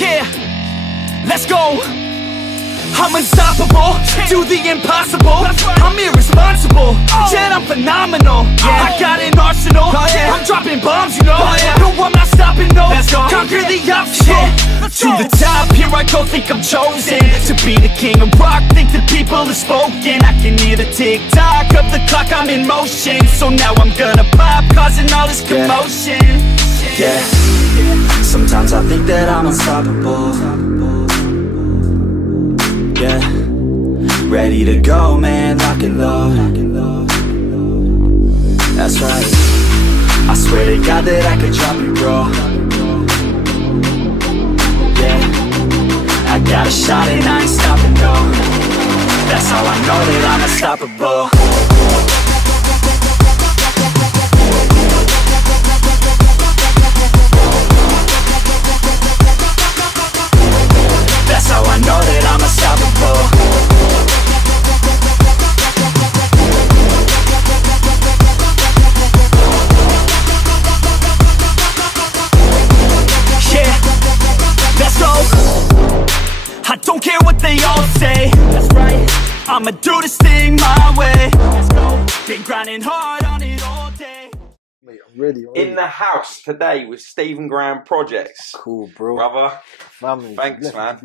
Yeah, let's go. I'm unstoppable, do the impossible. I'm irresponsible, yet I'm phenomenal. I got an arsenal, I'm dropping bombs, you know. No, I'm not stopping, no. Conquer the obstacle. To the top, here I go, think I'm chosen to be the king of rock, think the people have spoken. I can hear the tick-tock of the clock, I'm in motion. So now I'm gonna pop, causing all this commotion. Yeah, sometimes I think that I'm unstoppable. Yeah, ready to go, man, lock and load. That's right, I swear to God that I could drop you, bro. Yeah, I got a shot and I ain't stopping, no. That's how I know that I'm unstoppable. That's how I know that I'm unstoppable. Yeah, let's go. I don't care what they all say. That's right, I'ma do this thing my way. Let's go. Been grinding hard on it all day. Mate, I'm ready. In the house today with Stephen Graham Projects. Cool, bro. Brother, Family, thanks, man.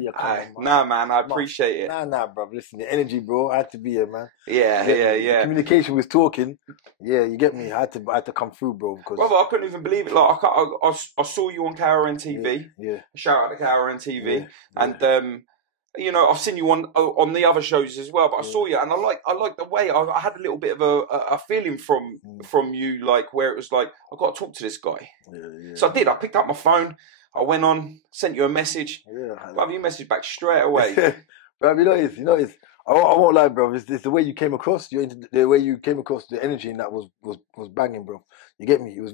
Nah, man, I appreciate it. Nah, bro. Listen, the energy, bro. I had to be here, man. Yeah. The communication was talking. Yeah, you get me. I had to come through, bro. Because Brother, I couldn't even believe it. Like, I saw you on KRN TV. Yeah. Shout out to KRN TV. Yeah. And you know, I've seen you on the other shows as well. But I saw you, and I like the way. I had a little bit of a feeling from you, like where it was like I got to talk to this guy. Yeah. So I did. I picked up my phone. I went on, sent you a message. Yeah. Love you message back straight away. Bro, you know it's. I won't lie, bro. It's the way you came across. The way you came across, the energy in that was banging, bro. You get me? It was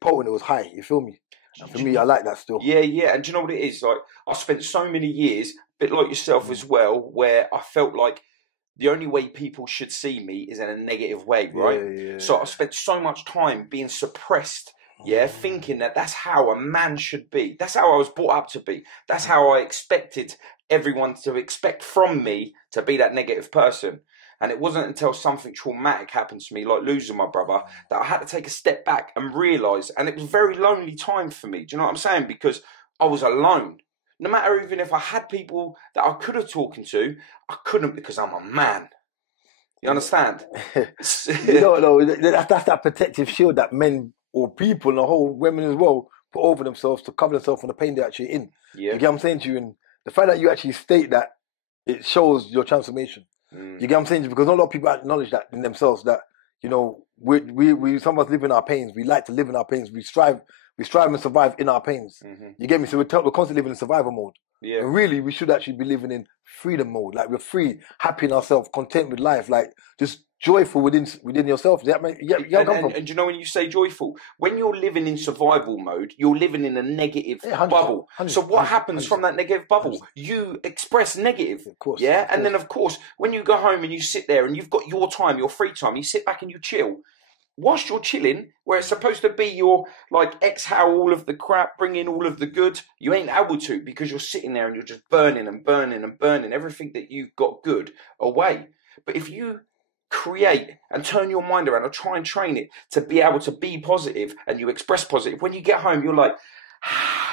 potent. It was high. You feel me? And for me, I like that still. Yeah. And do you know what it is? Like, I spent so many years, a bit like yourself as well, where I felt like the only way people should see me is in a negative way, right? Yeah. So I spent so much time being suppressed, thinking that that's how a man should be. That's how I was brought up to be. That's how I expected everyone to expect from me to be that negative person. And it wasn't until something traumatic happened to me, like losing my brother, that I had to take a step back and realise. And it was a very lonely time for me. Do you know what I'm saying? Because I was alone. No matter even if I had people that I could have talked to, I couldn't because I'm a man. You understand? No, that's that protective shield that men or people and the whole women as well put over themselves to cover themselves from the pain they're actually in. Yeah. You get what I'm saying to you? And the fact that you actually state that, it shows your transformation. You get what I'm saying? Because not a lot of people acknowledge that in themselves, that, you know, we some of us live in our pains. We like to live in our pains. We strive and survive in our pains. You get me? So we're constantly living in survival mode. Yeah. And really, we should actually be living in freedom mode. Like, we're free, happy in ourselves, content with life, like just joyful within yourself. And you know, when you say joyful, when you're living in survival mode, you're living in a negative bubble. 100%. So what happens from that negative bubble? You express negative. Of course. Yeah. And then, of course, when you go home and you sit there and you've got your time, your free time, you sit back and you chill. Whilst you're chilling, where it's supposed to be your, like, exhale all of the crap, bring in all of the good, you ain't able to, because you're sitting there and you're just burning and burning and burning everything that you've got good away. But if you create and turn your mind around and try and train it to be able to be positive, and you express positive, when you get home, you're like,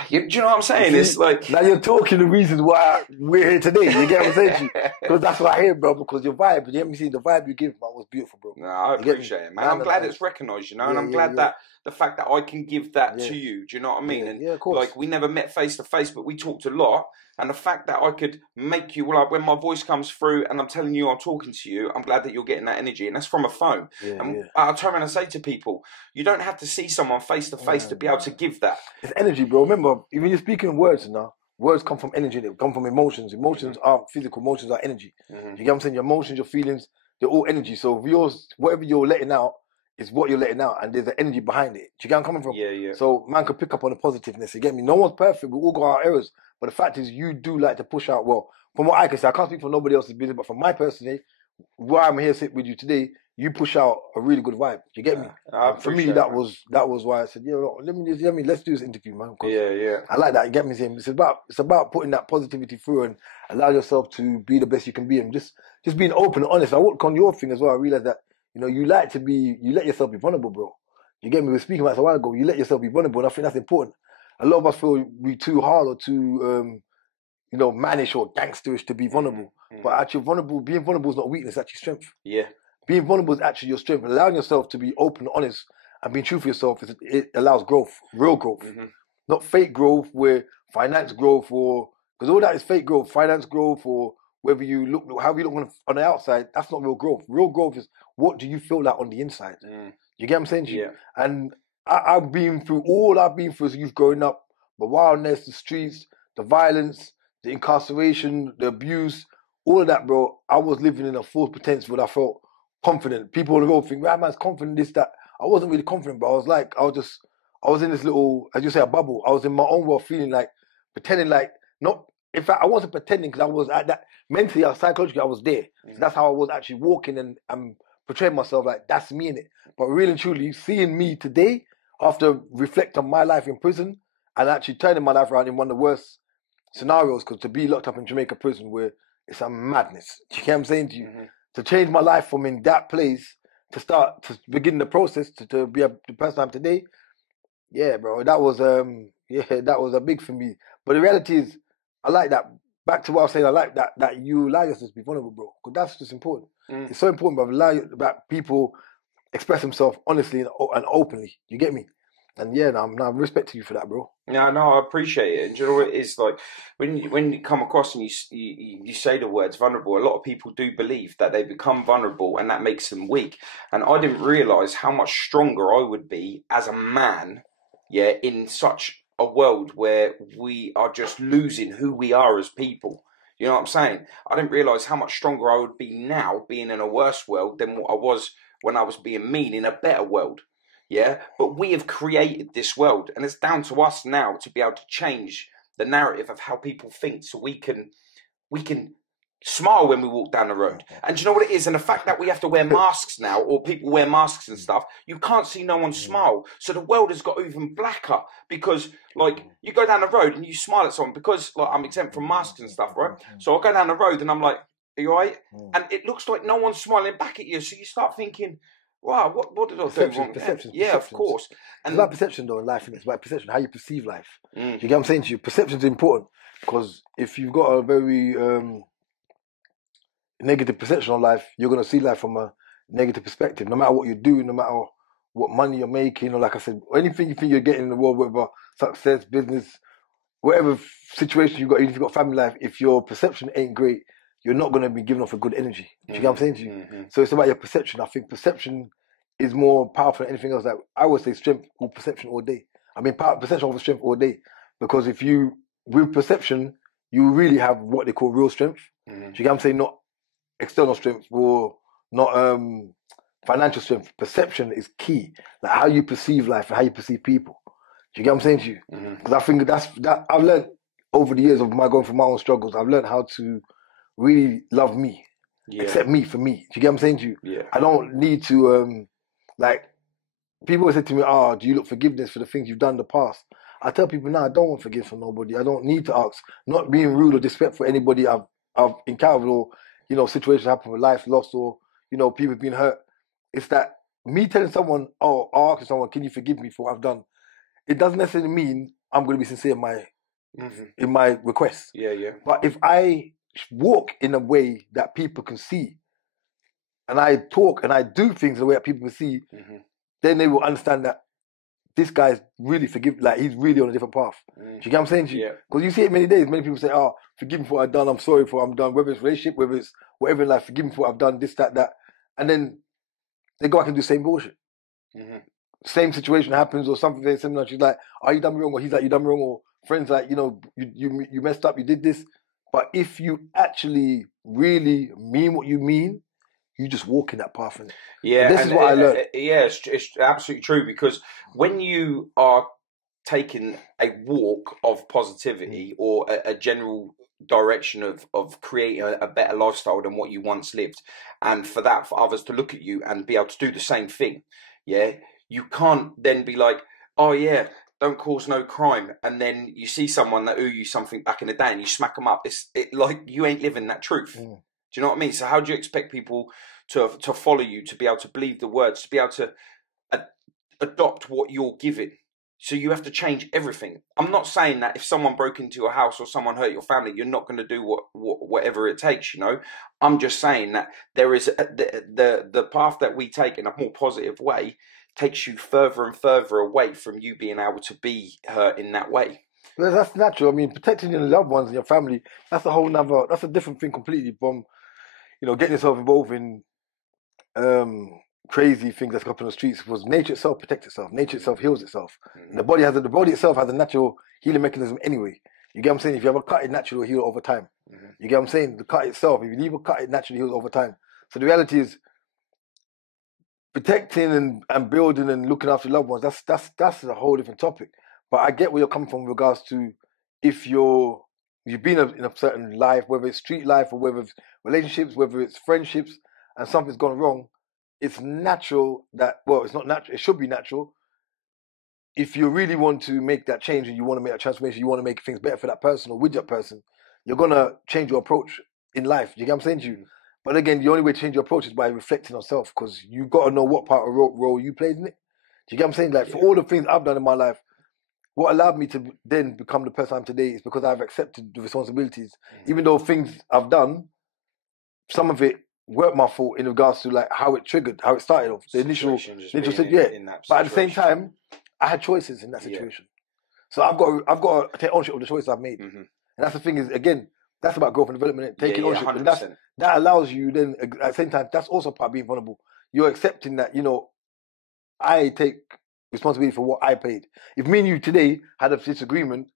do you know what I'm saying? It's like, now you're talking the reasons why we're here today. You get what I'm saying? Because that's what I hear, bro. Because your vibe, you haven't seen the vibe you give, man, was beautiful, bro. No, I appreciate it, man. I'm glad it's recognised, you know, and I'm glad that the fact that I can give that to you. Do you know what I mean? And of course. Like, we never met face to face, but we talked a lot. And the fact that I could make you, like, when my voice comes through and I'm telling you I'm talking to you, I'm glad that you're getting that energy. And that's from a phone. I turn around and say to people, you don't have to see someone face to face to be able to give that. It's energy, bro. Remember, even you're speaking words now, words come from energy. They come from emotions. Emotions are physical. Emotions are energy. You get what I'm saying? Your emotions, your feelings, they're all energy. So whatever you're letting out is what you're letting out, and there's an energy behind it. Do you get where I'm coming from? Yeah. So man can pick up on the positiveness. You get me? No one's perfect. We all got our errors. But the fact is, you do like to push out, well, from what I can say, I can't speak for nobody else's business, but from my personally, why I'm here sit with you today you push out a really good vibe. Do you get me? For me, that was why I said, let's do this interview, man. Yeah. I like that. You get me? It's about putting that positivity through and allow yourself to be the best you can be, and just being open and honest. I worked on your thing as well. I realized that you let yourself be vulnerable, bro. You get me? We were speaking about this a while ago. You let yourself be vulnerable, and I think that's important. A lot of us feel we too hard or too mannish or gangsterish to be vulnerable. But actually, being vulnerable is not weakness, it's actually strength. Yeah. Being vulnerable is actually your strength. Allowing yourself to be open, honest, and being true for yourself, it allows growth, real growth. Not fake growth where finance growth because all that is fake growth, finance growth, or whether you look, how you look on the outside, that's not real growth. Real growth is what do you feel like on the inside? You get what I'm saying to you? Yeah. And I've been through all I've been through as a youth growing up, the wildness, the streets, the violence, the incarceration, the abuse, all of that, bro. I was living in a false pretense where I felt confident. People on the road think, that man's confident, this, that. I wasn't really confident, but I was in this little, as you say, a bubble. I was in my own world feeling like, pretending like, in fact, I wasn't pretending because I was at that, mentally, psychologically, I was there. So that's how I was actually walking and portraying myself like, that's me in it. But really and truly, seeing me today, after reflecting on my life in prison and actually turning my life around in one of the worst scenarios, because to be locked up in Jamaica prison where it's a madness. Do you get what I'm saying to you? To change my life from in that place to begin the process to be the person I am today, yeah, bro, that was a big for me. But the reality is, I like that. Back to what I was saying, I like that you allow yourself to be vulnerable, bro, because that's just important. It's so important, bro. That people express themselves honestly and openly. You get me? And yeah, I'm respecting you for that, bro. No, I appreciate it. And do you know what it is like when you come across and you say the words vulnerable? A lot of people do believe that they become vulnerable and that makes them weak. And I didn't realise how much stronger I would be as a man, in such a world where we are just losing who we are as people. You know what I'm saying? I didn't realise how much stronger I would be now being in a worse world than what I was when I was being mean in a better world. Yeah, but we have created this world, and it's down to us now to be able to change the narrative of how people think, so we can smile when we walk down the road. And do you know what it is? And the fact that we have to wear masks now, or people wear masks and stuff, you can't see no one smile. So the world has got even blacker because, like, you go down the road and you smile at someone because, like, I'm exempt from masks and stuff, right? So I go down the road and I'm like, "Are you all right?" And it looks like no one's smiling back at you. So you start thinking, wow, what did I do wrong? Yeah, of course. And it's about perception, though, in life. It's about perception, how you perceive life. You get what I'm saying to you? Perception is important because if you've got a very negative perception on life, you're going to see life from a negative perspective. No matter what you're doing, no matter what money you're making, or like I said, anything you think you're getting in the world, whether success, business, whatever situation you've got, even if you've got family life, if your perception ain't great, you're not going to be giving off a good energy. Do you get what I'm saying to you? So it's about your perception. I think perception is more powerful than anything else. Like I would say strength or perception all day. I mean, perception over strength all day. Because with perception, you really have what they call real strength. Do you get what I'm saying? Not external strength or not financial strength. Perception is key. Like how you perceive life and how you perceive people. Do you get what I'm saying to you? Because I think that I've learned over the years of going through my own struggles, I've learned how to really love me, accept me for me. Do you get what I'm saying to you? Yeah. I don't need to, like, people always say to me, do you look forgiveness for the things you've done in the past? I tell people, no, I don't want forgiveness from nobody. I don't need to ask. Not being rude or disrespectful for anybody I've encountered or, situations happen with life lost or, people being hurt. It's that me telling someone, or asking someone, can you forgive me for what I've done? It doesn't necessarily mean I'm going to be sincere in my request. Yeah. But if I walk in a way that people can see, and I talk and I do things in a way that people can see, then they will understand that this guy's really he's really on a different path. Do you get what I'm saying to you? Because you see it many days, many people say, forgive me for what I've done, I'm sorry for what I've done, whether it's relationship, whether it's whatever in life, forgive me for what I've done, this, that, and then they go back and do the same bullshit. Same situation happens or something very similar, she's like, you done me wrong, or he's like, you done me wrong, or friends like, you messed up, you did this. But if you actually really mean what you mean, you just walk in that path. And this is what I learned. Yeah, it's absolutely true, because when you are taking a walk of positivity or a general direction of creating a better lifestyle than what you once lived, and for others to look at you and be able to do the same thing. Yeah, you can't then be like, oh yeah, don't cause no crime, and then you see someone that owe you something back in the day and you smack them up. Like you ain't living that truth. Do you know what I mean? So how do you expect people to follow you, to be able to believe the words, to be able to adopt what you're giving? So you have to change everything. I'm not saying that if someone broke into your house or someone hurt your family, you're not going to do whatever it takes, you know. I'm just saying that there is the path that we take in a more positive way takes you further and further away from you being able to be hurt in that way. Well, that's natural. I mean, protecting your loved ones and your family, that's a different thing completely from, you know, getting yourself involved in crazy things that's happening on the streets. Because nature itself protects itself. Nature itself heals itself. And the body itself has a natural healing mechanism anyway. You get what I'm saying? If you have a cut, it naturally will heal over time. You get what I'm saying? The cut itself, if you leave a cut, it naturally heals over time. So the reality is, protecting and building and looking after loved ones, that's a whole different topic. But I get where you're coming from in regards to if you've been in a certain life, whether it's street life or whether it's relationships, whether it's friendships, and something's gone wrong, it's natural that, well, it's not natural, it should be natural. If you really want to make that change and you want to make a transformation, you want to make things better for that person or with that person, you're going to change your approach in life. Do you get what I'm saying to you? But again, the only way to change your approach is by reflecting on self, because you've got to know what part of role you played in it. Do you get what I'm saying? Like, for all the things I've done in my life, what allowed me to then become the person I'm today is because I've accepted the responsibilities. Even though things I've done, some of it weren't my fault in regards to like how it triggered, how it started off. The initial in that but at the same time, I had choices in that situation. So I've got to take ownership of the choices I've made. And that's the thing is, again, that's about growth and development, taking ownership. 100%. And that allows you then, at the same time, that's also part of being vulnerable. You're accepting that, you know, I take responsibility for what I paid. If me and you today had a disagreement,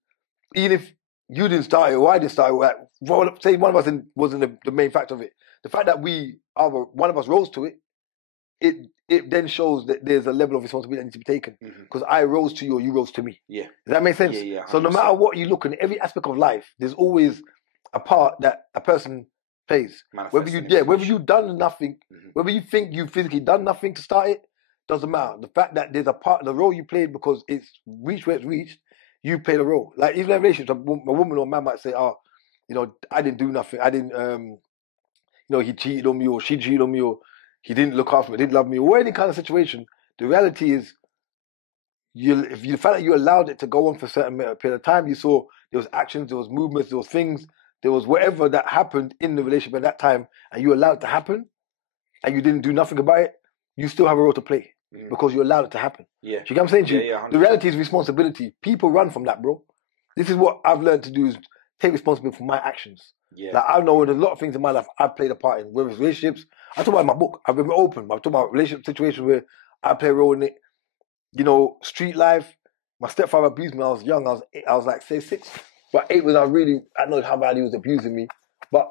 even if you didn't start it or I didn't start it, say one of us wasn't the main factor of it, the fact that one of us rose to it, it then shows that there's a level of responsibility that needs to be taken. Because I rose to you or you rose to me. Does that make sense? So no matter what you look in every aspect of life, there's always a part that a person plays. Whether you've done nothing, whether you think you've physically done nothing to start it, doesn't matter. The fact that there's a part, the role you played because it's reached where it's reached, you played a role. Like even in relationships, a woman or a man might say, "Oh, you know, I didn't do nothing. I didn't, you know, he cheated on me or she cheated on me or he didn't look after me, didn't love me," or any kind of situation. The reality is, if you felt that you allowed it to go on for a certain period of time, you saw there was actions, there was movements, there was things, there was whatever that happened in the relationship at that time, and you allowed it to happen, and you didn't do nothing about it, you still have a role to play. Because you allowed it to happen. Do you get what I'm saying to you? 100%. The reality is responsibility. People run from that, bro. This is what I've learned to do, is take responsibility for my actions. Like I know there's a lot of things in my life I've played a part in, whether it's relationships. I talk about in my book. I've been open. I talk about relationship situations where I play a role in it. You know, street life. My stepfather abused me when I was young. I was like, say 6. But 8 was I don't know how bad he was abusing me. But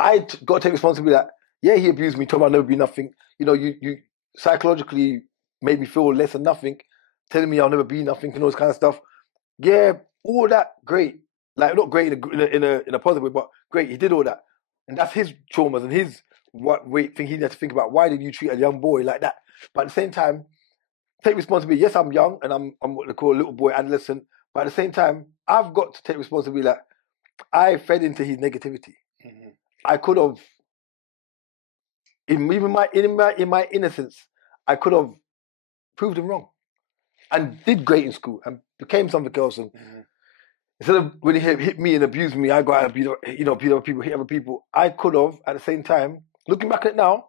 I got to take responsibility that, yeah, he abused me, told me I'll never be nothing. You know, you psychologically made me feel less than nothing, telling me I'll never be nothing and all this kind of stuff. Yeah, all that, great. Like, not great in a positive way, but great, he did all that. And that's his traumas and his thing he had to think about. Why did you treat a young boy like that? But at the same time, take responsibility. Yes, I'm young and I'm what they call a little boy, adolescent. But at the same time, I've got to take responsibility that I fed into his negativity. I could have, in my innocence, I could have proved him wrong, and did great in school, and became something else. And instead of when he hit me and abused me, I got out and beat other people, hit other people. I could have, at the same time, looking back at it now,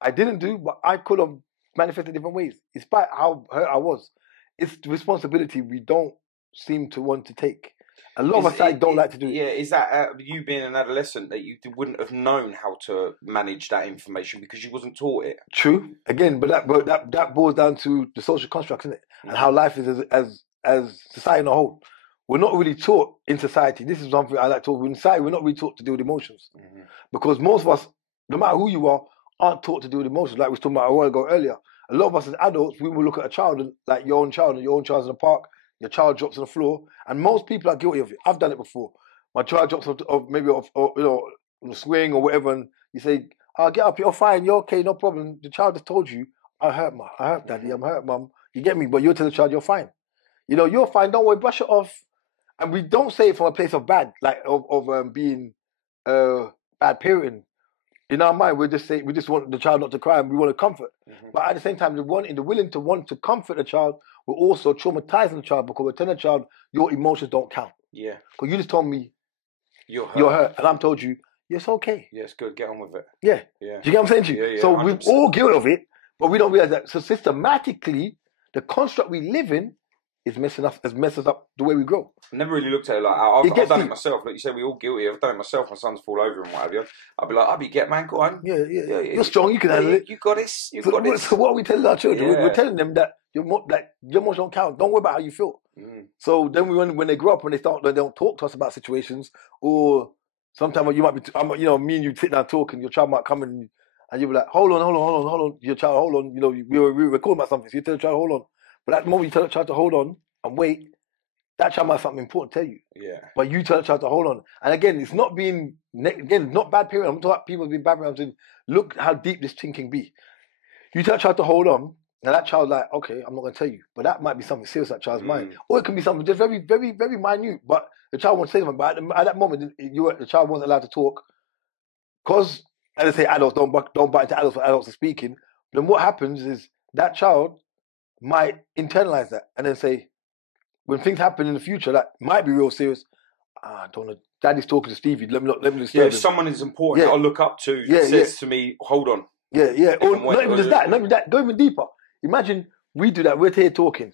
I didn't do, but I could have manifested different ways, despite how hurt I was. It's the responsibility we don't seem to want to take. A lot of us don't like to do it. Yeah, is that you being an adolescent that you wouldn't have known how to manage that information because you wasn't taught it? True. Again, but that boils down to the social constructs, isn't it? And how life is as society in a whole. We're not really taught in society. This is something I like to talk. In society, we're not really taught to deal with emotions, because most of us, no matter who you are, aren't taught to deal with emotions. Like we were talking about a while ago earlier. A lot of us as adults, we will look at a child and like your own child's in the park. Your child drops on the floor, and most people are guilty of it. I've done it before. my child drops off maybe off, or, you know, on a swing or whatever, and you say, get up, you're fine, you're okay, no problem. The child just told you, I hurt daddy, I'm hurt, mum. You get me? But you tell the child you're fine. You know, you're fine, don't worry, brush it off. And we don't say it from a place of bad, like of being bad parenting. In our mind, we just want the child not to cry and we want to comfort. But at the same time, the willing to want to comfort the child, we're also traumatizing the child because we're telling the child your emotions don't count. Yeah. Because you just told me you're hurt, and I'm told you, it's okay. Yeah, it's good, get on with it. Yeah. Yeah. Do you get what I'm saying to you? Yeah, So 100%. we're all guilty of it, but we don't realize that. So systematically, the construct we live in is messes up the way we grow. I never really looked at it like that. I've done it myself. Like you said, we all guilty. I've done it myself. My sons fall over and what have you. I'll be like, get man, go on. Yeah. You're strong. You can handle it. You got this. You got this. So what are we telling our children? Yeah. We're telling them that your emotions don't count. Don't worry about how you feel. So then when they grow up, when they don't talk to us about situations, or sometimes you might be, me and you sit down talking, your child might come in and you'll be like, hold on. Your child, hold on. You know, we were recording about something. So you tell the child, hold on. But at the moment you tell the child to hold on and wait, that child might have something important to tell you. Yeah. But you tell the child to hold on. And again, it's not being, not bad parenting. I'm talking about people being bad parenting. I'm saying, look how deep this thing can be. You tell the child to hold on, and that child's like, okay, I'm not going to tell you. But that might be something serious in that child's mind. Or it can be something just very, very, very minute. But the child won't say something. But at that moment, the child wasn't allowed to talk. Because, as I say, adults don't bite into adults when adults are speaking. Then what happens is that child might internalize that and then say, when things happen in the future that might be real serious, I don't know, daddy's talking to Stevie, let me disturb him. If someone is important that I look up to says to me, hold on. Yeah. Or not even just that, go even deeper. Imagine we do that, we're here talking,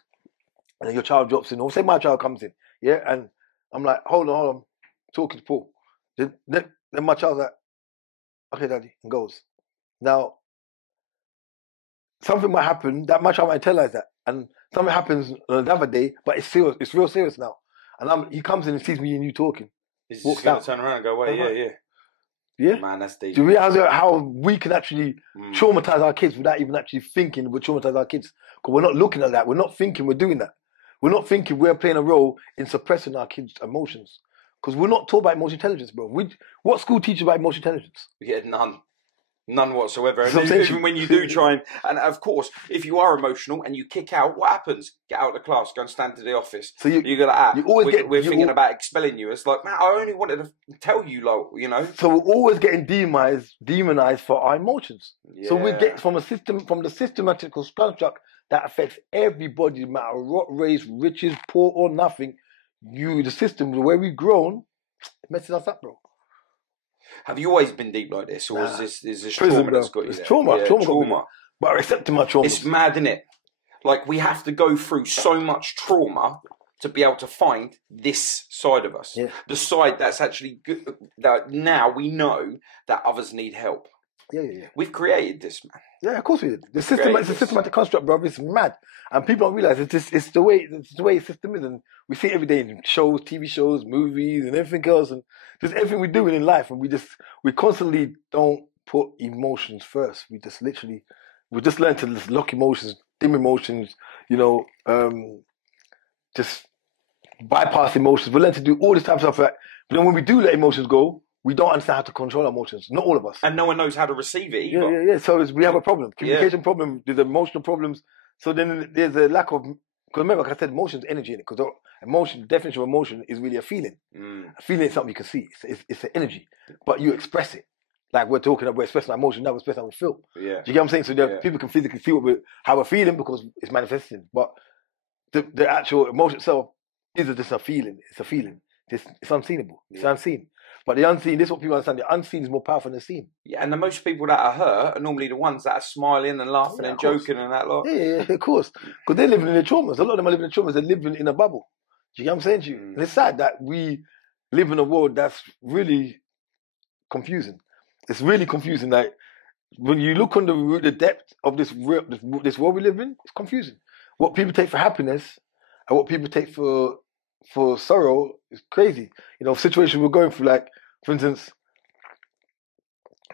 and then your child drops in, or say my child comes in, and I'm like, hold on, talking to Paul. Then my child's like, okay, daddy, and goes. Now, something might happen that my child might internalize that, and something happens another day, but it's serious. It's real serious now. And he comes in and sees me and you talking. He's just going to turn around and go away. Yeah. Man, that's deep. Do you realize how we can actually traumatize our kids without even actually thinking we traumatize our kids? Because we're not looking at that. We're not thinking we're doing that. We're not thinking we're playing a role in suppressing our kids' emotions. Because we're not taught about emotional intelligence, bro. What school teaches about emotional intelligence? Yeah, none. None whatsoever. And even when you do try and of course, if you are emotional and you kick out, what happens? Get out of the class, go and stand to the office. So you're gonna we're thinking about expelling you. It's like, man, I only wanted to tell you, like, you know. So we're always getting demonized for our emotions. Yeah. So we get from the systematical construct that affects everybody, no matter what race, riches, poor or nothing. The system, the way we've grown, it messes us up, bro. Have you always been deep like this, or is this trauma that's got you there? It's trauma. But I'm accepting my trauma. It's mad, isn't it? Like, we have to go through so much trauma to be able to find this side of us. Yeah. The side that's actually good, that now we know that others need help. Yeah. We've created this, man. Yeah, of course we did. It's a systematic construct, bro. It's mad. And people don't realize it's the way the system is. And we see it every day in shows, TV shows, movies, and everything else. And just everything we're doing in life. And we constantly don't put emotions first. We just learn to just lock emotions, dim emotions, just bypass emotions. We learn to do all this type of stuff. But then when we do let emotions go, we don't understand how to control our emotions. Not all of us. And no one knows how to receive it either. Yeah. So we have a problem. Communication problem. There's emotional problems. So then there's a lack of... Because remember, like I said, emotion is energy in it. Because definition of emotion is really a feeling. A feeling is something you can see. It's an energy. But you express it. Like we're expressing our emotion, now we're expressing how we feel. Yeah. Do you get what I'm saying? So people can physically feel how we're feeling because it's manifesting. But the actual emotion itself is just a feeling. It's a feeling. It's unseenable. It's unseen. But the unseen, this is what people understand. The unseen is more powerful than the seen. Yeah, and the most people that are hurt are normally the ones that are smiling and laughing and joking and that lot. Yeah, of course. Because they're living in their traumas. A lot of them are living in traumas. They're living in a bubble. Do you get what I'm saying to you? And it's sad that we live in a world that's really confusing. It's really confusing. Like, when you look on the depth of this world we live in, it's confusing. What people take for happiness and what people take for sorrow is crazy. Situations we're going through, like, for instance,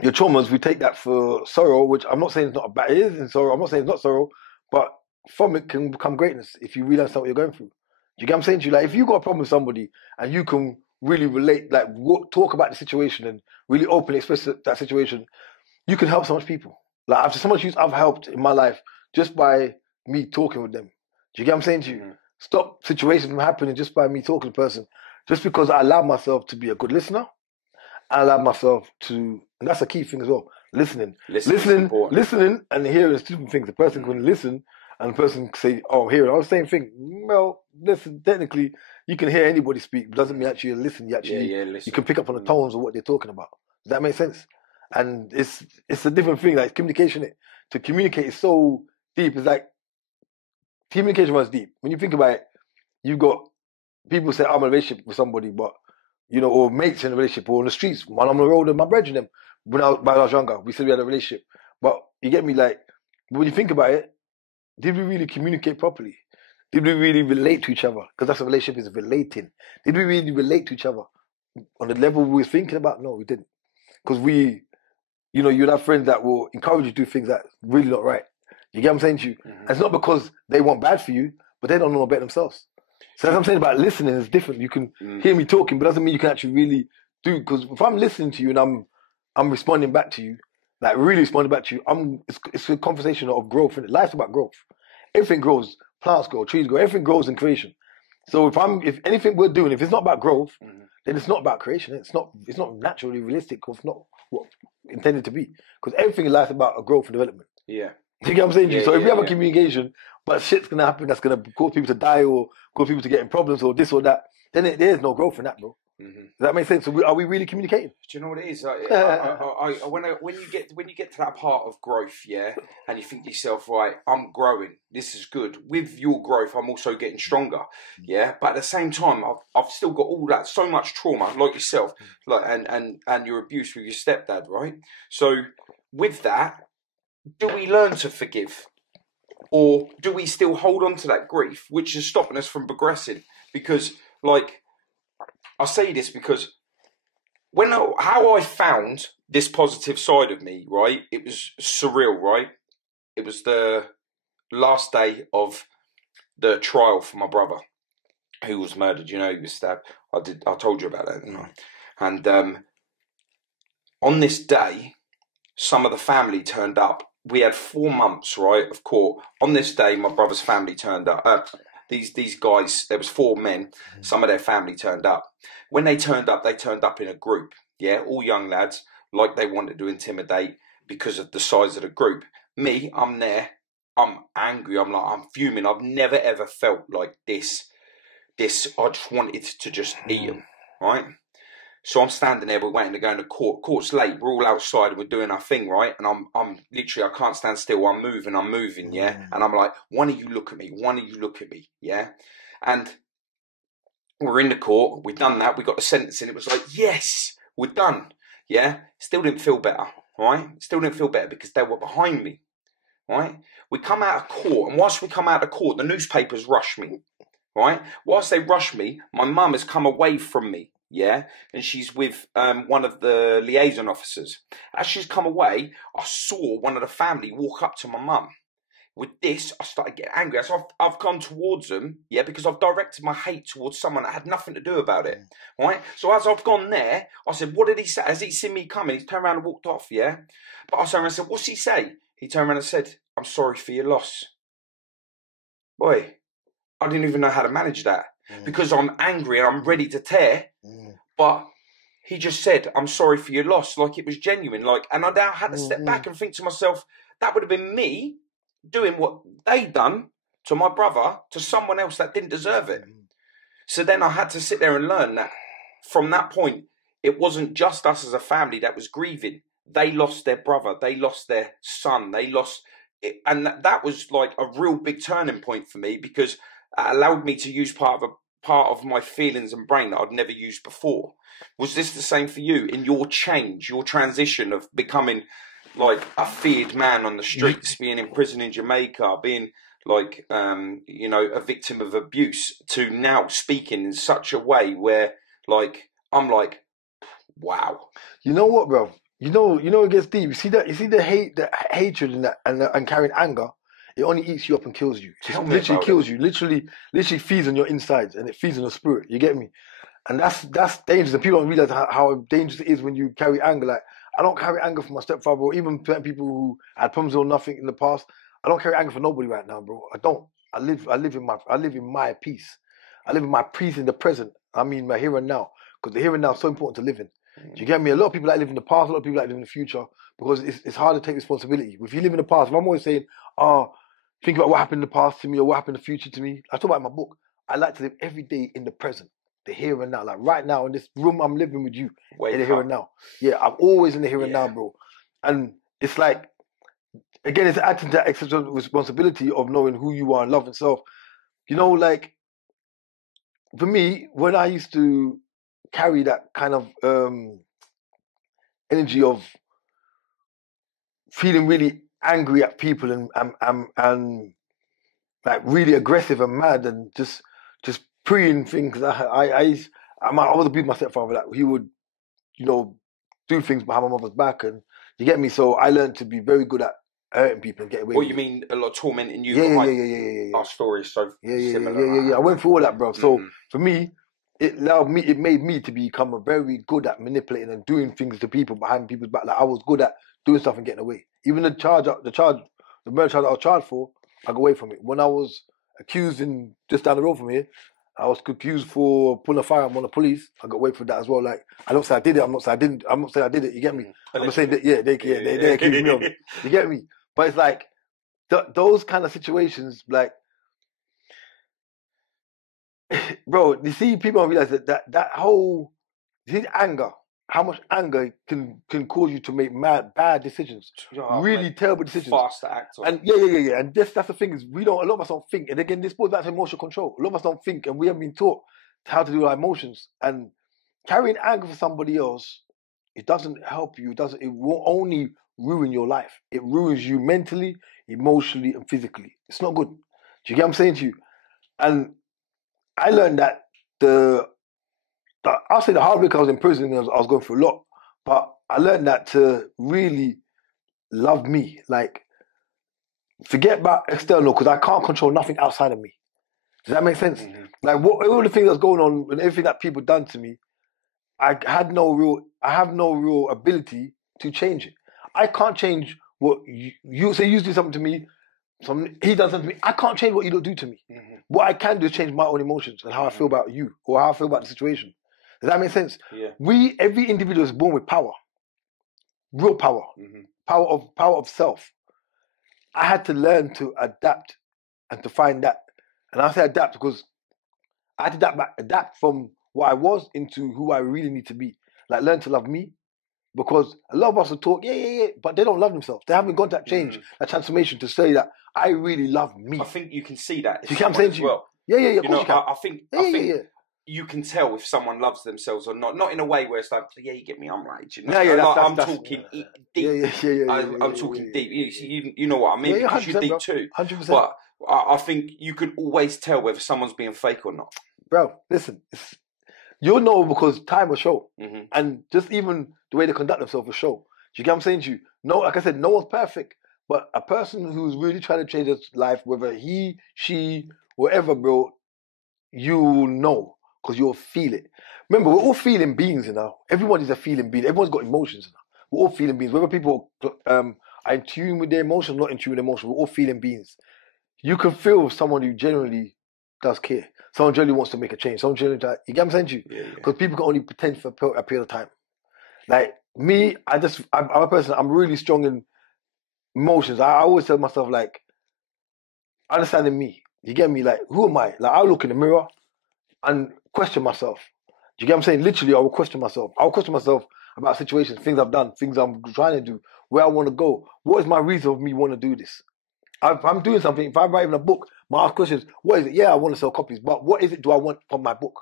your traumas, we take that for sorrow, which I'm not saying it's not bad. It is in sorrow. I'm not saying it's not sorrow, but from it can become greatness if you really understand what you're going through. Do you get what I'm saying to you? Like, if you got a problem with somebody and you can really relate, like talk about the situation and really openly express that situation, you can help so much people. Like after so much use I've helped in my life just by me talking with them. Do you get what I'm saying to you? Stop situations from happening just by me talking to the person. Just because I allow myself to be a good listener, I allow myself to, and that's a key thing as well. Listening, and hearing is two different things. The person can listen, and the person can say, "Oh, hearing." Oh, the same thing. Well, listen. Technically, you can hear anybody speak, but doesn't mean actually listen. You actually listen. You can pick up on the tones of what they're talking about. Does that make sense? And it's a different thing. Like communication. To communicate is so deep. It's like communication was deep. When you think about it, you've got people say, "I'm in a relationship with somebody," but or mates in a relationship, or on the streets, while I'm on the road with my brethren. When I was younger, we said we had a relationship. But you get me, like, when you think about it, did we really communicate properly? Did we really relate to each other? Because that's what a relationship is, relating. Did we really relate to each other on the level we were thinking about? No, we didn't. Because you'd have friends that will encourage you to do things that's really not right. You get what I'm saying to you? And it's not because they want bad for you, but they don't know about themselves. So that's what I'm saying about listening is different. You can hear me talking, but doesn't mean you can actually really do. Because if I'm listening to you and I'm responding back to you, like really responding back to you, it's a conversation of growth. And life's about growth. Everything grows. Plants grow, trees grow. Everything grows in creation. So if anything we're doing, if it's not about growth, then it's not about creation. It's not naturally realistic, or it's not what intended to be. Because everything in life is about a growth and development. Yeah. You get what I'm saying to you? So if we have a communication, but shit's gonna happen that's gonna cause people to die or cause people to get in problems or this or that, then there's no growth in that, bro. Does that make sense? So are we really communicating? Do you know what it is? When you get to that part of growth, and you think to yourself, right, I'm growing. This is good. With your growth, I'm also getting stronger. Yeah, but at the same time, I've still got all that so much trauma, like yourself, like and your abuse with your stepdad, right? So with that, do we learn to forgive, or do we still hold on to that grief, which is stopping us from progressing? Because like. I say this because how I found this positive side of me, right? It was surreal, right? It was the last day of the trial for my brother, who was murdered. He was stabbed. I told you about that, didn't I? And on this day, some of the family turned up. We had 4 months, right, of court. On this day, my brother's family turned up. These guys, there was 4 men, some of their family turned up. When they turned up in a group, all young lads, like they wanted to intimidate because of the size of the group. Me, I'm there, I'm angry, I'm fuming. I've never ever felt like this, I just wanted to just eat them, right? So I'm standing there, we're waiting to go into court. Court's late, we're all outside and we're doing our thing, right? And I'm literally, I can't stand still, I'm moving, And I'm like, one of you look at me, And we're in the court, we've done that, we got the sentencing, it was like, yes, we're done, Still didn't feel better, right? Still didn't feel better because they were behind me, right? We come out of court, and whilst we come out of court, the newspapers rush me, right? Whilst they rush me, my mum has come away from me, and she's with one of the liaison officers. As she's come away, I saw one of the family walk up to my mum. With this, I started getting angry. So I've gone towards them, because I've directed my hate towards someone that had nothing to do about it, right? So as I've gone there, I said, what did he say? Has he seen me coming? He's turned around and walked off, But I turned around and said, what's he say? He turned around and said, I'm sorry for your loss. Boy, I didn't even know how to manage that. Because I'm angry and I'm ready to tear, but he just said, I'm sorry for your loss, like it was genuine. And I now had to step back and think to myself, that would have been me doing what they done to my brother, to someone else that didn't deserve it. So then I had to sit there and learn that from that point, it wasn't just us as a family that was grieving. They lost their brother, they lost their son, they lost it. And that was like a real big turning point for me, because it allowed me to use part of my feelings and brain that I'd never used before. Was this the same for you in your change, your transition of becoming like a feared man on the streets, being in prison in Jamaica, being like, a victim of abuse, to now speaking in such a way where like, I'm like, wow. You know what, bro? You know it gets deep. You see the hatred in that and carrying anger, it only eats you up and kills you. It literally kills you. Literally feeds on your insides and it feeds on your spirit. You get me? And that's dangerous. And people don't realize how dangerous it is when you carry anger. Like, I don't carry anger for my stepfather or even people who had problems or nothing in the past. I don't carry anger for nobody right now, bro. I don't. I live in my peace. I live in my peace in the present. I mean, my here and now. Because the here and now is so important to live in. Do you get me? A lot of people that live in the past, a lot of people that live in the future, because it's hard to take responsibility. If you live in the past, if I'm always saying, think about what happened in the past to me or what happened in the future to me. I talk about in my book. I like to live every day in the present, the here and now. Like right now in this room, I'm living with you in the here and now. Yeah, I'm always in the here and now, bro. And it's like, again, it's acting that extra responsibility of knowing who you are and loving self. You know, like, for me, when I used to carry that kind of energy of feeling really angry at people and like really aggressive and mad and just preying things. I was abusing my stepfather. That he would, you know, do things behind my mother's back, and you get me. So I learned to be very good at hurting people and get away. What you mean, a lot of tormenting you? Yeah. Our story is so similar. Yeah. I went through all that, bro. So for me, it made me to become very good at manipulating and doing things to people behind people's back. Like I was good at doing stuff and getting away. Even the murder charge I was charged for, I got away from it. When I was accused just down the road from here, I was accused for pulling a firearm on the police. I got away from that as well. Like, I don't say I did it. I'm not saying I didn't. I'm not saying I did it. You get me? I'm not saying that. Yeah, they accused me of it. You get me? But it's like those kind of situations, like, bro. You see, people don't realize that whole anger. How much anger can cause you to make bad decisions, really terrible decisions, fast to act on. And yeah. And that's the thing is a lot of us don't think. And again, this boils back to emotional control. A lot of us don't think, and we haven't been taught how to do our emotions. And carrying anger for somebody else, it doesn't help you. It will only ruin your life. It ruins you mentally, emotionally, and physically. It's not good. Do you get what I'm saying to you? And I learned that I'll say the hard way because I was in prison and I was going through a lot, but I learned that to really love me, like forget about external, because I can't control nothing outside of me. Does that make sense? Mm-hmm. Like all the things that's going on and everything that people done to me, I have no real ability to change it. I can't change what you say. You do something to me. He does something to me. I can't change what you don't do to me. Mm-hmm. What I can do is change my own emotions and how I feel about you or how I feel about the situation. Does that make sense? Yeah. Every individual is born with power, real power, power of self. I had to learn to adapt and to find that. And I say adapt because I had to adapt from what I was into who I really need to be. Like learn to love me, because a lot of us will talk, but they don't love themselves. They haven't got that change, that transformation to say that I really love me. I think you can see that. You can saying to you? Well. Yeah. Of course you can. I think you can tell if someone loves themselves or not. Not in a way where it's like, you get me, I'm right. You know? I'm talking deep. I'm talking deep. You know what I mean? Because you're deep too. 100%. But I think you can always tell whether someone's being fake or not. Bro, listen, you'll know because time will show. Mm-hmm. And just even the way they conduct themselves will show. Do you get what I'm saying to you? No, like I said, no one's perfect. But a person who's really trying to change his life, whether he, she, whatever, bro, you'll know. Because you'll feel it. Remember, we're all feeling beings, you know. Everyone is a feeling being. Everyone's got emotions, you know. We're all feeling beings. Whether people are in tune with their emotions, not in tune with their emotions, we're all feeling beings. You can feel someone who genuinely does care. Someone genuinely wants to make a change. Someone genuinely, you get what I'm saying to you? Because people can only pretend for a period of time. Like me, I'm a person, I'm really strong in emotions. I always tell myself, like, understanding me. You get me? Like, who am I? Like, I'll look in the mirror and question myself. Do you get what I'm saying? Literally, I will question myself. I'll question myself about situations, things I've done, things I'm trying to do, where I want to go. What is my reason of me want to do this? If I'm doing something, if I'm writing a book, my ask questions, what is it? Yeah, I want to sell copies, but what is it do I want from my book?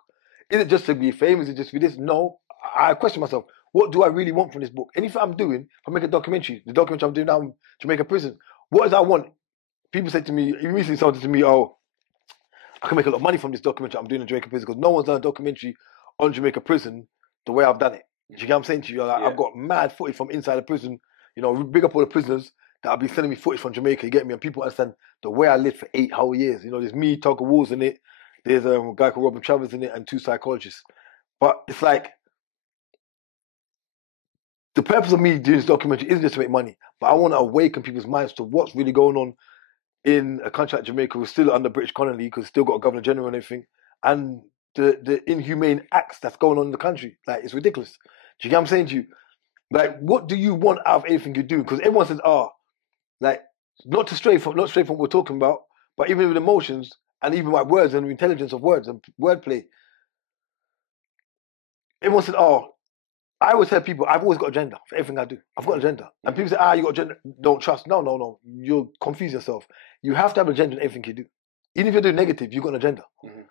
Is it just to be famous? Is it just to be this? No. I question myself. What do I really want from this book? Anything I'm doing, if I make a documentary, the documentary I'm doing now in Jamaican prison, what does I want? People say to me, recently someone said to me, I can make a lot of money from this documentary I'm doing in Jamaica prison because no one's done a documentary on Jamaica prison the way I've done it. Do you get what I'm saying to you? Like, I've got mad footage from inside the prison. You know, big up all the prisoners that have been sending me footage from Jamaica. You get me? And people understand the way I lived for 8 whole years. You know, there's me, Tucker Walls in it. There's a guy called Robin Travers in it and 2 psychologists. But it's like, the purpose of me doing this documentary isn't just to make money, but I want to awaken people's minds to what's really going on in a country like Jamaica. We're still under British colony because still got a governor general and everything, and the inhumane acts that's going on in the country. Like, it's ridiculous. Do you get what I'm saying to you? Like, what do you want out of anything you do? Because everyone says, like, not stray from what we're talking about, but even with emotions and even like words and the intelligence of words and wordplay. Everyone said, I always tell people, I've always got agenda for everything I do. I've got an agenda. And people say, you got agenda, don't trust. No. You'll confuse yourself. You have to have an agenda in everything you do. Even if you're doing negative, you've got an agenda. Mm-hmm.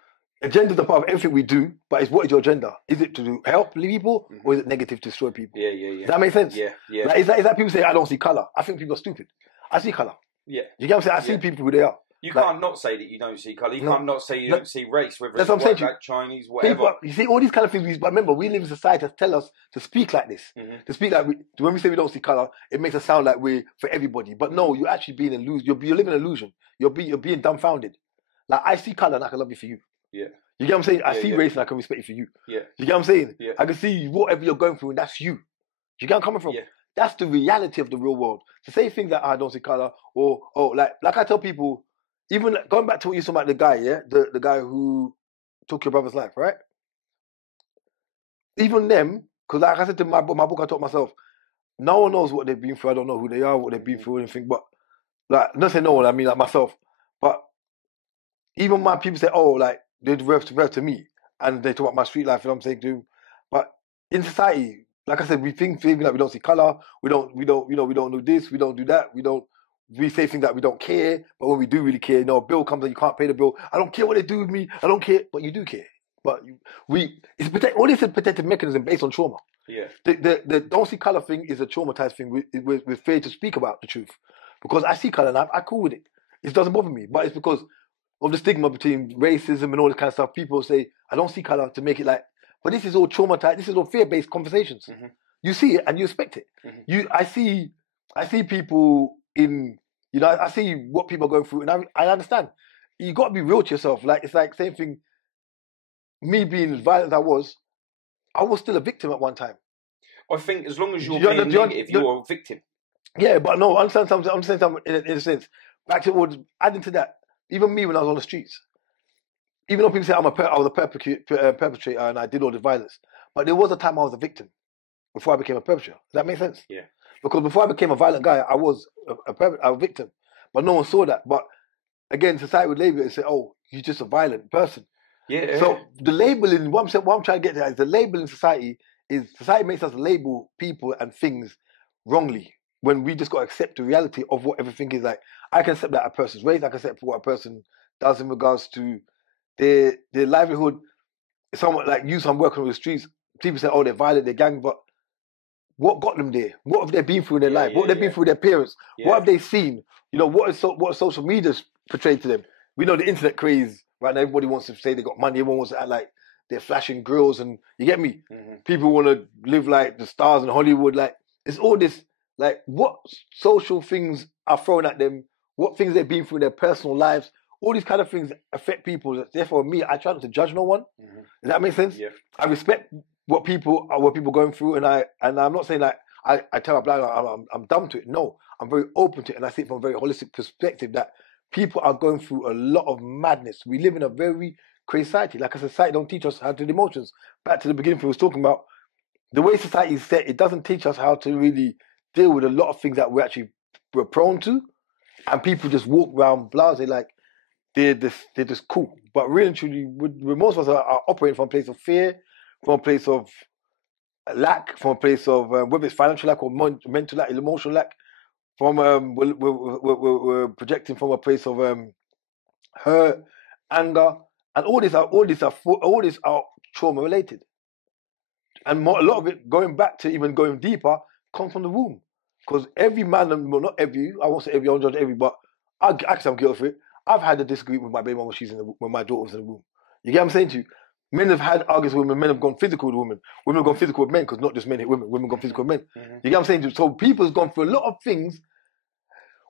Agenda is a part of everything we do, but it's what is your agenda? Is it to help people, or is it negative to destroy people? Yeah. Does that make sense? Yeah. Like, is that people say, I don't see colour? I think people are stupid. I see colour. Yeah. You get what I'm saying? I see people who they are. You can't not say that you don't see colour. You can't not say you don't see race, whether it's white, black, Chinese, whatever. People, you see, all these kind of things, but remember, we live in society that tell us to speak like this. Mm-hmm. To speak like, when we say we don't see colour, it makes us sound like we're for everybody. But no, you're actually being an illusion. You're living an illusion. You're being dumbfounded. Like, I see colour and I can love you for you. Yeah. You get what I'm saying? I see race and I can respect you for you. Yeah. You get what I'm saying? Yeah. I can see whatever you're going through and that's you. You get where I'm coming from? Yeah. That's the reality of the real world. To say things like, I don't see colour, or like I tell people, even going back to what you saw about the guy, the guy who took your brother's life, right? Even them, because like I said to my book, I taught myself, no one knows what they've been through. I don't know who they are, what they've been through, or anything. But like, not say no one, I mean like myself. But even my people say, like they refer to me, and they talk about my street life, and I'm saying to them. But in society, like I said, we think like we don't see colour, we don't do this, we don't do that, we say things that we don't care, but when we do really care, a bill comes and you can't pay the bill. I don't care what they do with me. I don't care, but you do care. But all this is a protective mechanism based on trauma. Yeah. The don't see colour thing is a traumatized thing. We're afraid to speak about the truth because I see colour and I'm cool with it. It doesn't bother me, but it's because of the stigma between racism and all this kind of stuff. People say I don't see colour to make it like, but this is all traumatized. This is all fear-based conversations. Mm-hmm. You see it and you expect it. Mm-hmm. I see people in. I see what people are going through, and I understand. You got to be real to yourself. Like, it's like same thing. Me being as violent as I was still a victim at one time. I think as long as you're being negative, you're a victim. Yeah, but no, I understand something in a sense. Back to adding to that, even me when I was on the streets, even though people say I was a perpetrator and I did all the violence, but there was a time I was a victim before I became a perpetrator. Does that make sense? Yeah. Because before I became a violent guy, I was a victim. But no one saw that. But again, society would label it and say, you're just a violent person. Yeah. So the labeling, what I'm trying to get to is the labeling society makes us label people and things wrongly when we just got to accept the reality of what everything is. Like, I can accept that a person's race, I can accept what a person does in regards to their livelihood. Someone like you, I'm working on the streets, people say, they're violent, they're gang, but what got them there? What have they been through in their life? What have they been through with their parents? Yeah. What have they seen? What social media's portrayed to them? We know the internet craze right now. Everybody wants to say they got money. Everyone wants to act like they're flashing grills, and you get me. Mm-hmm. People want to live like the stars in Hollywood. Like, it's all this. Like, what social things are thrown at them? What things they've been through in their personal lives? All these kind of things affect people. Therefore, me, I try not to judge no one. Mm-hmm. Does that make sense? Yeah. I respect what people going through, and I'm not saying that I tell my blind I'm dumb to it. No, I'm very open to it, and I see it from a very holistic perspective that people are going through a lot of madness. We live in a very crazy society. Like a society don't teach us how to do emotions. Back to the beginning, we was talking about the way society is set. It doesn't teach us how to really deal with a lot of things that we're prone to, and people just walk around blasé like they're just cool. But really and truly, most of us are operating from a place of fear, from a place of lack, from a place of whether it's financial lack or mental lack, emotional lack. From we're projecting from a place of hurt, anger, and all these are trauma related, and a lot of it going back to even going deeper comes from the womb. Because every man, well, not every, I won't say every, I won't judge every, but I guess I'm guilty of it. I've had a disagreement with my baby mama when my daughter was in the womb. You get what I'm saying to you? Men have had arguments with women, men have gone physical with women. Women have gone physical with men, because not just men hit women, women have gone physical with men. Mm-hmm. You get what I'm saying to you? So people have gone through a lot of things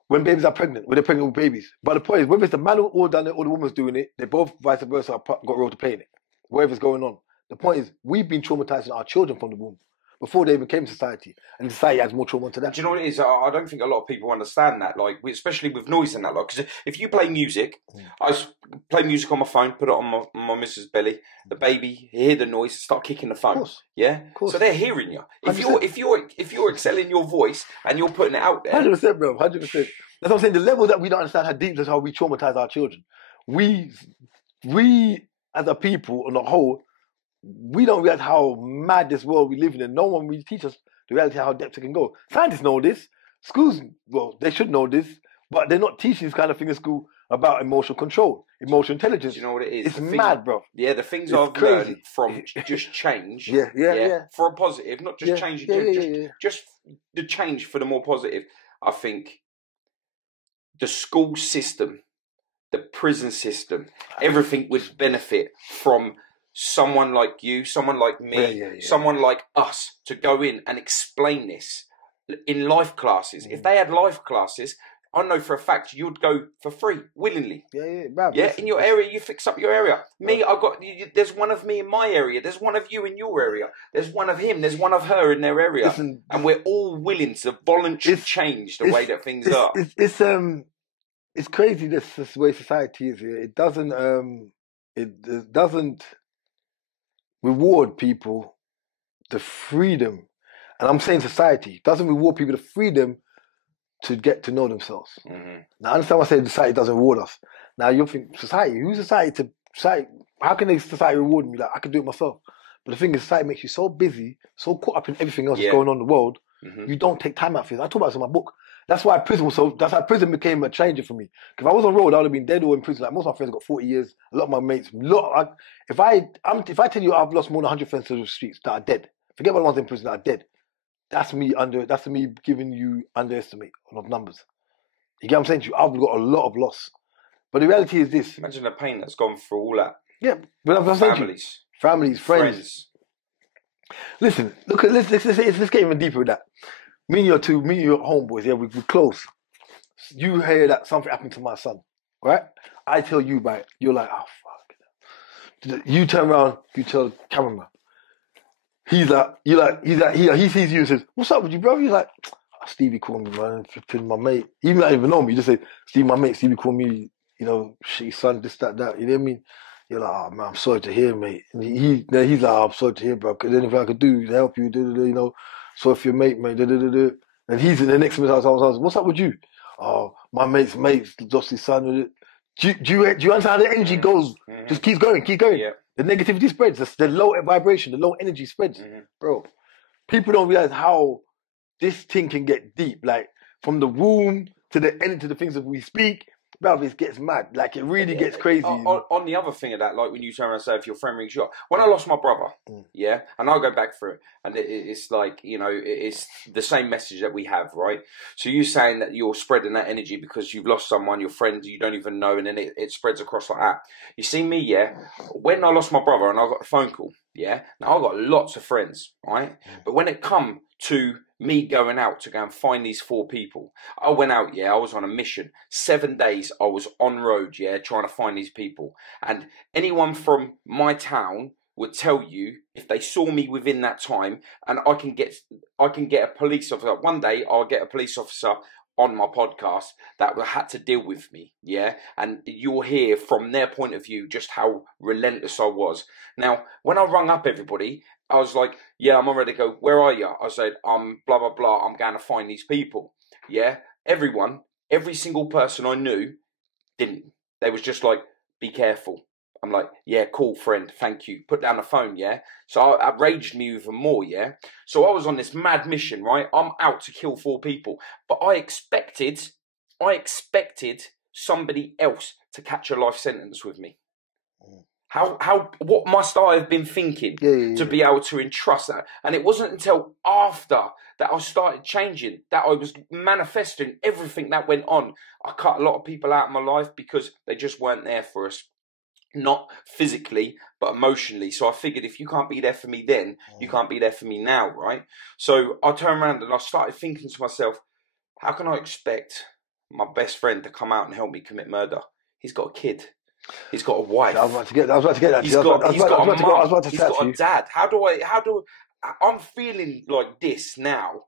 when babies are pregnant, when they're pregnant with babies. But the point is, whether it's the man or done it or the woman's doing it, they both vice versa got a role to play in it. Whatever's going on. The point is, we've been traumatizing our children from the womb before they even came to society, and society adds more trauma to that. Do you know what it is? I don't think a lot of people understand that, like, especially with noise and that. Like, because if you play music, play music on my phone, put it on my missus' belly, the baby hear the noise, start kicking the phone. Yeah, so they're hearing you. If you're excelling your voice and you're putting it out there, 100%, bro, 100%. That's what I'm saying. The level that we don't understand how deep is how we traumatize our children. We as a people on the whole, we don't realize how mad this world we live in, and no one really teach us the reality of how depth it can go. Scientists know this. Schools, well, they should know this, but they're not teaching this kind of thing in school about emotional control, emotional intelligence. Do you know what it is? It's mad, bro. Yeah, the things I've learned from just change. Yeah. For a positive, not just change. Just the change for the more positive. I think the school system, the prison system, everything would benefit from someone like you, someone like me, someone like us to go in and explain this in life classes. If they had life classes, I know for a fact you'd go for free, willingly. In your area, you fix up your area. Me, there's one of me in my area. There's one of you in your area. There's one of him. There's one of her in their area. And we're all willing to voluntarily change the way that things are. It's crazy this way society is here. It doesn't reward people the freedom, and I'm saying society doesn't reward people the freedom to get to know themselves. Now, I understand why I say society doesn't reward us. Now, you think society, who's society? How can society reward me? Like, I can do it myself. But the thing is, society makes you so busy, so caught up in everything else that's going on in the world, you don't take time out for it. I talk about this in my book. That's why prison became a changer for me. If I was on road, I would have been dead or in prison. Like most of my friends got 40 years. A lot of my mates. If I tell you I've lost more than 100 friends to the streets that are dead, forget about the ones in prison that are dead. That's me giving you underestimate of numbers. You get what I'm saying to you? I've got a lot of loss. But the reality is this. Imagine the pain that's gone through all that. Yeah, but I'm saying to you, families, friends. Listen, look, let's get even deeper with that. Me and your homeboys, we're close. You hear that something happened to my son, right? I tell you about it. You're like, oh, fuck. You turn around, you tell the cameraman. He sees you and says, what's up with you, bro? He's like, oh, Stevie called me, man, flipping my mate. He even not even know me. You just say, Stevie, my mate, Stevie called me, shitty son, this, that. You know what I mean? You're like, oh, man, I'm sorry to hear, mate. And he's like, oh, I'm sorry to hear, bro. Because anything I could do to help you, so if your mate, and he's in the next minute, I was, what's up with you? Oh, my mate's lost his son. Do you understand how the energy goes? Just keep going. Yeah. The negativity spreads. The low vibration, the low energy spreads. Bro, people don't realize how this thing can get deep. Like, from the womb to the end to the things that we speak, bro, it gets mad. Like, it really gets crazy. On the other thing of that, like when you turn around and say, if your friend rings you up. When I lost my brother, and I'll go back through it, and it's like, it's the same message that we have, right? So you're saying that you're spreading that energy because you've lost someone, your friend you don't even know, and then it spreads across like that. You see me, when I lost my brother and I got a phone call, now I've got lots of friends, right? But when it come to me going out to go and find these 4 people, I went out, I was on a mission. 7 days I was on road, trying to find these people. And anyone from my town would tell you, if they saw me within that time, and I can get a police officer. One day I'll get a police officer on my podcast that had to deal with me, and you'll hear from their point of view just how relentless I was. Now, when I rung up everybody, I was like, I'm already go, where are you? I said, I'm blah, blah, blah, I'm going to find these people, every single person I knew didn't. They was just like, be careful. I'm like, cool, friend, thank you. Put down the phone, So I raged me even more, So I was on this mad mission, right? I'm out to kill 4 people. But I expected somebody else to catch a life sentence with me. What must I have been thinking to be able to entrust that? And it wasn't until after that I started changing, that I was manifesting everything that went on. I cut a lot of people out of my life because they just weren't there for us. Not physically, but emotionally. So I figured, if you can't be there for me then, you can't be there for me now, right? So I turned around and I started thinking to myself, how can I expect my best friend to come out and help me commit murder? He's got a kid. He's got a wife. I was about to get that. He's got a to dad. I'm feeling like this now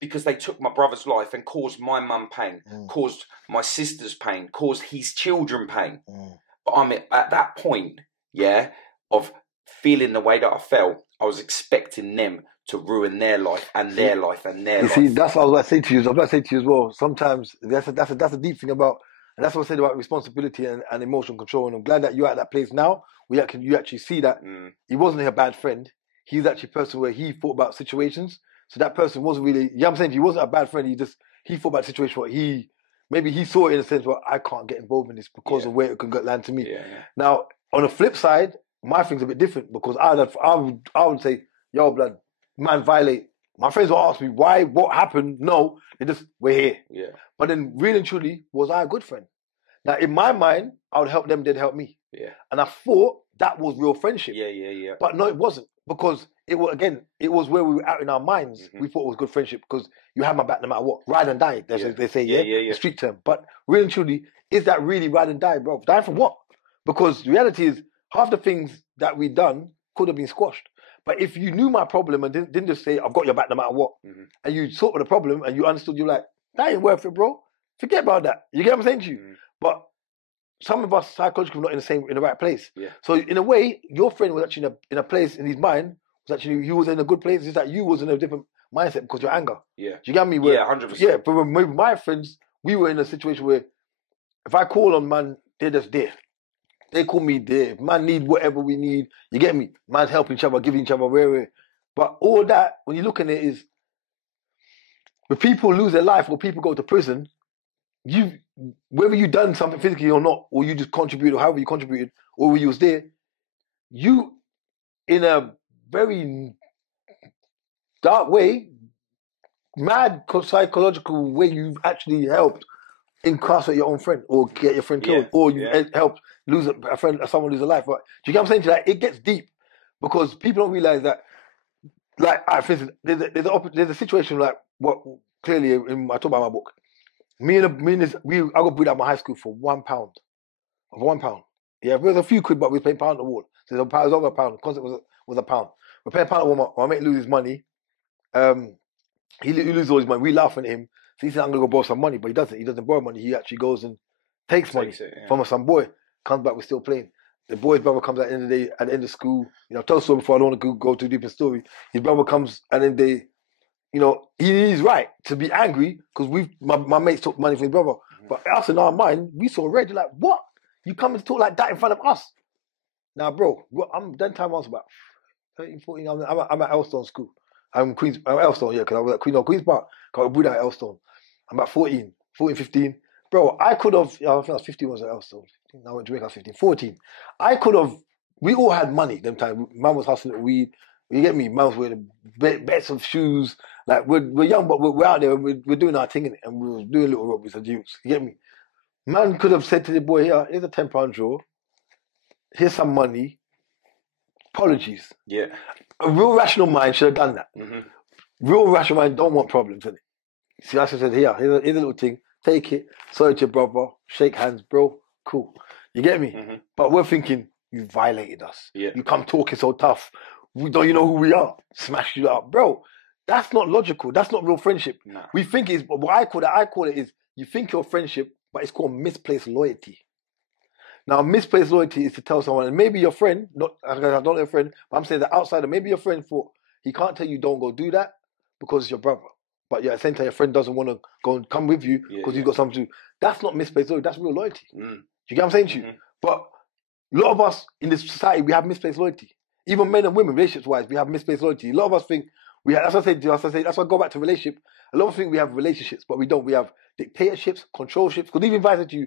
because they took my brother's life and caused my mum pain, caused my sister's pain, caused his children pain. But I'm at that point, of feeling the way that I felt. I was expecting them to ruin their life and their life and their life. See, that's what I was about to say to you. I was about to say to you as well. Sometimes that's a deep thing about, and that's what I said about responsibility and emotional control. And I'm glad that you're at that place now where you actually see that he wasn't a bad friend. He's actually a person where he thought about situations. So that person wasn't really, I'm saying he wasn't a bad friend. He thought about the situation where maybe he saw it in a sense where I can't get involved in this because of where it can land to me. Now, on the flip side, my thing's a bit different because I would say, yo, blood, man, violate. My friends will ask me why, what happened. No, we're here. Yeah. But then, really and truly, was I a good friend? Now, in my mind, I would help them, they'd help me. Yeah. And I thought that was real friendship. Yeah. But no, it wasn't because it was where we were at in our minds. We thought it was good friendship because you had my back no matter what. Ride and die, they say, the street term. But really and truly, is that really ride and die, bro? Die for what? Because the reality is, half the things that we done could have been squashed. But if you knew my problem and didn't just say, I've got your back no matter what, and you sorted the problem and you understood, you're like, that ain't worth it, bro. Forget about that. You get what I'm saying to you? But some of us psychologically were not in the right place. Yeah. So in a way, your friend was actually in a place in his mind, he was in a good place. It's that you was in a different mindset because of your anger. Yeah. Do you get me? 100%. Yeah, but with my friends, we were in a situation where if I call on man, they're just there. They call me there. If man need whatever we need, you get me? Man's helping each other, giving each other where. But all that, when you look at it, is when people lose their life or people go to prison, whether you done something physically or not, or you just contributed or however you contributed, or you was there, you in a very dark way, mad psychological way, you've actually helped incarcerate your own friend or get your friend killed, or you helped lose a friend, someone lose a life. But do you get what I'm saying to that? It gets deep because people don't realize that. Like, for instance, there's a situation like what clearly I talk about my book. I got booed out of my high school for £1. Yeah, there was a few quid, but we were paying £1 on the wall. So it was over £1. The concept was £1. We're paying £1 on the wall. My mate loses money. He loses all his money. We laughing at him. So he said, I'm going to go borrow some money, but he doesn't. He doesn't borrow money. He actually goes and takes money from some boy. Comes back, we're still playing. The boy's brother comes at the end of the day, at the end of school. I'll tell the story before I don't want to go too deep in the story. His brother comes and then he's right to be angry because my mates took money from his brother. But us in our mind, we saw red. You're like, what? You come and talk like that in front of us? Now, bro, that time I was about 13, 14. I'm at Elstone School. I'm Elstone, because I was at Queen's Park. I was at Elstone. I'm about 14, 15. Bro, I could have, I think I was 15 when I was at Elstone. I went to Jamaica, I was 15, 14. I could have, we all had money them time. Man was hustling weed. You get me? Man was wearing the best of shoes. Like, we're young, but we're out there, we're doing our thing, and we were doing little robberies and dukes. You get me? Man could have said to the boy, here's a £10 draw. Here's some money. Apologies. Yeah. A real rational mind should have done that. Real rational mind don't want problems, innit? See, I said, here's a little thing. Take it. Sorry to your brother. Shake hands, bro. Cool. You get me? But we're thinking, you violated us. Yeah. You come talking so tough. Don't you know who we are? Smash you up. Bro, that's not logical. That's not real friendship. No. We think it's, what I call it is, you think you're friendship, but it's called misplaced loyalty. Now, misplaced loyalty is to tell someone, and maybe your friend, I don't know your friend, but I'm saying the outsider, maybe your friend thought, he can't tell you don't go do that because it's your brother. But at the same time, your friend doesn't want to go and come with you because you've got something to do. That's not misplaced loyalty, that's real loyalty. Do you get what I'm saying to you? But a lot of us in this society, we have misplaced loyalty. Even men and women, relationships-wise, we have misplaced loyalty. A lot of us think, that's what I say, that's why I go back to relationship. A lot of us think we have relationships, but we don't. We have dictatorships, controlships. Because even if I said to you,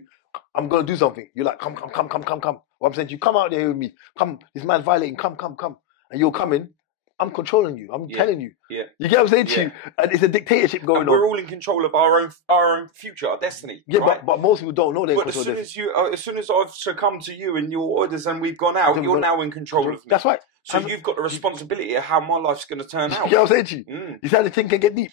I'm going to do something, you're like, come. Or I'm saying to you, come out there with me. Come, this man's violating, come. And you're coming, I'm controlling you. I'm telling you. Yeah. You get what I'm saying to you? And it's a dictatorship going on. We're all in control of our own future, our destiny. Yeah, right? but most people don't know they're in control of as soon as I've succumbed to you and your orders and we've gone out, you're now in control of me. That's right. So you've got the responsibility of how my life's going to turn out. You know what I'm saying to you? You see how the thing can get deep.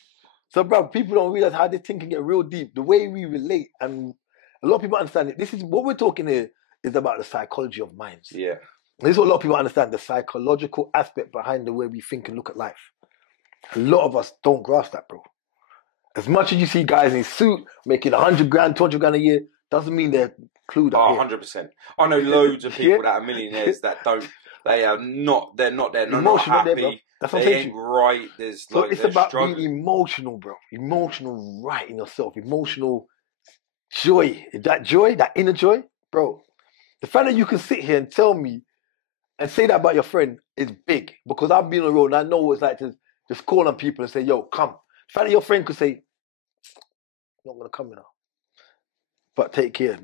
So, bro, people don't realize how this thing can get real deep. The way we relate, and a lot of people understand it. This is what we're talking here. is about the psychology of minds. Yeah. This is what a lot of people understand, the psychological aspect behind the way we think and look at life. A lot of us don't grasp that, bro. As much as you see guys in suit making 100 grand, 200 grand a year, doesn't mean they're clued up. 100%. I know loads of people that are millionaires that don't. They're not there. They're not happy. That's what they ain't right. There's so like it's about being emotional, bro. Emotional, right in yourself. Emotional joy. That joy, that inner joy, bro. The fact that you can sit here and tell me and say that about your friend is big, because I've been on the road and I know what it's like to just call on people and say, yo, come. The fact that your friend could say, I'm not going to come now, but take care.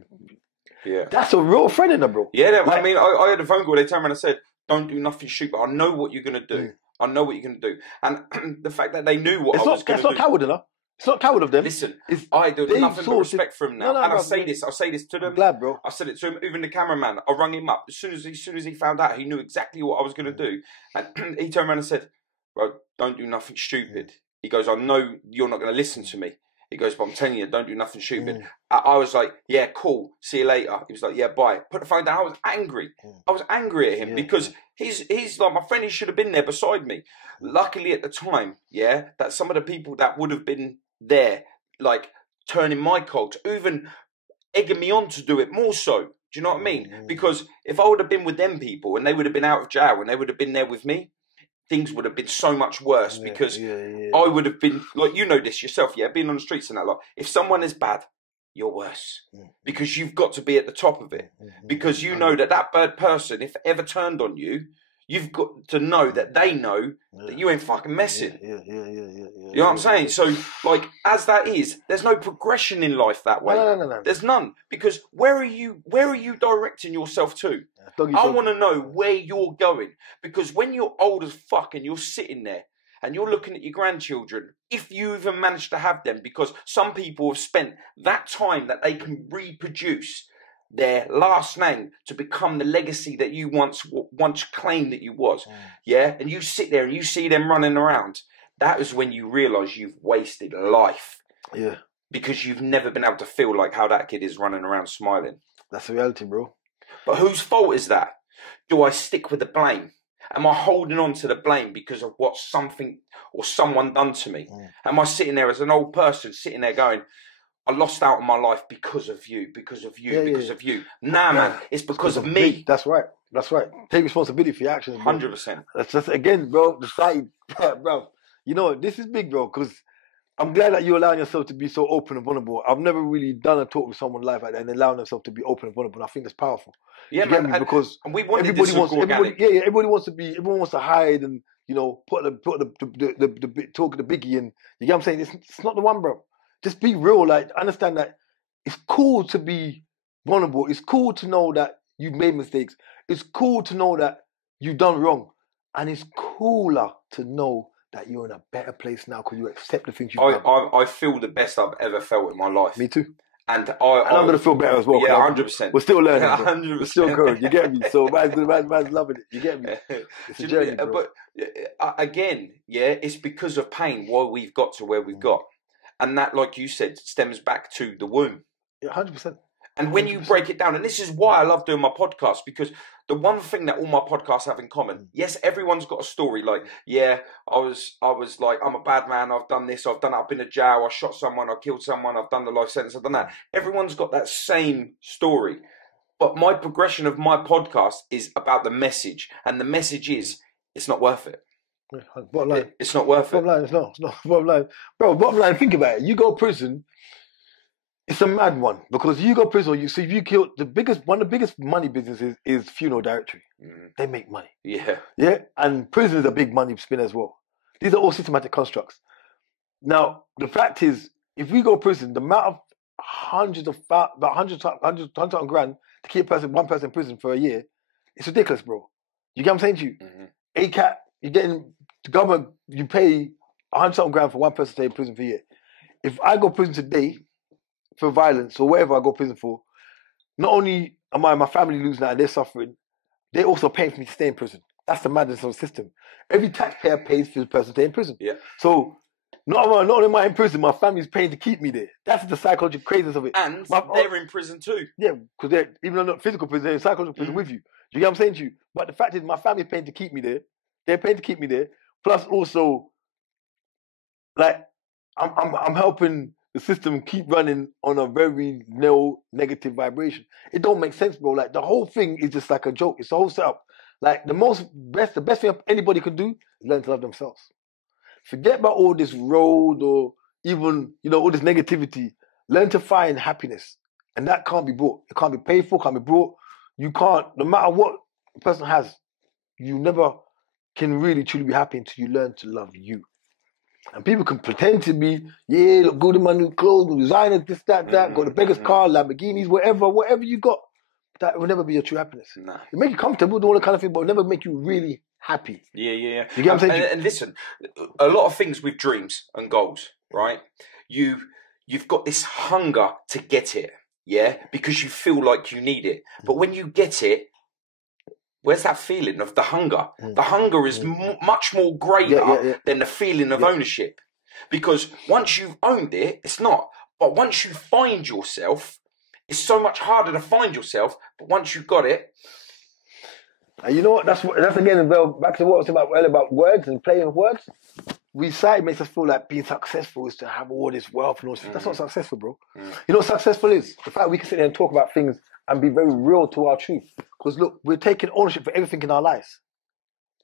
Yeah. That's a real friend in there, bro. Yeah, I mean, I had a phone call. They turned around and said, don't do nothing stupid. I know what you're going to do. I know what you're going to do. And the fact that they knew what I was going to do. It's not coward enough. It's not coward of them. Listen, I do nothing but respect for him now. And bro, I say this to them. I'm glad, bro. I said it to him, even the cameraman. I rang him up. As soon as he found out, he knew exactly what I was going to do. And he turned around and said, bro, don't do nothing stupid. He goes, I know you're not going to listen to me. He goes, but I'm telling you, don't do nothing stupid. I was like, yeah, cool. See you later. He was like, yeah, bye. Put the phone down. I was angry. I was angry at him because he's like my friend. He should have been there beside me. Luckily at the time, that some of the people that would have been there, like turning my cogs, even egging me on to do it more so. Do you know what I mean? Because if I would have been with them people and they would have been out of jail and they would have been there with me, things would have been so much worse because I would have been, like, you know this yourself, being on the streets and that lot. If someone is bad, you're worse because you've got to be at the top of it because you know that bad person, if ever turned on you, you've got to know that they know that you ain't fucking messing. You know what I'm saying? So, like, as that is, there's no progression in life that way. No. There's none because where are you directing yourself to? I want to know where you're going because when you're old as fuck and you're sitting there and you're looking at your grandchildren, if you even manage to have them, because some people have spent that time that they can reproduce their last name to become the legacy that you once claimed that you was, and you sit there and you see them running around, that is when you realise you've wasted life. Because you've never been able to feel like how that kid is running around smiling. That's the reality, bro. But whose fault is that? Do I stick with the blame? Am I holding on to the blame because of what something or someone done to me? Am I sitting there as an old person, sitting there going, I lost out on my life because of you, because of you. Nah, man, it's because of me. That's right. Take responsibility for your actions, bro. 100%. That's just, again, bro, the side, bro. You know, this is big, bro, because I'm glad that you're allowing yourself to be so open and vulnerable. I've never really done a talk with someone like that and allowing themselves to be open and vulnerable. And I think that's powerful. Yeah, man. Because and we wanted everybody this organic. Everybody wants to hide and, you know, put the talk of the biggie in. You get what I'm saying? It's not the one, bro. Just be real. Like, understand that it's cool to be vulnerable. It's cool to know that you've made mistakes. It's cool to know that you've done wrong. And it's cooler to know that you're in a better place now because you accept the things you've done. I feel the best I've ever felt in my life. Me too. And I'm going to feel better as well. Yeah, 100%. We're still learning. 100%. We're still growing. You get me? So man's loving it. You get me? It's a journey, bro. But again, it's because of pain why we've got to where we've got. And that, like you said, stems back to the womb. Yeah, 100%. And when you break it down, and this is why I love doing my podcast, because the one thing that all my podcasts have in common, yes, everyone's got a story. Like, I was like, I'm a bad man. I've done this. I've done that. I've been to jail. I shot someone. I killed someone. I've done the life sentence. I've done that. Everyone's got that same story. But my progression of my podcast is about the message. And the message is, it's not worth it. Bottom line. It's not worth it. Bottom line, it's not. Bottom line. Bro, bottom line, think about it. You go to prison, it's a mad one. Because you go to prison, if you kill, one of the biggest money businesses is funeral directory. They make money. Yeah? And prison is a big money spin as well. These are all systematic constructs. Now, the fact is, if we go to prison, the amount of hundreds of grand to keep one person in prison for a year, it's ridiculous, bro. You get what I'm saying to you? ACAT, you're getting, the government, you pay 100 grand for one person to stay in prison for a year. If I go to prison today for violence or whatever I go to prison for, not only am my family losing out and they're suffering, they're also paying for me to stay in prison. That's the madness of the system. Every taxpayer pays for the person to stay in prison. Yeah. So Not only am I in prison, my family's paying to keep me there. That's the psychological craziness of it. And they're in prison too. Yeah, because they're, even though not physical prison, they're in psychological prison with you. Do you get what I'm saying to you? But the fact is, my family's paying to keep me there. They're paying to keep me there. Plus, also, like, I'm helping the system keep running on a very negative vibration. It don't make sense, bro. Like, the whole thing is just like a joke. It's a whole setup. Like, the best thing anybody can do is learn to love themselves. Forget about all this road or even, all this negativity. Learn to find happiness. And that can't be bought. It can't be paid for, can't be brought. You can't, no matter what a person has, you never can really truly be happy until you learn to love you. And people can pretend to be, look good in my new clothes, designer, this, that, got the beggar's car, Lamborghinis, whatever you got. That will never be your true happiness. Nah. It make you comfortable, do all that kind of thing, but it will never make you really happy. Yeah. You get what I'm saying? And listen, a lot of things with dreams and goals, right? You've got this hunger to get it, yeah, because you feel like you need it. But when you get it, where's that feeling of the hunger? The hunger is much more greater than the feeling of ownership. Because once you've owned it, it's not. But once you find yourself, it's so much harder to find yourself. But once you've got it... And you know what? That's again, back to what I was saying earlier about words and playing with words. Society makes us feel like being successful is to have all this wealth and all this. That's not successful, bro. You know what successful is? The fact we can sit there and talk about things and be very real to our truth. Because look, we're taking ownership for everything in our lives.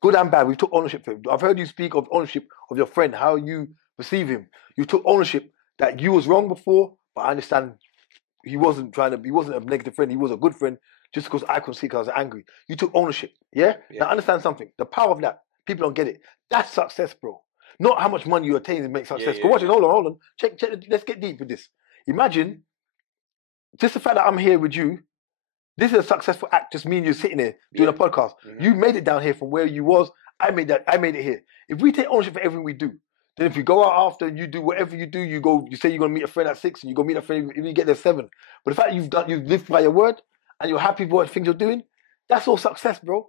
Good and bad, we took ownership for it. I've heard you speak of ownership of your friend, how you perceive him. You took ownership that you was wrong before, but I understand he wasn't a negative friend, he was a good friend, just because I couldn't see because I was angry. You took ownership, yeah? Now understand something, the power of that, people don't get it. That's success, bro. Not how much money you attain to make success. Watch it, hold on. Check, let's get deep with this. Imagine, just the fact that I'm here with you, this is a successful act, just me and you sitting there doing a podcast. You made it down here from where you was, I made it here. If we take ownership for everything we do, then if you go out after and you do whatever you do, you say you're going to meet a friend at 6 and you go meet a friend if you get there 7. But the fact you've lived by your word and you're happy with what things you're doing, that's all success, bro.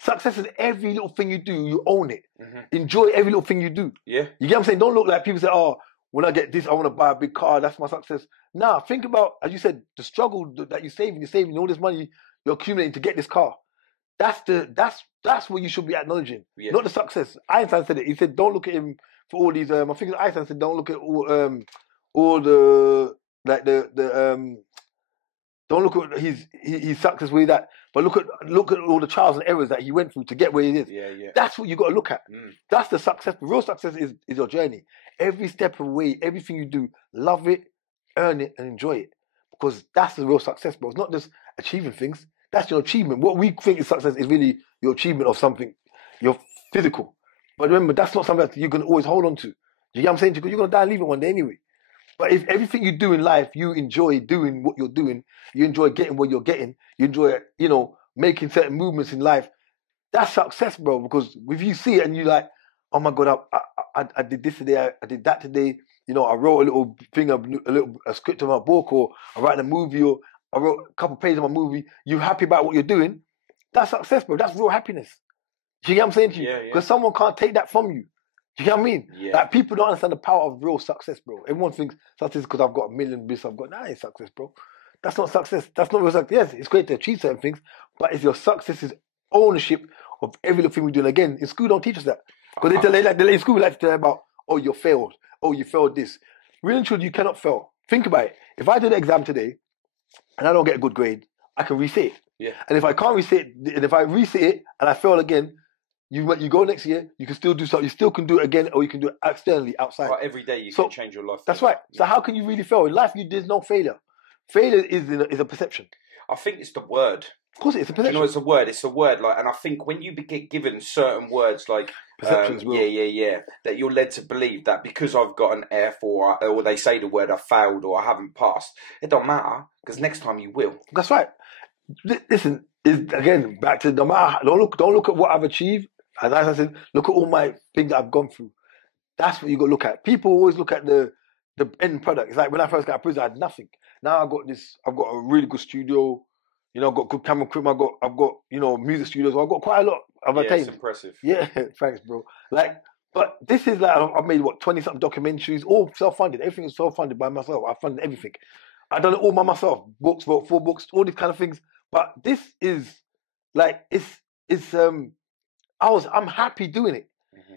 Success is every little thing you do, you own it. Enjoy every little thing you do. Yeah. You get what I'm saying? Don't look like people say, oh, when I get this, I want to buy a big car, that's my success. Nah, think about, as you said, the struggle that you're saving all this money you're accumulating to get this car. That's what you should be acknowledging, not the success. Einstein said it. He said, don't look at him for all these. I think Einstein said, don't look at all the don't look at his success with that, but look at all the trials and errors that he went through to get where he is. Yeah. That's what you got to look at. That's the success. The real success is your journey. Every step of the way, everything you do, love it, earn it, and enjoy it, because that's the real success, bro. It's not just achieving things. That's your achievement. What we think is success is really your achievement of something, your physical. But remember, that's not something that you can always hold on to. You get what I'm saying? Because you're going to die and leave it one day anyway. But if everything you do in life, you enjoy doing what you're doing, you enjoy getting what you're getting, you enjoy, making certain movements in life, that's success, bro. Because if you see it and you're like, oh my God, I did this today, I did that today, I wrote a little thing, a script of my book, or I write a movie, or I wrote a couple pages of my movie, you're happy about what you're doing, that's success, bro. That's real happiness. Do you get what I'm saying to you? Because someone can't take that from you. Do you get what I mean? Yeah. Like, people don't understand the power of real success, bro. Everyone thinks success is because I've got 1 million bits, that ain't success, bro. That's not success. That's not real success. Yes, it's great to achieve certain things, but it's your success is ownership of every little thing we do. And again, in school, don't teach us that. Because in school, we like to tell about, oh, you failed. Oh, you failed this. Real and truly, you cannot fail. Think about it. If I do the exam today and I don't get a good grade, I can resit it. Yeah. And if I can't resit it, and if I resit it and I fail again, you go next year, you can still do something. You still can do it again, or you can do it externally, outside. But every day you can change your life. That's right. Yeah. So how can you really fail? In life, there's no failure. Failure is a perception. I think it's the word. Of course, it's a perception. It's a word. It's a word. And I think when you get given certain words like perceptions, that you're led to believe that because I've got an F or they say the word I failed or I haven't passed, it don't matter because next time you will. That's right. Listen, again back to no matter. Don't look at what I've achieved. As I said, look at all my things that I've gone through. That's what you got to look at. People always look at the end product. It's like when I first got out of prison, I had nothing. Now I've got a really good studio. I've got good camera equipment. I've got music studios. I've got quite a lot of attained. It's impressive. Yeah, thanks, bro. But this is like, I've made, 20-something documentaries, all self-funded. Everything is self-funded by myself. I funded everything. I've done it all by myself. Books, wrote 4 books, all these kind of things. But this is, like, I'm happy doing it.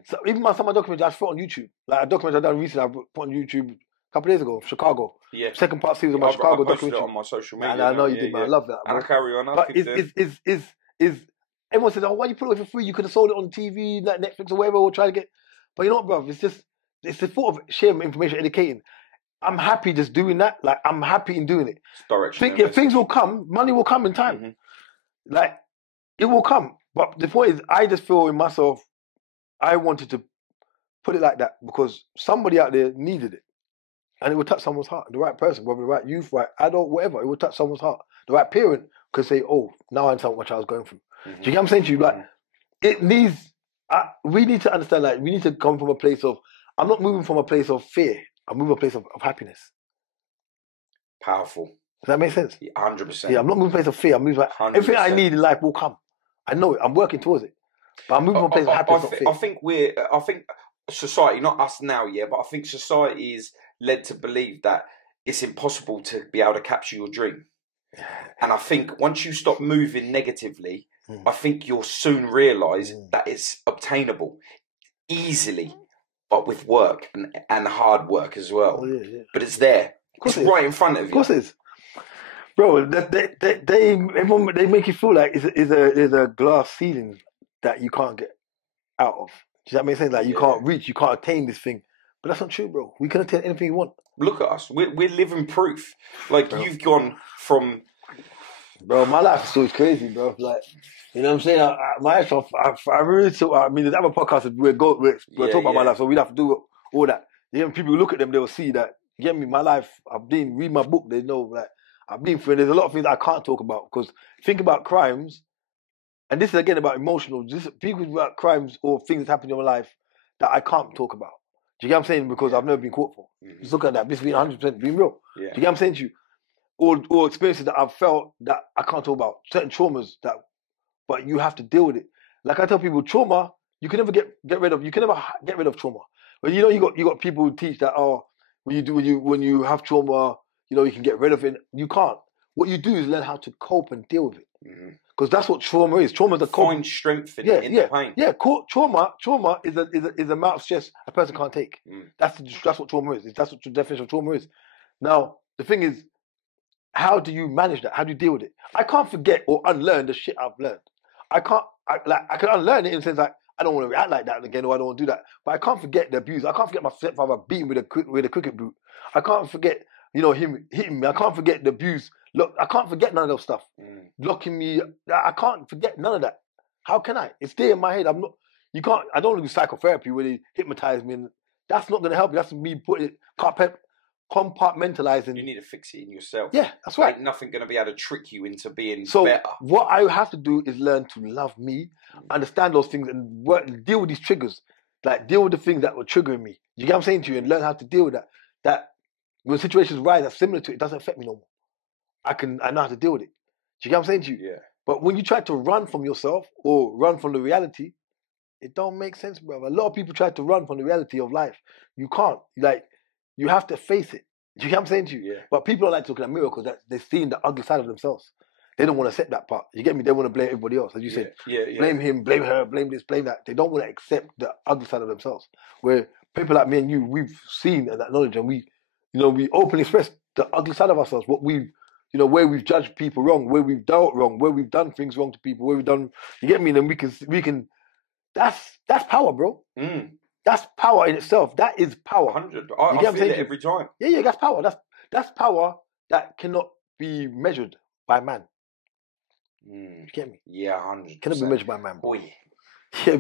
So even some of my documentaries I just put on YouTube. Like a documentary I done recently, I put on YouTube a couple of days ago, Chicago. Yeah. Second part series of my Chicago I posted documentary. it on my social media. And I know you did, man. I love that. And I carry on. But is everyone says, oh, why you put it away for free? You could have sold it on TV, like Netflix or wherever, or try to get. But you know what, bro? It's the thought of sharing information, educating. I'm happy just doing that. Like, I'm happy in doing it. Things will come, money will come in time. Like, it will come. But the point is, I just feel in myself, I wanted to put it like that because somebody out there needed it. And it would touch someone's heart. The right person, whether the right youth, right adult, whatever, it would touch someone's heart. The right parent could say, oh, now I understand what my child's going through. Do you get what I'm saying to you? Like, it needs, we need to understand, like, we need to come from a place of, I'm not moving from a place of fear. I'm moving from a place of happiness. Powerful. Does that make sense? 100%. Yeah, I'm not moving from a place of fear. I'm moving from, everything I need in life will come. I know it. I'm working towards it. But I'm moving from a place of happiness, not fear. I think society, not us now, but I think society is led to believe that it's impossible to be able to capture your dream. And I think once you stop moving negatively, I think you'll soon realise that it's obtainable easily, but with work and hard work as well. But it's there. It's right in front of you. Of course it is. Bro, they make you feel like there's a glass ceiling that you can't get out of. Does that make sense? Like, you can't reach, you can't attain this thing. But that's not true, bro. We can attain anything you want. Look at us. We're living proof. Like, bro, you've gone from... Bro, my life is so crazy, bro. Like, you know what I'm saying? I really thought, I mean, there's other podcasts we're talking about my life, so we'd have to do all that. You know, people look at them, they'll see that, you get me, my life, read my book, they know, like, I've been through, and there's a lot of things I can't talk about, because think about crimes, and this is again about emotional, people about crimes or things that happen in your life that I can't talk about. Do you get what I'm saying? Because I've never been caught for. Just look at that. This being 100% being real. Do you get what I'm saying to you? Or experiences that I've felt that I can't talk about. Certain traumas but you have to deal with it. Like I tell people, trauma, you can never get rid of. You can never get rid of trauma. But you know, you got people who teach that, when you have trauma, you know, you can get rid of it. You can't. What you do is learn how to cope and deal with it. Because that's what trauma is. Trauma is a find strength in the pain. Yeah, trauma is a amount of stress a person can't take. That's what trauma is. That's what the definition of trauma is. Now, the thing is, how do you manage that? How do you deal with it? I can't forget or unlearn the shit I've learned. I can unlearn it in the sense like, I don't want to react like that again, or I don't want to do that. But I can't forget the abuse. I can't forget my stepfather beating with a cricket boot. I can't forget, you know, him hitting me. I can't forget the abuse. Look, I can't forget none of those stuff. Locking me, I can't forget none of that. How can I? It's there in my head. I don't want to do psychotherapy where they hypnotize me. And that's not going to help you. That's me putting it, compartmentalizing. You need to fix it in yourself. Yeah, that's right. Ain't nothing going to be able to trick you into being so better. What I have to do is learn to love me, understand those things, and deal with these triggers. Like, deal with the things that were triggering me. You get what I'm saying to you? And learn how to deal with that. That when situations rise that's similar to it, it doesn't affect me no more. I know how to deal with it. Do you get what I'm saying to you? Yeah. But when you try to run from yourself or run from the reality, it don't make sense, bro. A lot of people try to run from the reality of life. You can't. Like, you have to face it. Do you get what I'm saying to you? Yeah. But people don't like talking about miracles. They're seeing the ugly side of themselves. They don't want to accept that part. You get me? They want to blame everybody else. As you said, blame him, blame her, blame this, blame that. They don't want to accept the ugly side of themselves. Where people like me and you, we've seen and acknowledged, and we openly express the ugly side of ourselves. What we've, you know, where we've judged people wrong, where we've dealt wrong, where we've done things wrong to people, where we've done. You get me? And we can. That's power, bro. That's power in itself. That is power. 100. I feel it every time. Yeah, that's power. That's power that cannot be measured by man. You get me? Yeah, 100%. Cannot be measured by man, boy. Yeah,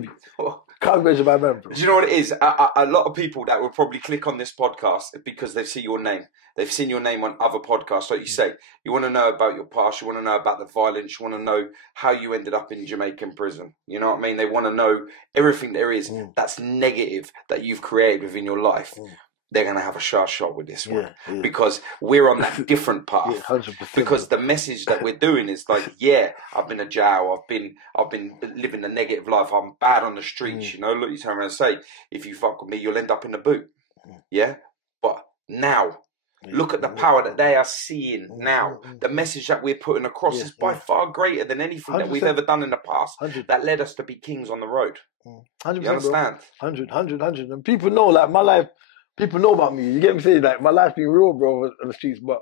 can't be measured by man, bro. Do you know what it is? A lot of people that will probably click on this podcast because they've seen your name. They've seen your name on other podcasts. Like you say, you want to know about your past. You want to know about the violence. You want to know how you ended up in Jamaican prison. You know what I mean? They want to know everything there is that's negative that you've created within your life. they're going to have a shot with this one. Yeah. Because we're on that different path. Yeah, 100%. Because the message that we're doing is like, yeah, I've been in jail, I've been living a negative life, I'm bad on the streets, you know, look, you turn around and say, if you fuck with me, you'll end up in the boot. Yeah? But now, look at the power that they are seeing now. The message that we're putting across is by far greater than anything that we've ever done in the past 100. that led us to be kings on the road. 100%, You understand? Bro. 100. And people know, like, my life, people know about me. You get me saying? Like, my life's been real, bro, on the streets. But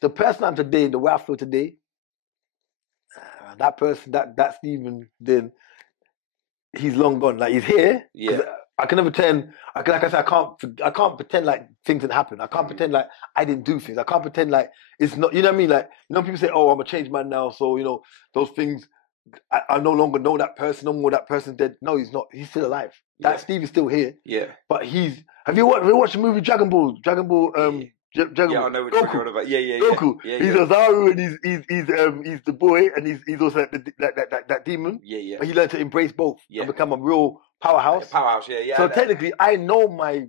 the person I'm today, the way I feel today, that person, that Stephen, then he's long gone. Like, he's here. Yeah. I can never pretend. Like I said, I can't pretend like things didn't happen. I can't pretend like I didn't do things. I can't pretend like it's not. You know what I mean? Like, you know, people say, "Oh, I'm a changed man now." So, you know, those things. I no longer know that person. No more that person's dead. No, he's not. He's still alive. That Steve is still here. Yeah. But he's. Have you watched the movie Dragon Ball? Dragon Ball. Dragon Yeah, Ball. I know what you're talking about. Yeah. Goku. Yeah, He's Ozaru and he's the boy and he's also that demon. Yeah. But he learned to embrace both and become a real powerhouse. Powerhouse. Yeah. So technically, I know my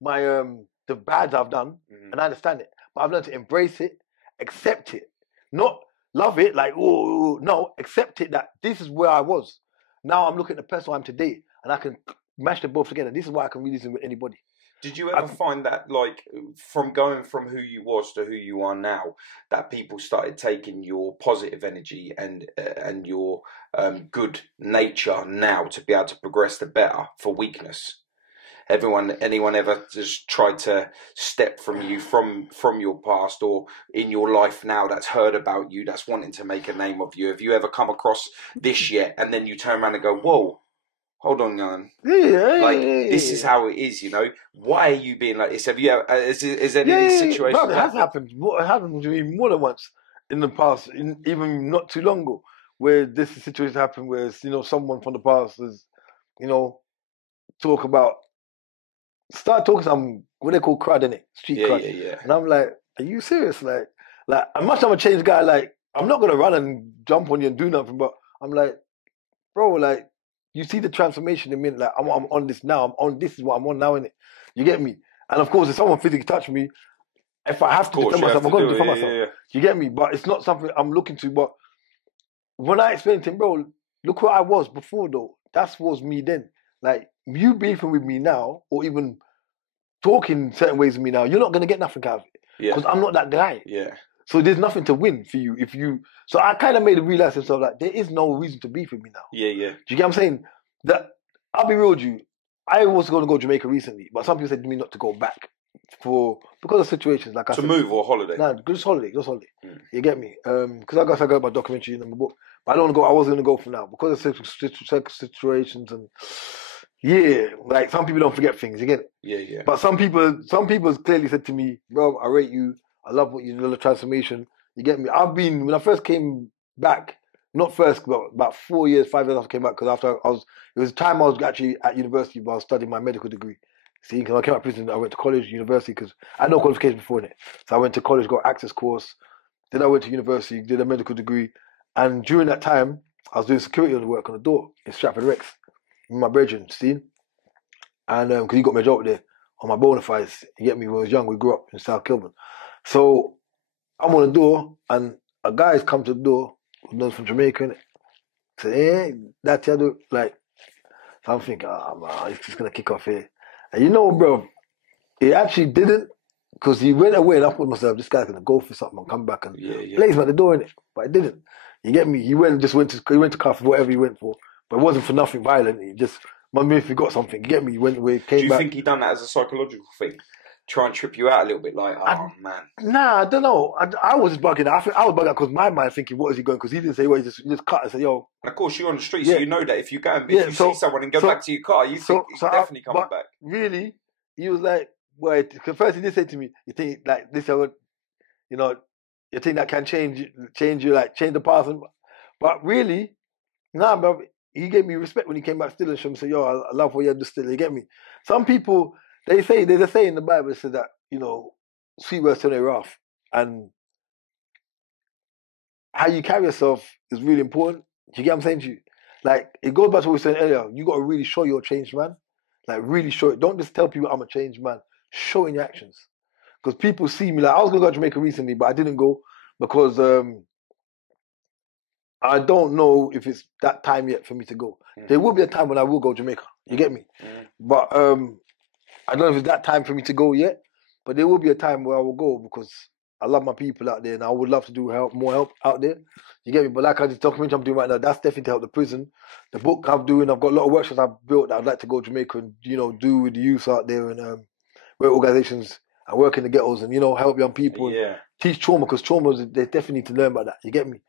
the bads I've done, and I understand it. But I've learned to embrace it, accept it, not love it. Like, oh no, accept it that this is where I was. Now I'm looking at the person I am today, and I can mash them both together. This is why I can reason with anybody. Did you ever find that, like, from going from who you was to who you are now, that people started taking your positive energy and your good nature now to be able to progress the better for weakness? Anyone ever just tried to step from you from your past or in your life now that's heard about you, that's wanting to make a name of you? Have you ever come across this yet? And then you turn around and go, whoa. Hold on, young. This is how it is, you know. Why are you being like this? Have you ever, is any of these situations? No, it has happened. It happened to me more than once in the past, even not too long ago, where this situation happened where, you know, someone from the past is, you know, start talking some, what they call crud, innit? Street crud. Yeah. And I'm like, are you serious? Like, I'm much of a changed guy. Like, I'm not going to run and jump on you and do nothing, but I'm like, bro, like, you see the transformation in me, like, I'm on this now. This is what I'm on now, innit? You get me? And of course, if someone physically touch me, if I have to defend myself, I'm going to defend myself. Yeah. You get me? But it's not something I'm looking to. But when I explained to him, bro, look where I was before, though. That was me then. Like, you beefing with me now, or even talking certain ways with me now, you're not going to get nothing out of it. Because I'm not that guy. Yeah. So there's nothing to win for you if you. So I kind of made it realize and stuff like there is no reason to beef with me now. Yeah. Do you get what I'm saying? That I'll be real with you. I was going to go to Jamaica recently, but some people said to me not to go back because of situations like I said. Move or holiday? No, just holiday. You get me? Because I guess I got my documentary in my book, but I don't want to go. I wasn't going to go for now because of situations and like some people don't forget things. You get it? Yeah. But some people clearly said to me, "Bro, I rate you. I love what you do, the transformation." You get me? When I first came back, not first, but about 4 years, 5 years after I came back, because it was a time I was actually at university, but I was studying my medical degree. See, because I came out of prison, I went to college, university, because I had no qualification before it. So I went to college, got access course. Then I went to university, did a medical degree. And during that time, I was doing security on the work on the door in Stratford Rex with my brethren, see? And because he got me a job there on my bona fides. You get me? When I was young, we grew up in South Kilburn. So I'm on the door, and a guy's come to the door, who knows from Jamaica, innit? Say, hey, that's the other, like, so I'm thinking, man, he's just going to kick off here. And you know, bro, he actually didn't, because he went away and I thought to myself, this guy's going to go for something and come back and blaze him at the door, innit? But he didn't. You get me? He went to car for whatever he went for, but it wasn't for nothing violent. He just, maybe if he got something, you get me? He went away, came back. Do you think he done that as a psychological thing? Try and trip you out a little bit, like, man. Nah, I don't know. I was just bugging out. I was bugging out because my mind thinking, what is he going? Because he didn't say, well, he just cut and said, yo. And of course, you're on the street, so you know that if you go and if you see someone and go back to your car, you think he's definitely coming back. Really, he was like, well, first he did say to me, you think like this, you know, you think that can change you, like change the past? But really, nah, bro. He gave me respect when he came back still and showed me, say, yo, I love what you do still. You get me? Some people. There's a saying in the Bible that says that, you know, sweet words turn their wrath. And how you carry yourself is really important. Do you get what I'm saying to you? Like, it goes back to what we were saying earlier. You got to really show you're a changed man. Like really show it. Don't just tell people I'm a changed man. Show it in your actions. Because people see me. Like I was going to go to Jamaica recently, but I didn't go because I don't know if it's that time yet for me to go. There will be a time when I will go to Jamaica. You get me? But I don't know if it's that time for me to go yet. But there will be a time where I will go because I love my people out there and I would love to do more help out there. You get me? But like this documentary I'm doing right now, that's definitely to help the prison. The book I'm doing, I've got a lot of workshops I've built that I'd like to go to Jamaica and, you know, do with the youth out there and work organisations and work in the ghettos and, you know, help young people and teach trauma because trauma, they definitely need to learn about that. You get me?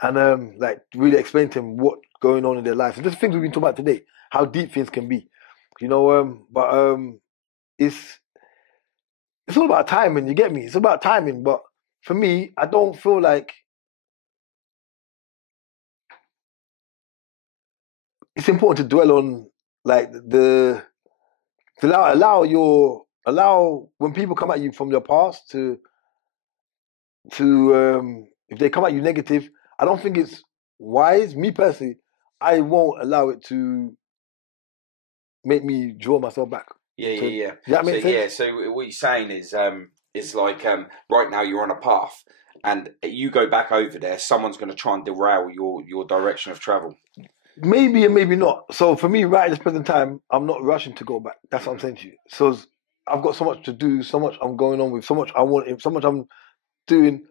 And like really explain to them what's going on in their lives. And just things we've been talking about today, how deep things can be. You know, it's all about timing, you get me? It's about timing, but for me, I don't feel like it's important to dwell on like allow when people come at you from your past to if they come at you negative, I don't think it's wise. Me personally, I won't allow it to make me draw myself back. Yeah. Does that make sense? Yeah, so what you're saying is like right now you're on a path and you go back over there, someone's going to try and derail your direction of travel. Maybe and maybe not. So for me, right at this present time, I'm not rushing to go back. That's what I'm saying to you. So I've got so much to do, so much I'm going on with, so much I want, so much I'm doing.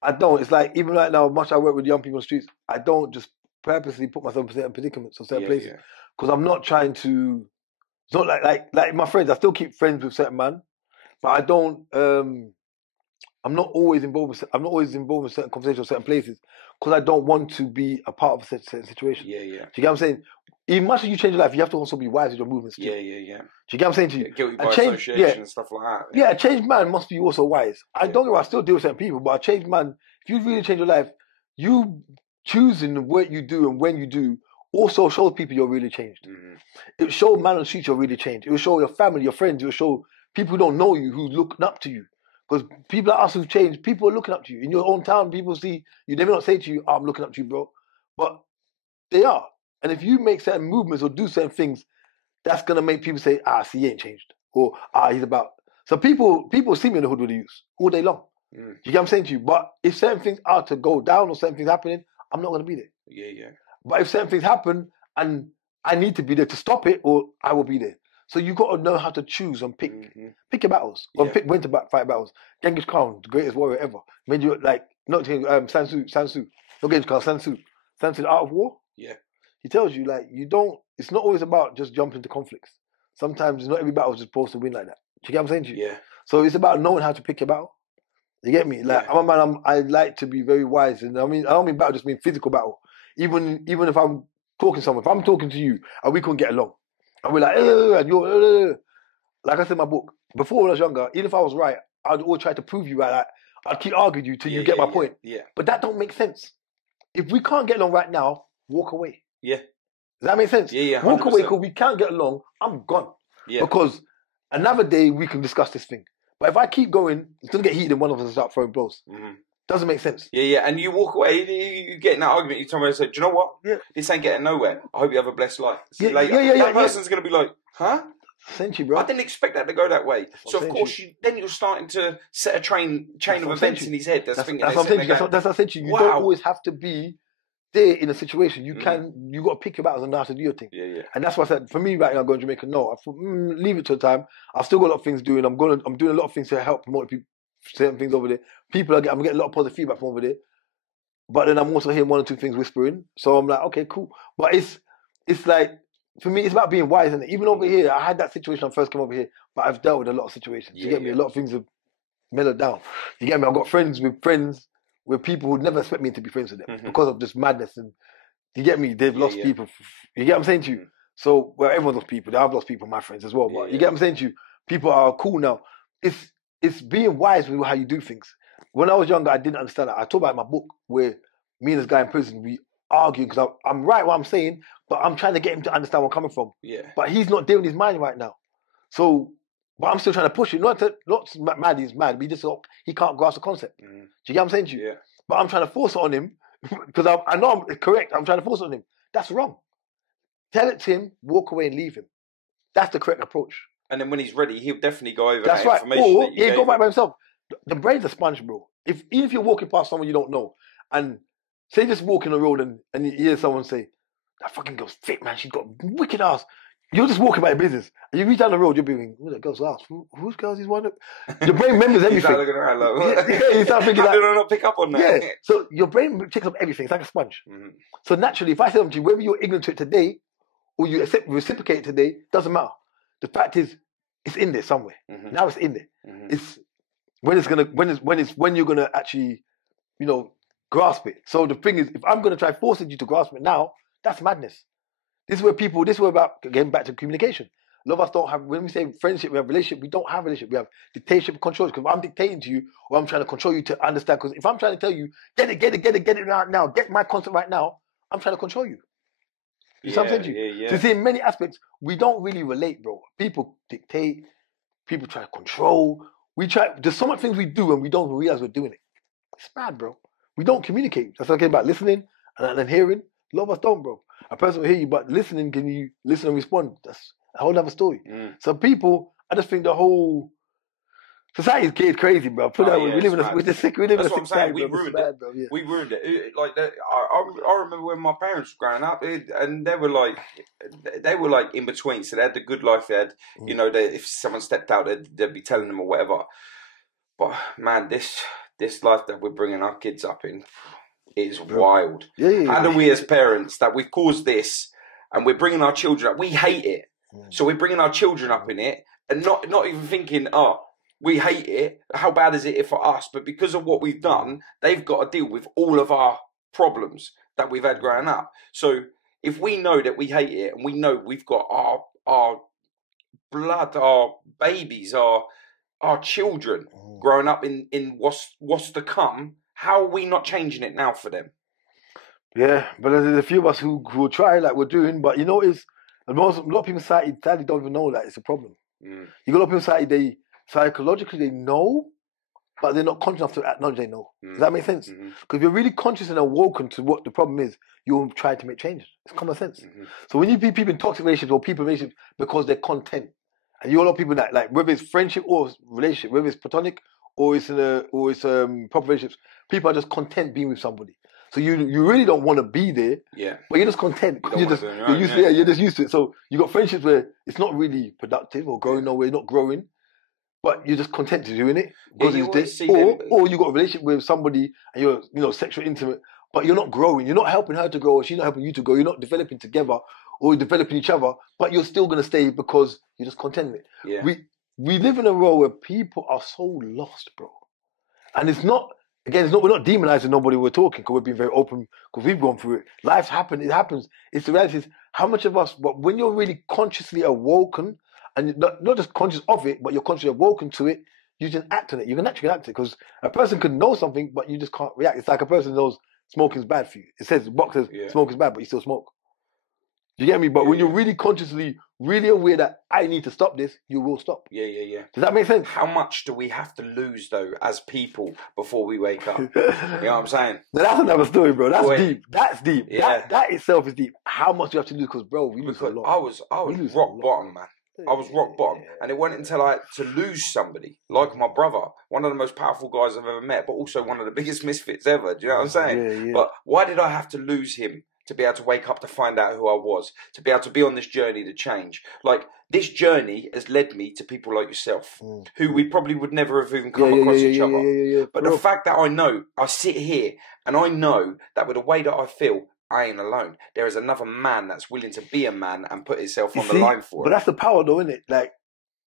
I don't. It's like even right now, much I work with young people on the streets, I don't just purposely put myself in certain predicaments or certain places because I'm not trying to. It's not like my friends. I still keep friends with certain man, but I don't. I'm not always involved with certain conversations or certain places because I don't want to be a part of a certain situation. Yeah. Do you get what I'm saying? Even much as you change your life, you have to also be wise with your movements too. Yeah. Do you get what I'm saying to you? Guilty by association and stuff like that. Yeah, a changed man must be also wise. I don't know. I still deal with certain people, but a changed man, if you really change your life, you choosing what you do and when you do also shows people you're really changed. It will show man on the street you're really changed. It will show your family, your friends. It will show people who don't know you who looking up to you. Because people like us who've changed, people are looking up to you. In your own town, people see you. They may not say to you, I'm looking up to you, bro. But they are. And if you make certain movements or do certain things, that's going to make people say, see, he ain't changed. Or, he's about. So people see me in the hood with the youth all day long. You get what I'm saying to you? But if certain things are to go down or certain things happening, I'm not going to be there. Yeah. But if certain things happen and I need to be there to stop it, or I will be there. So you got to know how to choose and pick your battles, or pick when to fight battles. Genghis Khan, the greatest warrior ever, made you like not Sansu, not Genghis Khan, Sansu, the art of war. Yeah, he tells you like you don't. It's not always about just jumping into conflicts. Sometimes not every battle is supposed to win like that. Do you get what I'm saying to you? Yeah. So it's about knowing how to pick your battle. You get me? Like I'm a man. I like to be very wise, and I don't mean battle just mean physical battle. Even if I'm talking to someone, if I'm talking to you and we couldn't get along. And we're like, and you're, like I said in my book, before when I was younger, even if I was right, I'd always try to prove you right. Like, I'd keep arguing you till you get my point. Yeah. But that don't make sense. If we can't get along right now, walk away. Yeah. Does that make sense? Yeah. 100%. Walk away because we can't get along. I'm gone. Yeah. Because another day we can discuss this thing. But if I keep going, it's going to get heated and one of us will start throwing blows. Doesn't make sense. Yeah. And you walk away, you get in that argument, you tell me, I said, do you know what? Yeah. This ain't getting nowhere. I hope you have a blessed life. See you later. That person's going to be like, huh? Thank you, bro. I didn't expect that to go that way. So of course, you're starting to set a chain of events in his head. That's what I'm saying. That's what I said to you. You don't always have to be there in a situation. You got to pick your battles and know how to do your thing. Yeah. And that's why I said, for me right now, going to Jamaica, no. I thought, leave it to a time. I've still got a lot of things doing. I'm doing a lot of things to help promote people, certain things over there. I'm getting a lot of positive feedback from over there. But then I'm also hearing one or two things whispering. So I'm like, okay, cool. But it's like, for me, it's about being wise. And even over here, I had that situation when I first came over here, but I've dealt with a lot of situations. You get me? A lot of things have mellowed down. You get me? I've got friends with people who never expect me to be friends with them because of just madness. And you get me? They've lost people. You get what I'm saying to you? So, well, everyone's lost people. I've lost people, my friends as well. But you get what I'm saying to you? People are cool now. It's being wise with how you do things. When I was younger, I didn't understand that. I talk about in my book where me and this guy in prison, we argue because I'm right what I'm saying, but I'm trying to get him to understand where I'm coming from. Yeah. But he's not dealing with his mind right now. So, but I'm still trying to push it. Not mad, he's mad. He can't grasp the concept. Do you get what I'm saying to you? Yeah. But I'm trying to force it on him because I know I'm correct. I'm trying to force it on him. That's wrong. Tell it to him, walk away and leave him. That's the correct approach. And then when he's ready, he'll definitely go over That's that right. information. Or that you he'll go gave back him. by himself. The brain's a sponge, bro. Even if you're walking past someone you don't know, and say just walking the road and you hear someone say, "That fucking girl's fit, man. She's got wicked ass." You're just walking by your business, and you reach down the road, you're being, "Who's that girl's ass? Whose girl's is one?" Your brain remembers You everything. start looking around like, You start thinking how like, did I not pick up on that? yeah. So your brain picks up everything. It's like a sponge. Mhm. So naturally, if I say something to you, whether you're ignorant to it today or you reciprocate it today, doesn't matter. The fact is, it's in there somewhere. Mhm. Now it's in there. Mhm. It's when you're gonna actually, grasp it. So the thing is, if I'm gonna try forcing you to grasp it now, that's madness. This is where about getting back to communication. A lot of us don't have, when we say friendship, we have relationship, we don't have relationship. We have dictatorship and control. Because if I'm dictating to you, or I'm trying to control you to understand, because if I'm trying to tell you, get it right now, get my concept right now, I'm trying to control you. You see what I'm saying to you? Yeah. So you see, in many aspects, we don't really relate, bro. People dictate, people try to control. There's so much things we do and we don't realize we're doing it. It's mad, bro. We don't communicate. That's okay about listening and then hearing. A lot of us don't, bro. A person will hear you, but listening, can you listen and respond? That's a whole other story. So people, I just think the whole society's getting crazy, bro. We live in a sick society. We ruined it. Bro. Yeah. We ruined it. Like that, I remember when my parents were growing up, and they were like in between. So they had the good life. They had, if someone stepped out, they'd be telling them or whatever. But man, this life that we're bringing our kids up in is wild. How do we as parents that we've caused this and we're bringing our children up? We hate it, so we're bringing our children up in it, and not even thinking, we hate it. How bad is it for us? But because of what we've done, they've got to deal with all of our problems that we've had growing up. So if we know that we hate it, and we know we've got our blood, our babies, our children growing up in what's to come, how are we not changing it now for them? Yeah, but there's a few of us who will try like we're doing, but a lot of people in society sadly don't even know that it's a problem. You got a lot of people in society, they psychologically they know, but they're not conscious enough to acknowledge they know. Does that make sense? Because if you're really conscious and awoken to what the problem is, you'll try to make changes. It's common sense. So when you see people in toxic relationships or people in relationships because they're content, and you a lot of people that like whether it's friendship or relationship, whether it's platonic or it's proper relationships, people are just content being with somebody. So you really don't want to be there, but you're just content. You're just used to it. So you got friendships where it's not really productive or going nowhere, not growing, but you're just content to doing it because it's this. Or you got a relationship with somebody and you're sexually intimate, but you're not growing. You're not helping her to grow, or she's not helping you to grow. You're not developing together or developing each other, but you're still gonna stay because you're just content with it. We live in a world where people are so lost, bro, and it's not. Again, we're not demonizing nobody. We're talking because we're being very open because we've gone through it. Life's happened. It happens. It's the reality is how much of us. But when you're really consciously awoken and not just conscious of it, but you're consciously awoken to it, you can act on it. You can actually act on it because a person could know something, but you just can't react. It's like a person knows smoking's bad for you. It says the box says smoking's bad, but you still smoke. You get me? But when you're really consciously, really aware that I need to stop this, you will stop. Yeah. Does that make sense? How much do we have to lose, though, as people before we wake up? You know what I'm saying? Now, that's another story, bro. That's deep. That's deep. Yeah. That itself is deep. How much do you have to lose? Because, bro, we lose a lot. I was rock bottom, man. I was rock bottom. And it wasn't until I had to lose somebody, like my brother, one of the most powerful guys I've ever met, but also one of the biggest misfits ever. Do you know what I'm saying? Yeah. But why did I have to lose him? To be able to wake up to find out who I was, to be able to be on this journey to change. Like, this journey has led me to people like yourself, who we probably would never have even come across each other. But the fact that I sit here and I know that with the way that I feel, I ain't alone. There is another man that's willing to be a man and put himself on the line for it. But that's the power though, isn't it? Like,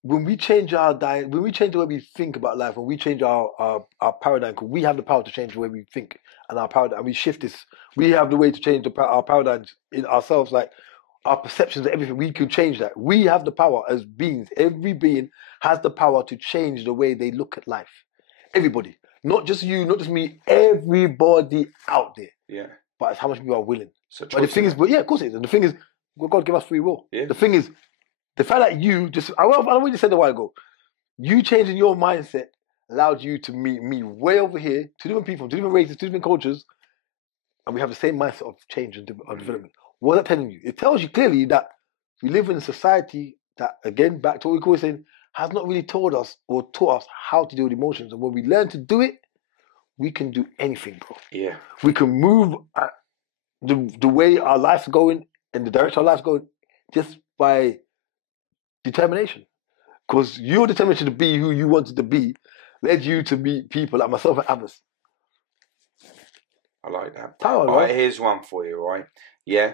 when we change when we change the way we think about life, when we change our paradigm, because we have the power to change the way we think and our paradigm, and we shift this. We have the way to change our paradigms in ourselves, like our perceptions of everything. We can change that. We have the power as beings. Every being has the power to change the way they look at life. Everybody, not just you, not just me. Everybody out there. Yeah. But it's how much people are willing. But the thing is, of course it is. And the thing is, God give us free will. Yeah. The thing is, the fact that you just, I already said a while ago, you changing your mindset allowed you to meet me way over here, two different people, two different races, two different cultures, and we have the same mindset of change and development. What is that telling you? It tells you clearly that we live in a society that, again, back to what we were saying, has not really told us or taught us how to deal with emotions. And when we learn to do it, we can do anything, bro. Yeah. We can move the way our life's going and the direction our life's going just by determination. Because your determination to be who you wanted to be led you to meet people like myself and others. I like that. Power, All right, here's one for you, right? Yeah.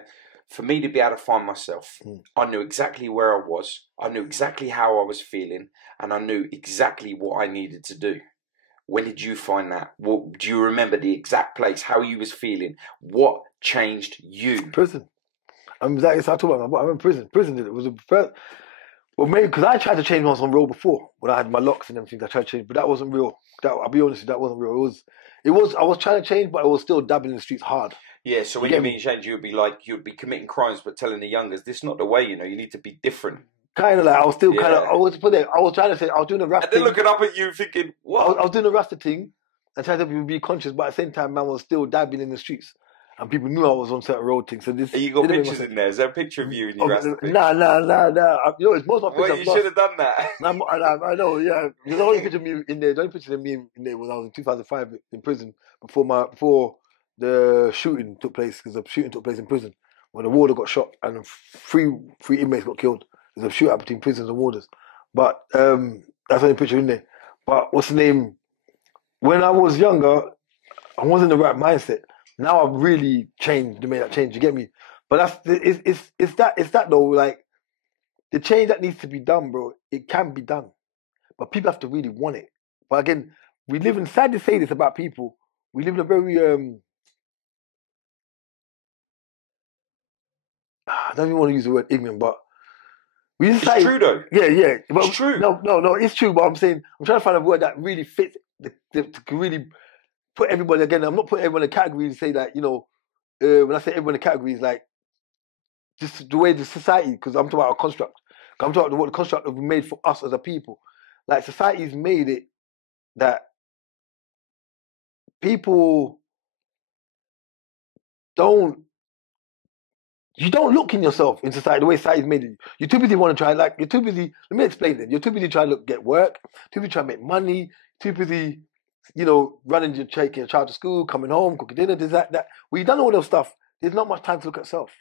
For me to be able to find myself, I knew exactly where I was. I knew exactly how I was feeling. And I knew exactly what I needed to do. When did you find that? What, do you remember the exact place, how you was feeling? What changed you? Prison. I'm talking about I'm in prison. Prison did it. It was the first. Well, maybe because I tried to change once on real before when I had my locks and everything. I tried to change, but that wasn't real. I'll be honest, that wasn't real. It was. I was trying to change, but I was still dabbling in the streets hard. Yeah. So when you mean change, you'd be committing crimes, but telling the youngers, this is not the way. You know, you need to be different. Kind of like I was still kind of. I was trying to say I was doing the rasta. And they're looking up at you, thinking, what? I was doing the rasta thing and trying to people be conscious, but at the same time, man was still dabbling in the streets. And people knew I was on certain road things. So this. And you got pictures in there? Is there a picture of you in your rasta thing? Nah. You know, it's most of my pictures. Well, you should have done that. I know, yeah. There's only picture of me in there. The only picture of me in there was I was in 2005 in prison before the shooting took place. Because the shooting took place in prison when the warder got shot and three inmates got killed. There's a shootout between prisons and warders. But that's the only picture in there. But what's the name? When I was younger, I wasn't in the right mindset. Now I've really changed to make that change. You get me? But it's that though. Like the change that needs to be done, bro. It can be done, but people have to really want it. But again, we live in. Sad to say this about people. We live in a very I don't even want to use the word ignorant, but it's true though. Yeah. But it's true. No, it's true. But I'm saying I'm trying to find a word that really fits to really put everybody again. I'm not putting everyone in a category and say that, you know, when I say everyone in a category is like just the way the society, because I'm talking about a construct. I'm talking about what the construct we made for us as a people. Like society's made it that people you don't look in yourself in society the way society's made it. You're too busy want to try, like, you're too busy, let me explain it. You're too busy trying to get work, too busy trying to make money, too busy, you know, taking your child to school, coming home, cooking dinner, this, that. When you've done all those stuff, there's not much time to look at self.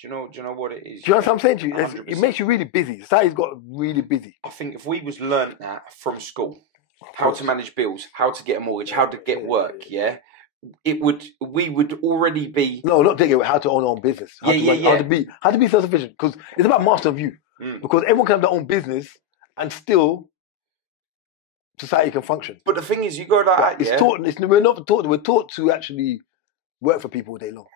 Do you know what it is? Do you know what I'm saying to you? 100%. It makes you really busy. Society's got really busy. I think if we was learnt that from school, how to manage bills, how to get a mortgage, how to get work, we would already be... No, not taking how to own our own business. How to be self-sufficient. Because it's about master of you. Because everyone can have their own business and still society can function. But the thing is, you go like that, we're not taught, we're taught to actually work for people all day long.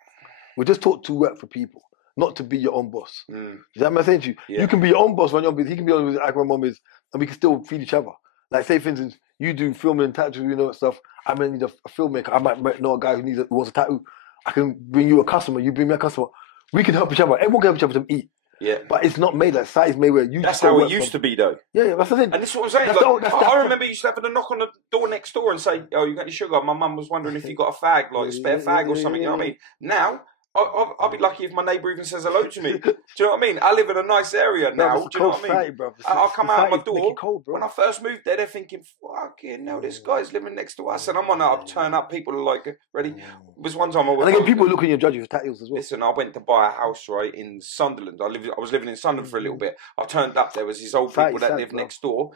We're just taught to work for people, not to be your own boss. Is that what I'm saying to you? Yeah. You can be your own boss, run your own business. He can be on business like my mum is, and we can still feed each other. Like, say, for instance, you do filming and tattoos, you know, that stuff. I might need a filmmaker. I might know a guy who wants a tattoo. I can bring you a customer. You bring me a customer. We can help each other. Everyone can help each other to eat. Yeah. But it's not made like society's made where you. That's how it used to be, though. Yeah, that's the thing. And this is what I'm saying. I remember you used to have to knock on the door next door and say, "Oh, you got any sugar?" My mum was wondering if you got a fag, like a spare fag or something. You know what I mean? Now, I'll be lucky if my neighbour even says hello to me. Do you know what I mean? I live in a nice area now. Do you know what I mean? I'll come out my door. Cold, when I first moved there, they're thinking, "Fucking hell, this guy's living next to us." And I'm on I'll turn up. People are like, "Ready?" It was one time and again, people looking at your judges with tattoos as well. Listen, I went to buy a house right in Sunderland. I was living in Sunderland for a little bit. I turned up. There was these old people that lived next door.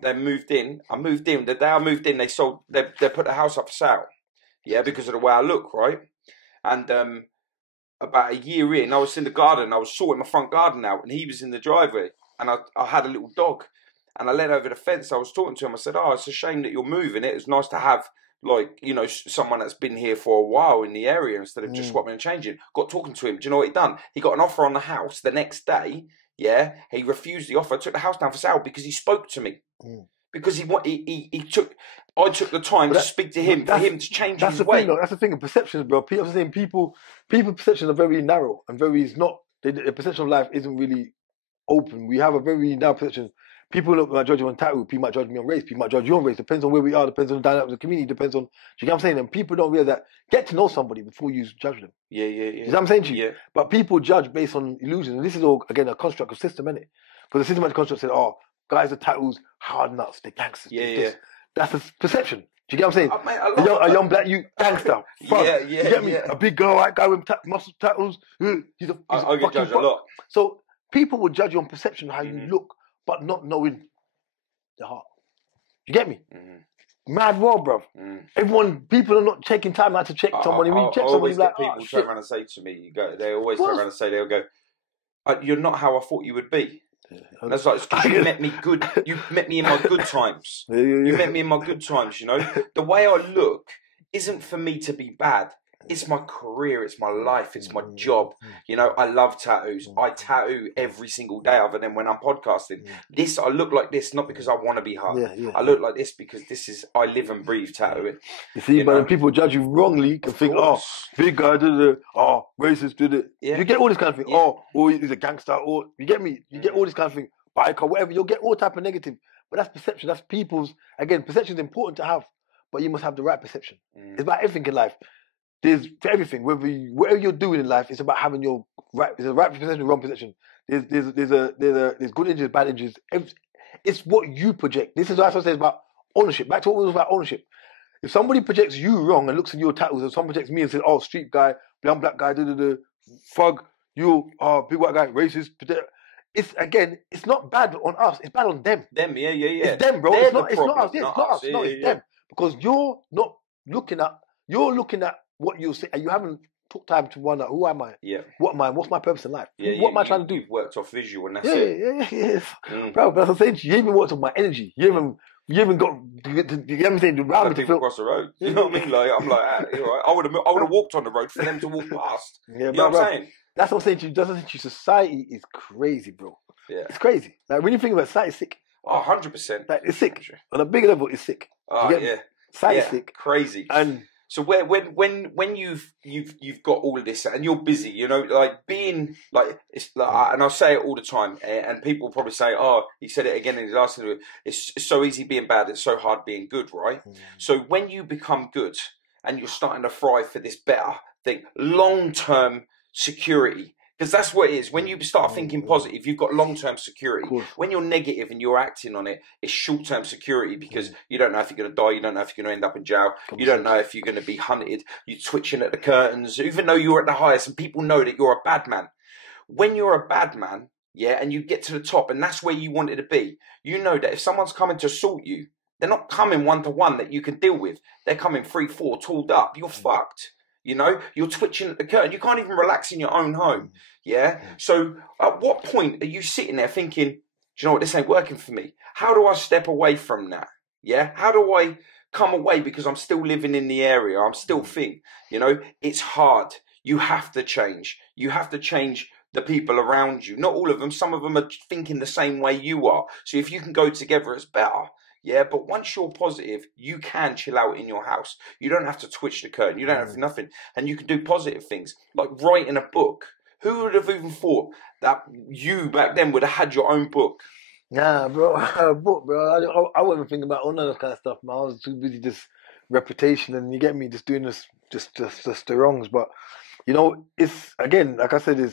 They moved in. I moved in. The day I moved in, they put the house up for sale. Yeah, because of the way I look, right? And about a year in, I was in the garden. I was sorting my front garden out, and he was in the driveway. And I had a little dog, and I led over the fence. I was talking to him. I said, "Oh, it's a shame that you're moving. It's nice to have, like, you know, someone that's been here for a while in the area instead of just swapping and changing." Got talking to him. Do you know what he done? He got an offer on the house the next day. Yeah, he refused the offer. Took the house down for sale because he spoke to me. Because I took the time to speak to him for him to change his way. That's the thing of perceptions, bro. I'm saying people perceptions are very narrow and the perception of life isn't really open. We have a very narrow perception. People might judge you on tattoo, people might judge me on race, people might judge you on race. Depends on where we are, depends on the dynamics of the community, depends on, you know what I'm saying? And people don't realize that. Get to know somebody before you judge them. Yeah. You know what I'm saying to you? Yeah. But people judge based on illusions. And this is all, again, a construct of system, isn't it? Because the systematic construct said, oh, guys with tattoos, hard nuts, they're gangsters. Yeah. That's a perception. Do you get what I'm saying? Mate, A young black youth, gangster. Fuck. Yeah, You get me? A big girl, white guy with muscle tattoos, he's a I get fucking judged a lot. So people will judge you on perception of how you look, but not knowing the heart. You get me? Mad world, bruv. People are not taking time out to check someone. When you check someone, you're like, people turn around and say to me, they always turn around and say, they'll go, you're not how I thought you would be. And that's like, it's because you met me good. You met me in my good times. You met me in my good times, you know. The way I look isn't for me to be bad. It's my career, it's my life, it's my job. You know, I love tattoos. I tattoo every single day other than when I'm podcasting. I look like this not because I want to be hard. I look like this because I live and breathe tattooing. You see, but when people judge you wrongly, can think, oh, big guy did it, oh, racist did it. You get all this kind of thing. Oh, he's a gangster, or you get me? You get all this kind of thing. Biker, whatever, you'll get all type of negative. But that's perception, that's people's, again, perception is important to have, but you must have the right perception. It's about everything in life. There's for everything, whatever you're doing in life, it's about having your right. There's a right perception, wrong perception. There's good edges, bad edges. It's what you project. This is what I say about ownership. Back to what we was about ownership. If somebody projects you wrong and looks at your tattoos, and someone projects me and says, "Oh, street guy, young black guy, thug, you, big white guy, racist." It's not bad on us. It's bad on them. Them, yeah. It's them, bro. It's not us. Yeah, it's not us. No, it's them. Because you're not looking at. You're looking at what you say, and you haven't took time to wonder, who am I? Yeah. What am I? What's my purpose in life? What am I trying to do? You've worked off visual, and that's it. Yeah. Bro, but I'm saying to you, you haven't worked off my energy. You haven't got. You haven't said around me to people across the road. You know what I mean? Like I'm like, right. I would have walked on the road for them to walk past. Yeah, you know what I'm saying? That's what I'm saying to you. That's what I'm saying to you. Society is crazy, bro. Yeah, it's crazy. Like when you think about it, society, it's sick. 100%. Like it's sick. On a bigger level, it's sick. Society is sick. Crazy. And so when you've got all of this and you're busy, you know, like being like it's like, and I'll say it all the time, and people probably say, "Oh, he said it again in his last interview." It's so easy being bad. It's so hard being good, right? So when you become good and you're starting to thrive for this better thing, long-term security. Because that's what it is. When you start thinking positive, you've got long-term security. When you're negative and you're acting on it, it's short-term security because you don't know if you're going to die. You don't know if you're going to end up in jail. You don't know if you're going to be hunted. You're twitching at the curtains, even though you're at the highest and people know that you're a bad man. When you're a bad man, and you get to the top and that's where you wanted to be, you know that if someone's coming to assault you, they're not coming one-to-one that you can deal with. They're coming 3-4, tooled up. You're fucked. You know, you're twitching at the curtain. You can't even relax in your own home. Yeah. So at what point are you sitting there thinking, do you know what, this ain't working for me? How do I step away from that? Yeah. How do I come away because I'm still living in the area? I'm still thin. You know, it's hard. You have to change. You have to change the people around you. Not all of them. Some of them are thinking the same way you are. So if you can go together, it's better. Yeah, but once you're positive, you can chill out in your house. You don't have to twitch the curtain. You don't have nothing. And you can do positive things, like writing a book. Who would have even thought that you back then would have had your own book? Nah, bro. A book, bro. I wasn't thinking about all that kind of stuff, man. I was too busy just reputation and you get me just doing this, just the wrongs. But, you know, it's, again, like I said,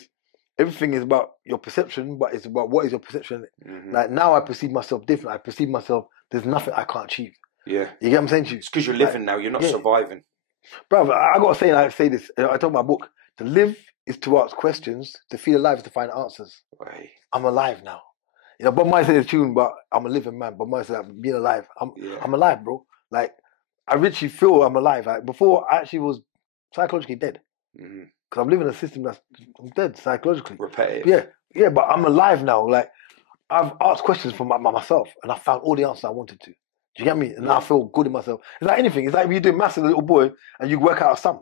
everything is about your perception, but it's about what is your perception. Like now I perceive myself different. I perceive myself, there's nothing I can't achieve. Yeah. You get what I'm saying to you? It's because you're living now, you're not surviving. Bro, I got to say this. I talk about my book. To live is to ask questions. To feel alive is to find answers. Right. I'm alive now. You know, Bob Marley said the tune, but I'm a living man. Bob Marley said being alive. I'm alive, bro. Like, I really feel I'm alive. Like, before, I actually was psychologically dead. Because I'm living in a system I'm dead psychologically. Repetitive. Yeah, but I'm alive now. Like, I've asked questions for myself, and I found all the answers I wanted to. Do you get me? And now I feel good in myself. It's like anything. It's like when you're doing maths as a little boy, and you work out a sum.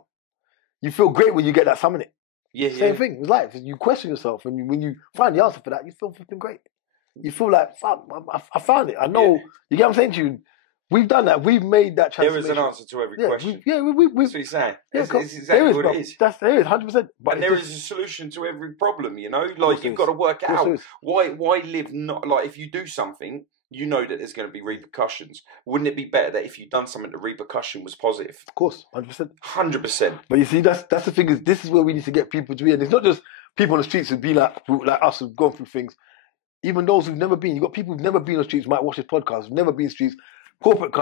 You feel great when you get that sum in it. Same thing with life. You question yourself, and when you find the answer for that, you feel flipping great. You feel like, fuck, I found it. I know. You get what I'm saying to you? We've done that. We've made that transformation. There is an answer to every question. That's what he's saying. It's exactly what it is. There is, 100%. And there is a solution to every problem, you know? Like, you've got to work it out. Why live not... Like, if you do something, you know that there's going to be repercussions. Wouldn't it be better that if you'd done something, the repercussion was positive? Of course, 100%. 100%. But you see, that's the thing is, this is where we need to get people to be. And it's not just people on the streets who be like us who've gone through things. even those who've never been, you got people who've never been on the streets, might watch this podcast, who've never been on the streets, corporate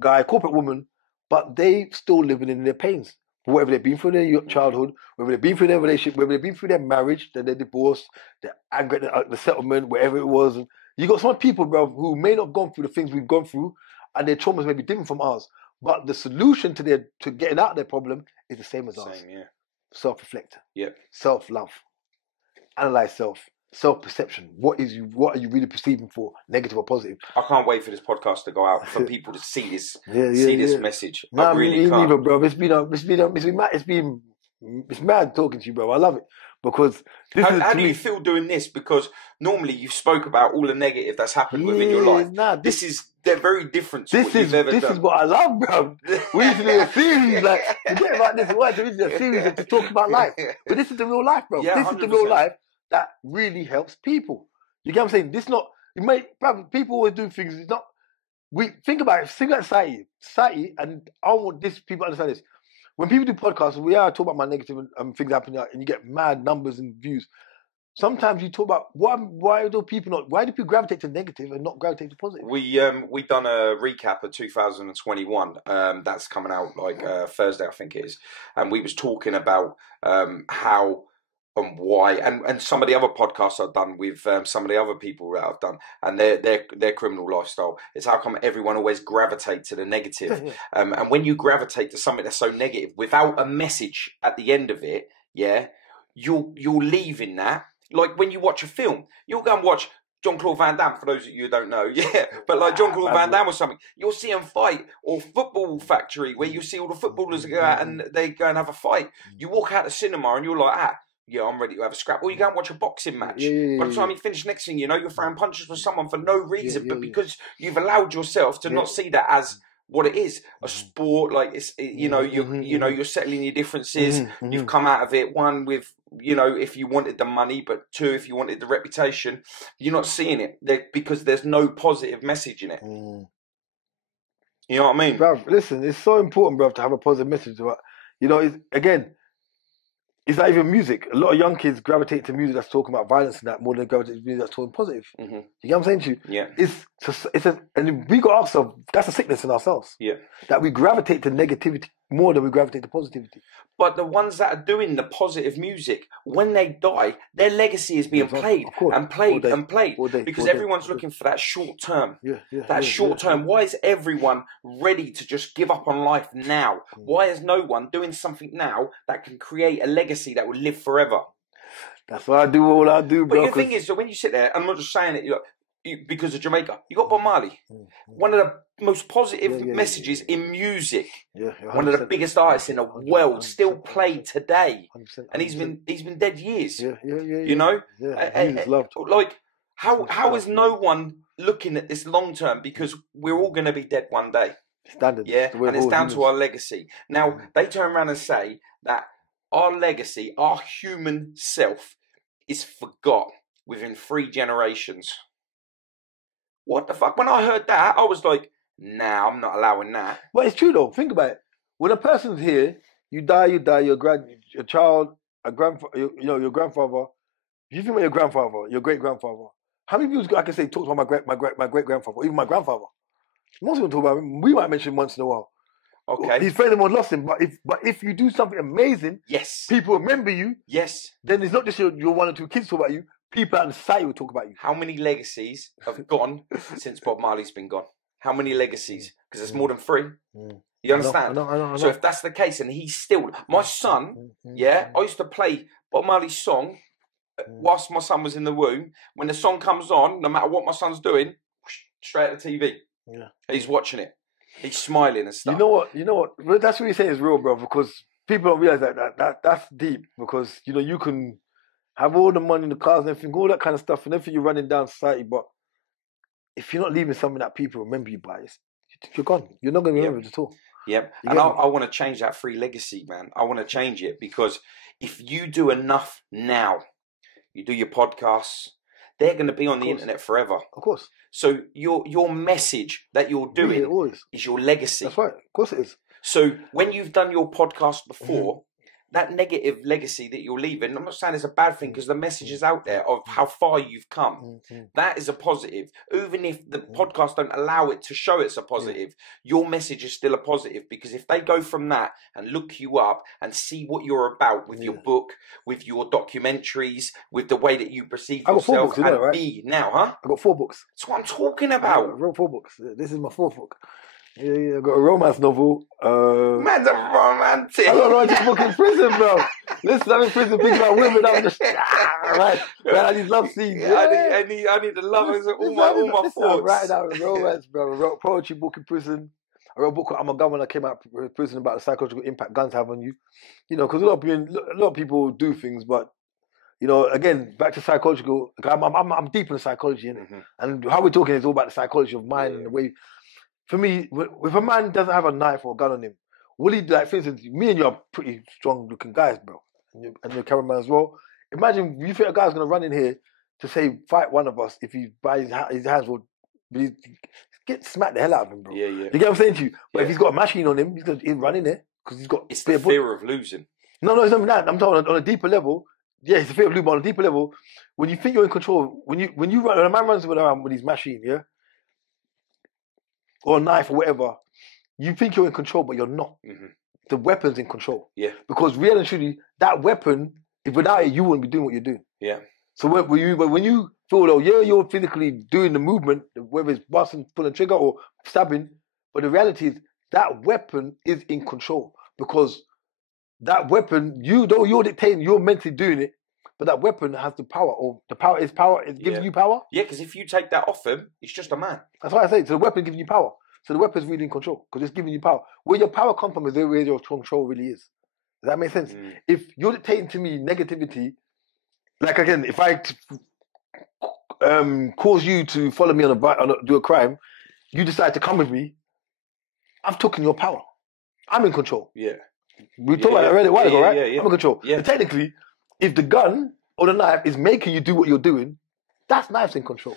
guy, corporate woman, but they still living in their pains. Whatever they've been through their childhood, whether they've been through their relationship, whether they've been through their marriage, then their divorce, their anger, the settlement, whatever it was. You got some people, bro, who may not have gone through the things we've gone through, and their traumas may be different from ours. But the solution to getting out of their problem is the same as ours. Yeah. Self-reflect. Yep. Self-love. Analyze self. Self-perception. What are you really perceiving for, negative or positive? I can't wait for this podcast to go out for people to see this, this message. I really can't. Neither, bro. It's mad talking to you, bro. I love it because how do you feel doing this? Because normally you spoke about all the negative that's happened within your life. They're very different to what you've ever done. This is what I love, bro. We used to do a series, like, forget about this. We used to do a series to talk about life. But this is the real life, bro. Yeah, this is the real life that really helps people. You get what I'm saying? This not, people always do things, it's not, think about society, and I want people to understand this. When people do podcasts, we are talking about my negative things happening, and you get mad numbers and views. Sometimes you talk about why do people gravitate to negative and not gravitate to positive? We done a recap of 2021. That's coming out like Thursday, I think it is, and we was talking about how and why, and some of the other podcasts I've done with some of the other people that I've done, and their criminal lifestyle. It's how come everyone always gravitates to the negative, and when you gravitate to something that's so negative without a message at the end of it, you'll leave in that. Like when you watch a film, you'll go and watch Jean-Claude Van Damme, for those of you who don't know, but like Jean-Claude Van Damme or something, you'll see him fight, or Football Factory, where you see all the footballers go out and they go and have a fight. You walk out the cinema and you're like, I'm ready to have a scrap. Or you go and watch a boxing match. By the time you finish, next thing you know, you're throwing punches with someone for no reason, but because you've allowed yourself to not see that as what it is, a sport. Like you're settling your differences. You've come out of it, one with, if you wanted the money, but two, if you wanted the reputation. You're not seeing it because there's no positive message in it. You know what I mean? Bruv, listen, it's so important, bruv, to have a positive message. It's not even music. A lot of young kids gravitate to music that's talking about violence and that more than gravitate to music that's talking positive. You get what I'm saying to you? Yeah. And we got to ask ourselves, that's a sickness in ourselves. Yeah. That we gravitate to negativity more than we gravitate to positivity. But the ones that are doing the positive music, when they die, their legacy is being played and played and played. Because everyone's looking for that short term. That short term. Why is everyone ready to just give up on life now? Why is no one doing something now that can create a legacy that will live forever? That's why I do all I do, bro. But the thing is, so when you sit there, I'm not just saying it, because of Jamaica, you got Bob Marley, one of the most positive messages in music, one of the biggest artists in the world, still played today, 100%. And he's been dead years. You know, he's loved. Like how is no one looking at this long term? Because we're all going to be dead one day. Standard, and it's down to our legacy. Now they turn around and say that our legacy, our human self, is forgot within 3 generations. What the fuck? When I heard that, I was like, nah, I'm not allowing that. But it's true though. Think about it. When a person's here, you die. Your child, your grandfather. If you think about your grandfather, your great grandfather, how many people I can say talk about my great grandfather, even my grandfather? Most people talk about him. We might mention him once in a while. Okay. His friend lost him, but if you do something amazing, people remember you. Then it's not just your 1 or 2 kids talk about you. People out in society will talk about you. How many legacies have gone since Bob Marley's been gone? How many legacies? Because there's more than 3. You understand? I know. So if that's the case, and he's still... My son, I used to play Bob Marley's song whilst my son was in the womb. When the song comes on, no matter what my son's doing, straight at the TV. And he's watching it. He's smiling and stuff. You know what? That's what you're saying is real, bro, because people don't realise that's deep. Because, you can have all the money in the cars and everything, all that kind of stuff, and everything you're running down society, but if you're not leaving something that people remember you by, you're gone. You're not going to be remembered at all. And I want to change that 3 legacy, man. I want to change it because if you do enough now, you do your podcasts, they're going to be on the internet forever. Of course. So your message that you're doing is your legacy. That's right. Of course it is. So when you've done your podcast before, that negative legacy that you're leaving, I'm not saying it's a bad thing because the message is out there of how far you've come. That is a positive. Even if the podcast don't allow it to show it's a positive, your message is still a positive, because if they go from that and look you up and see what you're about with your book, with your documentaries, with the way that you perceive yourself, and right? be now, huh? I got 4 books. That's what I'm talking about. I wrote 4 books. This is my 4th book. Yeah, I got a romance novel. Man's a romantic. I got a romantic book in prison, bro. Listen, I'm in prison thinking about women. I'm just right. I need love scenes. I need the love. All my thoughts. Right now, romance, bro. I wrote a poetry book in prison. I wrote a book called I'm a Gun when I came out of prison, about the psychological impact guns have on you. You know, because a lot of people do things, but you know, again, back to psychological. I'm deep in psychology, and how we're talking is all about the psychology of mind and the way. For me, if a man doesn't have a knife or a gun on him, will he, like, for instance, me and you are pretty strong-looking guys, bro, and your cameraman as well. Imagine you think a guy's going to run in here to say, fight one of us if he by his hands will get smacked the hell out of him, bro. Yeah. You get what I'm saying to you? But if he's got a machine on him, he'll run in there because he's got. It's the fear of losing. No, it's not that. I'm talking on a deeper level. Yeah, it's the fear of losing, but on a deeper level, when you think you're in control, when a man runs around with his machine, yeah, or a knife or whatever, you think you're in control, but you're not. The weapon's in control. Yeah. Because really and truly, that weapon, if without it, you wouldn't be doing what you're doing. Yeah. So when you feel, though, you're physically doing the movement, whether it's busting, pulling a trigger or stabbing, but the reality is that weapon is in control, because that weapon, though you're dictating, you're mentally doing it, but that weapon has the power, or the power is giving you power. Yeah, because if you take that off him, he's just a man. That's what I say. So the weapon gives you power. So the weapon's really in control because it's giving you power. Where your power comes from is where your control really is. Does that make sense? If you're dictating to me negativity, like again, if I cause you to follow me on a bike, do a crime, you decide to come with me, I've taken your power. I'm in control. Yeah. We talked about that already a while ago, right? I'm in control. Yeah. But technically, if the gun or the knife is making you do what you're doing, that's knife's in control.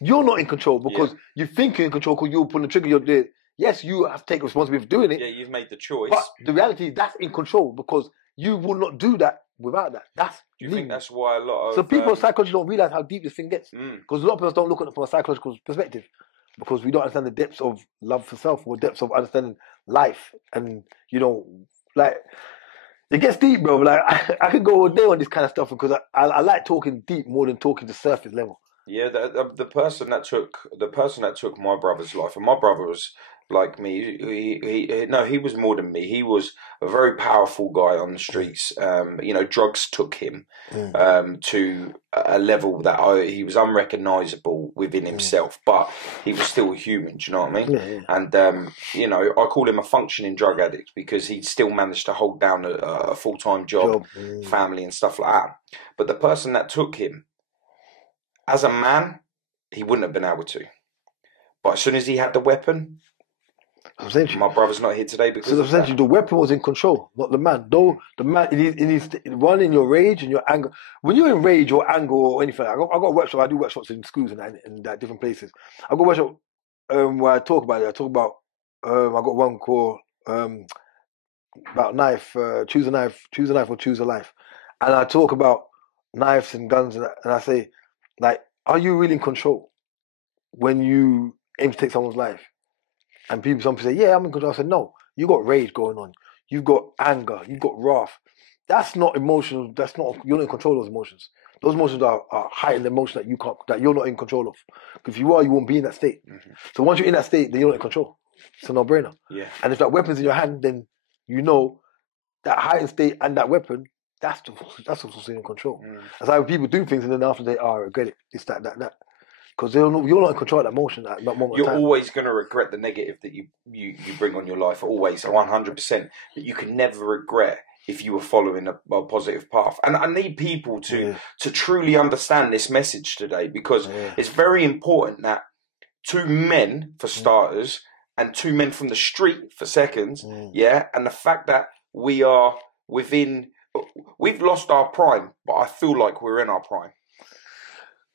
You're not in control because you think you're in control because you're pulling the trigger, you're there. Yes, you have to take responsibility for doing it. Yeah, you've made the choice. But the reality is that's in control because you will not do that without that. That's Do you think that's why a lot of... So people psychology don't realise how deep this thing gets. Because a lot of us don't look at it from a psychological perspective because we don't understand the depths of love for self or depths of understanding life. And, you know, like... It gets deep, bro. Like I could go all day on this kind of stuff because I like talking deep more than talking to surface level. Yeah, the person that took my brother's life, and my brother was like me. He was more than me. He was a very powerful guy on the streets. You know, drugs took him to a level that he was unrecognisable within himself, but he was still a human. Do you know what I mean? Yeah. And you know, I call him a functioning drug addict because he still managed to hold down a full-time job, family, and stuff like that. But the person that took him, as a man, he wouldn't have been able to. But as soon as he had the weapon, my brother's not here today because essentially the weapon was in control, not the man. Though the man, it needs one in your rage and your anger. When you're in rage or anger or anything, I got a workshop. I do workshops in schools and different places. I got a workshop where I talk about it. I talk about I got one called about knife. Choose a knife or choose a life. And I talk about knives and guns and I say, like, are you really in control when you aim to take someone's life? And some people say, yeah, I'm in control. I said, no, you got rage going on. You've got anger. You've got wrath. That's not emotional. You're not in control of those emotions. Those emotions are heightened emotions that you're not in control of. Because if you are, you won't be in that state. So once you're in that state, then you're not in control. It's a no-brainer. Yeah. And if that weapon's in your hand, then you know that heightened state and that weapon, that's what's in control. That's how people do things and then after they regret it. It's that. Because you're not in control of that emotion at that moment. You're always going to regret the negative that you bring on your life, always, 100%. But you can never regret if you were following a positive path. And I need people to truly understand this message today because it's very important that 2 men, for starters, and 2 men from the street, for seconds, and the fact that we are we've lost our prime, but I feel like we're in our prime.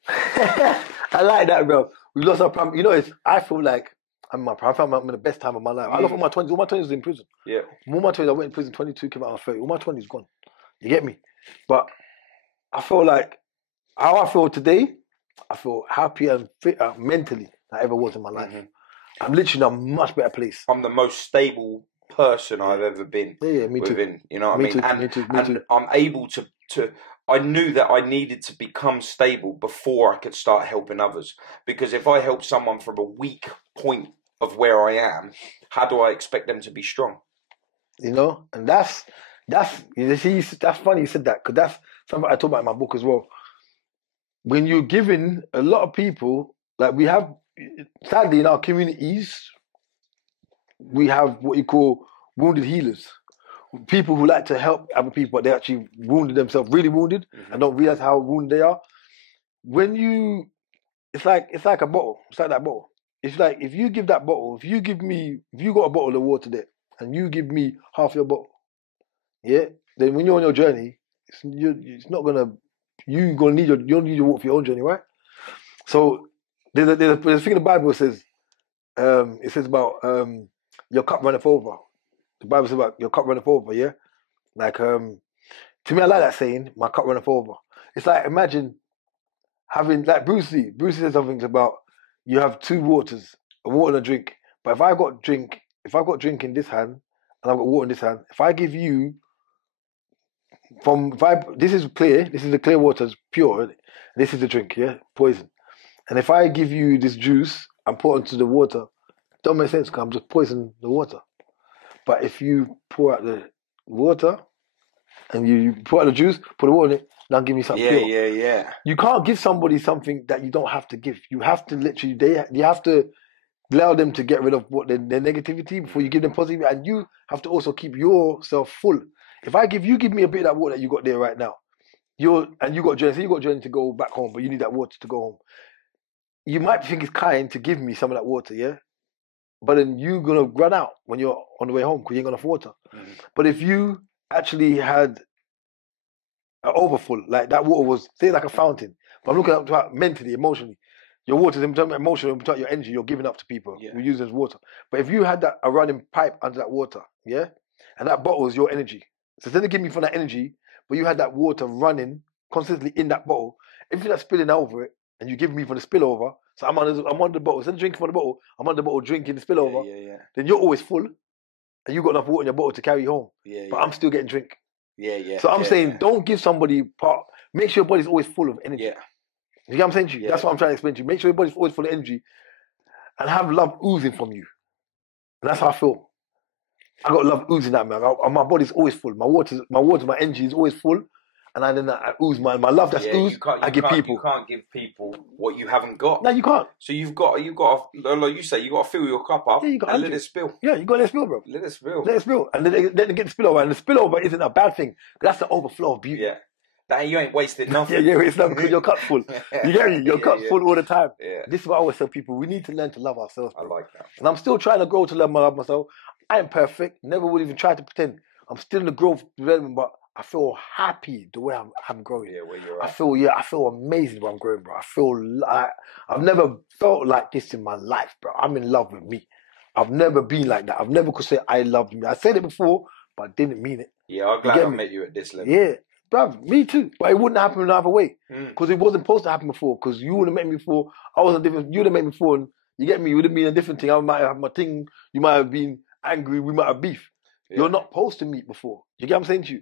I like that, bro. We lost our prime. You know, I feel like I'm in my prime. I found I'm in the best time of my life. I love all my 20s. All my 20s was in prison. Yeah. All my 20s, I went in prison 22, came out on 30. All my 20s gone. You get me? But I feel like how I feel today, I feel happy and fit mentally than I ever was in my life. I'm literally in a much better place. I'm the most stable person I've ever been. Yeah, me within, too. You know what I mean? Me too. And I'm able to. I knew that I needed to become stable before I could start helping others. Because if I help someone from a weak point of where I am, how do I expect them to be strong? You know, and that's you see, that's funny you said that, because that's something I talk about in my book as well. When you're giving a lot of people, like we have, sadly in our communities, we have what you call wounded healers. People who like to help other people, but they actually wounded themselves, really wounded, and don't realize how wounded they are. When you, it's like a bottle. It's like that bottle. It's like if you give that bottle, if you got a bottle of water there, and you give me half your bottle, yeah, then when you're on your journey, it's not gonna. You don't need your water for your own journey, right? So there's a thing in the Bible that says, it says about your cup runneth over. The Bible says about your cup runneth over, yeah? Like, to me, I like that saying, my cup runneth over. It's like, imagine having, like Bruce Lee said something about, you have two waters, a water and a drink. But if I've got drink in this hand, and I've got water in this hand, if I give you, this is clear, this is the clear water, it's pure, this is the drink, yeah? Poison. And if I give you this juice and pour it into the water, don't make sense because I'm just poisoning the water. But if you pour out the water and you pour out the juice, put the water in it, now give me something pure. Yeah. You can't give somebody something that you don't have to give. You have to literally, you have to allow them to get rid of their negativity before you give them positive, and you have to also keep yourself full. If you give me a bit of that water that you got there right now, you got a journey to go back home, but you need that water to go home. You might think it's kind to give me some of that water, yeah? But then you're going to run out when you're on the way home because you ain't got enough water. But if you actually had an overfull, like that water was, say, like a fountain, but I'm looking at it mentally, emotionally. Your water is in terms of emotion, in terms of your energy, you're giving up to people who use it as water. But if you had a running pipe under that water, yeah? And that bottle is your energy. So instead of giving me from that energy, but you had that water running constantly in that bottle, everything that's spilling over it, and you give me for the spillover, so I'm on the bottle. Instead of drinking from the bottle, I'm on the bottle drinking the spillover. Then you're always full, and you got enough water in your bottle to carry home. But I'm still getting drink. So I'm saying, don't give somebody make sure your body's always full of energy. You get what I'm saying to you? That's what I'm trying to explain to you. Make sure your body's always full of energy, and have love oozing from you. And that's how I feel. I got love oozing at me. My body's always full. My water, my energy is always full. And then I ooze my love that's oozed, I give people. You can't give people what you haven't got. No, you can't. So you've got to, like you say, you got to fill your cup up and let it spill. Yeah, you got to let it spill, bro. Let it spill. Let it spill. And then they get the spillover. And the spillover isn't a bad thing. That's the overflow of beauty. Yeah. That you ain't wasted nothing. It's not because your cup's full. You get me? Your cup's full all the time. Yeah. This is what I always tell people. We need to learn to love ourselves, bro. I like that. And I'm still trying to grow to love myself. I am perfect. Never would even try to pretend. I'm still in the growth development, but I feel happy the way I'm growing. Yeah, where you're at. I feel amazing when I'm growing, bro. I feel like I've never felt like this in my life, bro. I'm in love with me. I've never been like that. I've never could say I love me. I said it before, but I didn't mean it. Yeah, I'm glad I met you at this level. Yeah, bro, me too. But it wouldn't happen another way. Because it wasn't supposed to happen before. Because you would have met me before. I was a different. You would have met me before, and you get me. You would have been a different thing. I might have my thing. You might have been angry. We might have beef. Yeah. You're not supposed to meet before. You get what I'm saying to you?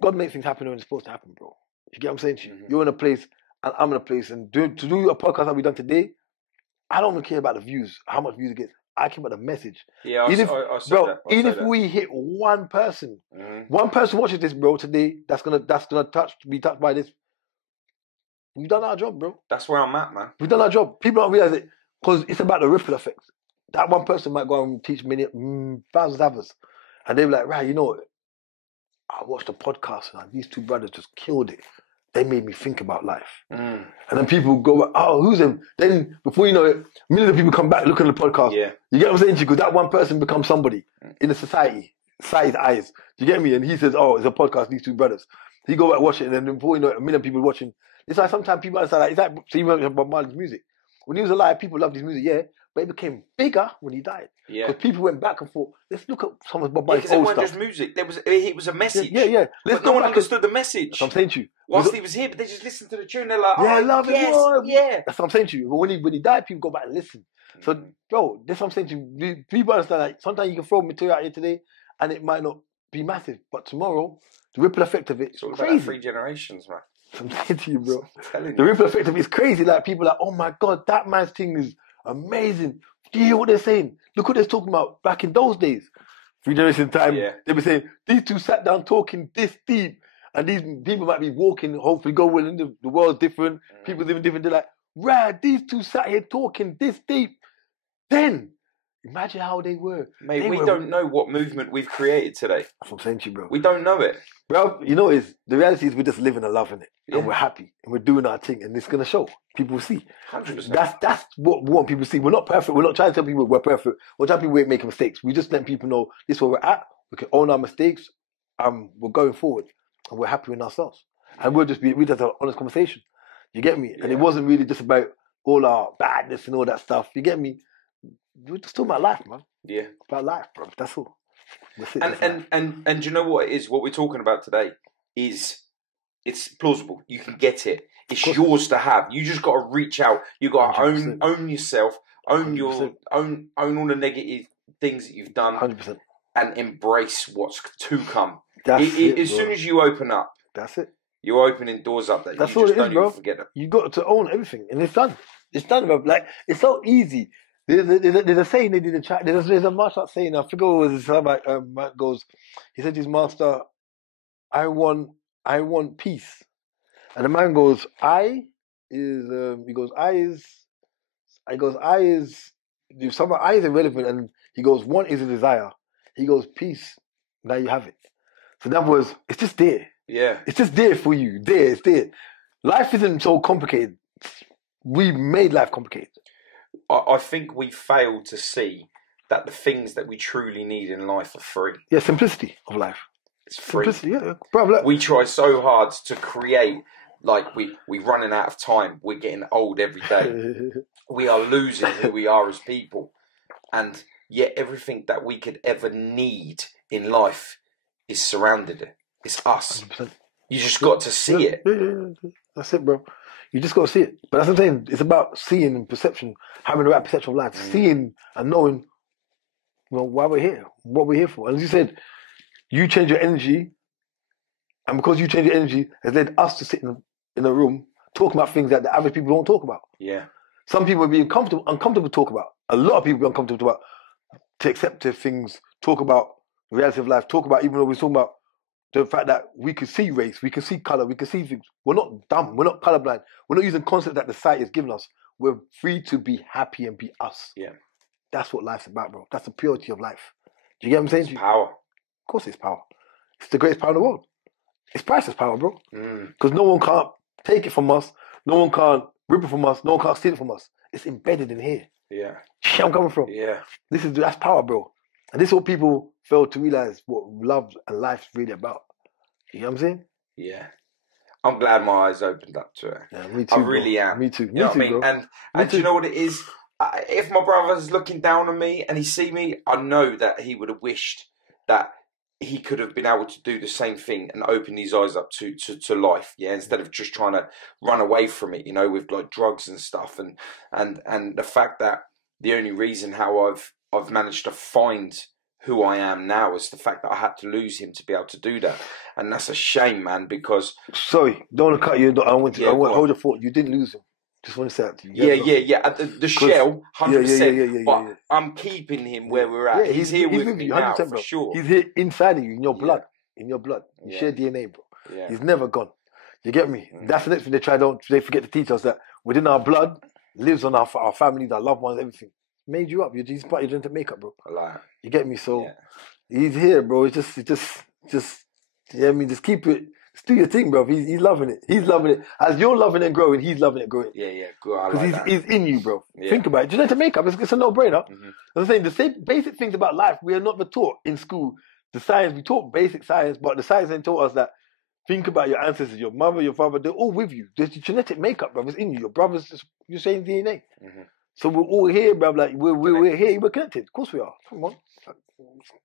God makes things happen when it's supposed to happen, bro. You get what I'm saying to you? You're in a place, and I'm in a place, and to do a podcast that we done today, I don't even care about the views, how much views it gets. I care about the message. Yeah, I said that. Even if we hit one person watches this, bro, today, that's gonna be touched by this. We've done our job, bro. That's where I'm at, man. We've done our job. People don't realize it because it's about the ripple effect. That one person might go and teach thousands of others, and they're like, right, you know what? I watched a podcast and these two brothers just killed it. They made me think about life. And then people go, oh, who's them? Then before you know it, millions of people come back looking at the podcast. Yeah. You get what I'm saying? Because that one person becomes somebody in the society's eyes. You get me? And he says, oh, it's a podcast, these two brothers. He go back watch it, and then before you know it, a million people watching. It's like sometimes people understand, like, so you remember Bob Marley's music. When he was alive, people loved his music, yeah. but it became bigger when he died. Yeah. Because people went back and thought, let's look at some of Bob Because Marley's it old wasn't stuff. just music. It was a message. Yeah. But no one understood the message. That's what I'm saying to you. Whilst he was here, but they just listened to the tune. They're like, Yeah, oh, love it. yes, Boy. yeah. That's what I'm saying to you. But when he died, people go back and listen. So, bro, that's what I'm saying to you. People understand, like, sometimes you can throw material out here today and it might not be massive. But tomorrow, the ripple effect of it It's all is about crazy. 3 generations, man. I'm saying to you, bro. I'm telling The you. ripple effect of it is crazy. Like, people are like, oh my God, that man's thing is amazing. Do you hear what they're saying? Look what they're talking about back in those days. 3 generations time, Yeah. they were saying, these two sat down talking this deep. And these people might be walking, hopefully go well, and the world's different. People living different. They're like, rad, these two sat here talking this deep. Then, imagine how they were. Mate, They we were- don't know what movement we've created today. That's what I'm saying to you, bro. We don't know it. Bro, you know, the reality is we're just living and loving it. Yeah. And we're happy. And we're doing our thing. And it's going to show. People will see. 100%. That's what we want people to see. We're not perfect. We're not trying to tell people we're perfect. We're telling people we're making mistakes. We just let people know this is where we're at. We can own our mistakes. We're going forward. And we're happy with ourselves. And we just have an honest conversation. You get me? And it Yeah. wasn't really just about all our badness and all that stuff. You get me? We're just talking about life, man. Yeah. About life, bro. That's all. That's it. And That's life. and do you know what it is? What we're talking about today is it's plausible. You can get it. It's course. yours to have. You just got to reach out. You got to 100%. own yourself. Own 100%. own all the negative things that you've done, 100%. and embrace what's to come. That's it, As bro. soon as you open up, That's it. you're opening doors up that That's you all just it is, don't bro. even forget them. You got to own everything, and it's done. It's done, bro. Like, it's so easy. There's a saying they did in chat. There's a martial art saying. I forget what it was. Somebody goes. He said to his master, "I want peace," and the man goes, "I is." He goes, "I is." I goes, "I is." Someone I is irrelevant, and he goes, "Want is a desire." He goes, "Peace." Now you have it. So that was. It's just there. Yeah. It's just there for you. It's there. Life isn't so complicated. We made life complicated. I think we failed to see that the things that we truly need in life are free. Yeah, simplicity of life. It's free. Simplicity, yeah. Bro, look. We try so hard to create, like we running out of time. We're getting old every day. We are losing who we are as people. And yet everything that we could ever need in life is surrounded it. It's us. 100%. You just got to see it. Yeah. That's it, bro. You just got to see it. But that's what I'm saying. It's about seeing and perception, having the right perception of life, seeing and knowing, why we're here, what we're here for. And as you said, you change your energy, and because you change your energy, has led us to sit in a room talking about things that the average people don't talk about. Yeah. Some people will be uncomfortable to talk about. A lot of people are uncomfortable to talk about, to accept things, talk about the reality of life, talk about, even though we're talking about the fact that we can see race, we can see colour, we can see things. We're not dumb, we're not colourblind. We're not using concepts that the society has given us. We're free to be happy and be us. Yeah. That's what life's about, bro. That's the purity of life. Do you get what I'm saying? It's power. Of course it's power. It's the greatest power in the world. It's priceless power, bro. Mm. Because no one can't take it from us. No one can't rip it from us. No one can't steal it from us. It's embedded in here. Yeah. See where I'm coming from? Yeah. That's power, bro. And this is what people fail to realize what love and life's really about. You know what I'm saying? Yeah. I'm glad my eyes opened up to it. Yeah, me too. I really bro. am. Me too. You know what I mean? bro. And do you know what it is? If my brother's looking down on me and he see me, I know that he would have wished that he could have been able to do the same thing and open his eyes up to life, yeah, instead of just trying to run away from it, with like drugs and stuff, and the fact that the only reason how I've managed to find who I am now is the fact that I had to lose him to be able to do that, and that's a shame, man. Because Sorry, don't want to cut you. I want to go hold your thought. You didn't lose him. Just want to say that to you. Yeah. The shell, 100%. Yeah. But I'm keeping him where we're at. Yeah, he's here with me now, 100%, for bro. sure. He's here inside of you, in your blood. In your blood. You Yeah. share DNA, bro. Yeah. He's never gone. You get me? That's the next thing they forget to teach us, that within our blood lives on our families, our loved ones, everything. Made you up. He's part of your genetic makeup, bro. I like it. You get me? So Yeah. he's here, bro. It's just, yeah, I mean, just keep it. Just do your thing, bro. He's loving it. He's loving it. As you're loving it and growing, he's loving it and growing. Yeah, good. I Because like that. he's in you, bro. Yeah. Think about it. Genetic makeup, it's a no-brainer. Mhm. I'm saying the same basic things about life we are not taught in school. The science, we taught basic science, but the science then taught us that think about your ancestors, your mother, your father, they're all with you. There's your genetic makeup, bro. It's in you. Your brothers, you're saying DNA. Mhm. So we're all here, bro. Like we're here. We're connected. Of course we are. Come on,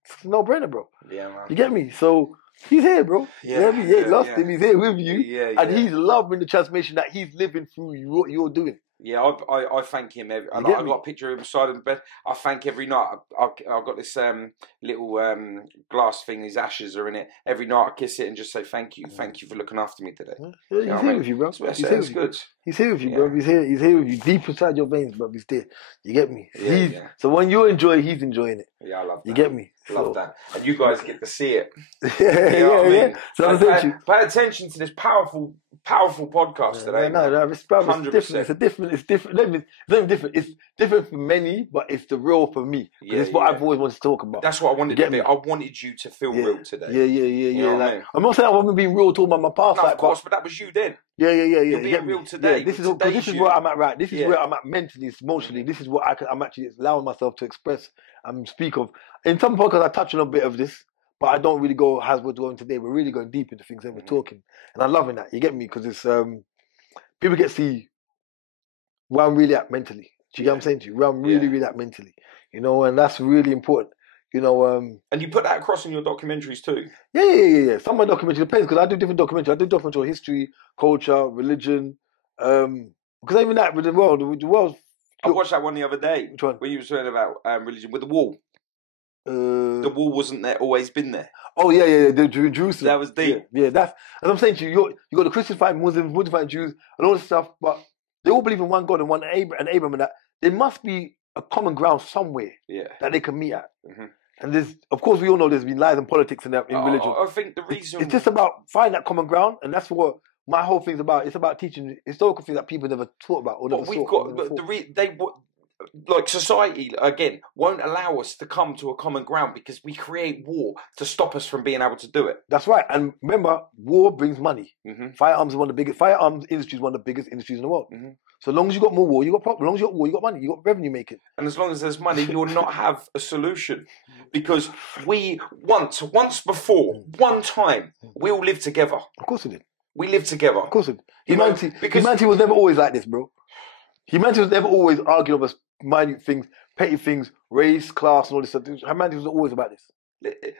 it's no brainer, bro. Yeah, man. You get me? So he's here, bro. Yeah, You get me? You ain't lost yeah. him. He's here with you, and Yeah. he's loving the transformation that he's living through. What you're doing. Yeah, I thank him. I got a picture of him beside him bed. I thank every night. I've got this little glass thing. His ashes are in it. Every night I kiss it and just say thank you for looking after me today. Yeah, he's here with you, bro. It's good. He's here with you, bro. He's here with you, deep inside your veins, bro. He's there. You get me? Yeah. So when you enjoy, he's enjoying it. Yeah, I love that. You get me? Love that. And you guys get to see it. Yeah. So pay attention to this powerful podcast today. No, it's different. It's different. It's not even different. It's different for many, but it's the real for me. It's what I've always wanted to talk about. That's what I wanted to do. I wanted you to feel real today. Yeah. You know like, I'm not saying I wasn't being real talking about my past. No, of course, but that was you then. Yeah. You're being real today. Yeah, this is where I'm at right. This is where I'm at mentally, emotionally. This is what I'm actually allowing myself to express and speak of. In some podcasts, I touch on a bit of this, but I don't really go as we're going today. We're really going deep into things that we're talking, and I'm loving that. You get me? Because it's people get to see where I'm really at mentally. Do you get what I'm saying to you? Where I'm really at mentally. You know, and that's really important. You know, and you put that across in your documentaries too. Yeah. Some of my documentaries depends because I do different documentaries. I do documentaries on history, culture, religion. Because even that with the world. I watched that one the other day. Which one? When you were talking about religion with the wall. The wall wasn't there, always been there. Oh yeah. The Jerusalem. That was deep. Yeah, that's as I'm saying to you. You got the Christians fighting Muslims, Muslims fighting Jews, and all this stuff. But they all believe in one God and one Abraham, and that there must be a common ground somewhere that they can meet at. Mm-hmm. And there's, of course, we all know there's been lies and politics in religion. I think the reason it's just about finding that common ground, and that's what my whole thing's about. It's about teaching historical things that people never thought about or never saw. Like society again won't allow us to come to a common ground because we create war to stop us from being able to do it. That's right. And remember, war brings money. Mm-hmm. Firearms industry is one of the biggest industries in the world. Mm-hmm. So as long as you got more war, you got problems. As long as you got war, you got money, you got revenue making. And as long as there's money, you'll not have a solution. Because we once before, one time, we all lived together. Of course we did. We lived together. Of course we did. Humanity was never always like this, bro. Humanity was never always arguing over minute things, petty things, race, class, and all this stuff. Humanity was always about this.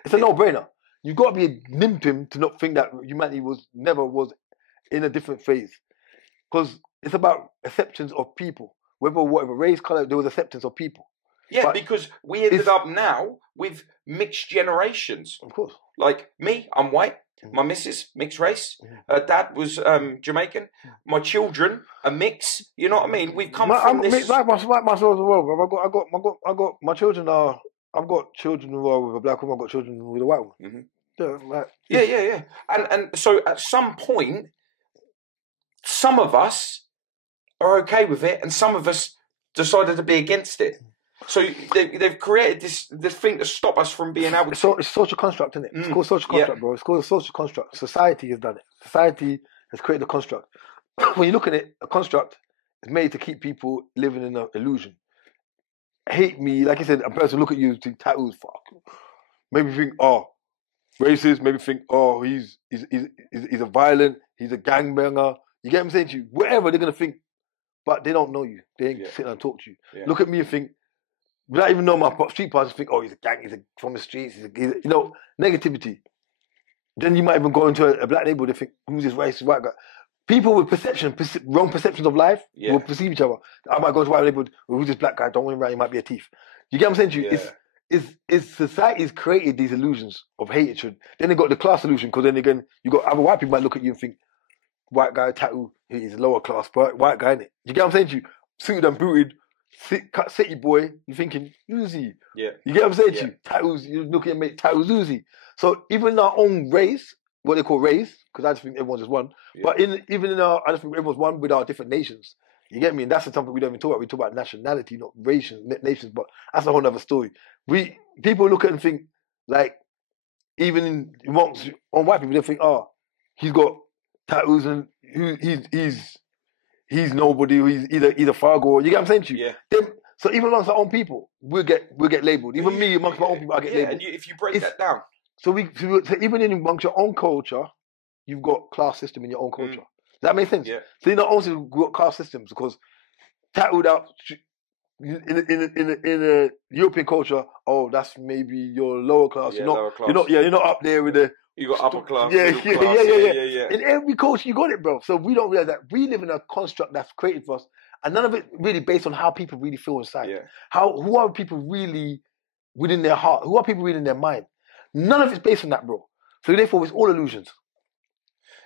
It's a no-brainer. You've got to be a nimpim to not think that humanity never was in a different phase. Because it's about acceptance of people. Whatever race, colour, there was acceptance of people. Yeah, but because we ended up now with mixed generations. Of course. Like me, I'm white. My missus, mixed race. Dad was Jamaican. My children, a mix. You know what I mean? We've come from this. Like myself as well. I got my children are. I've got children who are with a black woman. I've got children with a white woman. Mm-hmm. Yeah. And so at some point, some of us are okay with it, and some of us decided to be against it. So they've created this thing to stop us from being able to... It's social construct, isn't it? It's called social construct, bro. It's called a social construct. Society has done it. Society has created a construct. When you look at it, a construct is made to keep people living in an illusion. Hate me, like I said, a person look at you, think tattoos, fuck. Maybe think, racist. Maybe think, he's a violent, he's a gangbanger. You get what I'm saying to you? Whatever, they're going to think. But they don't know you. They ain't sitting and talk to you. Yeah. Look at me and think, without even knowing my street passers, think, he's a gang, he's from the streets, he's negativity. Then you might even go into a black neighborhood and think, who's this racist white guy? People with wrong perceptions of life will perceive each other. I might go to a white neighborhood, who's this black guy? Don't want him around, he might be a thief. You get what I'm saying to you? Yeah. It's society's created these illusions of hatred. Then they got the class illusion, because then again, you got other white people might look at you and think, white guy, tattoo, he's a lower class, but white guy, innit? You get what I'm saying to you? Suited and booted, cut city boy, you're thinking, Uzi. Yeah. You get what I'm saying to you? Tattoos, you're looking at me, tattoos, Uzi. So even in our own race, what they call race, because I just think everyone's just one, but I just think everyone's one with our different nations. You get me? And that's something we don't even talk about. We talk about nationality, not nations, but that's a whole other story. People look at it and think, like, even amongst white people, they think, he's got tattoos and he's nobody, he's a Fargo. You get what I'm saying to you? Yeah. So even amongst our own people, we'll get labelled. Even me amongst my own people, I get labelled. And if you break that down. So even amongst your own culture, you've got class system in your own culture. Does that make sense? Yeah. So you not only got class systems, because tattooed out in a European culture, oh, that's maybe your lower class. Yeah, You're not, lower class. you're not up there with the. You got upper class, Yeah, middle class. Yeah. In every culture, you got it, bro. So we don't realize that we live in a construct that's created for us, and none of it really based on how people really feel inside. Yeah. Who are people really within their heart? Who are people really in their mind? None of it's based on that, bro. So therefore, it's all illusions.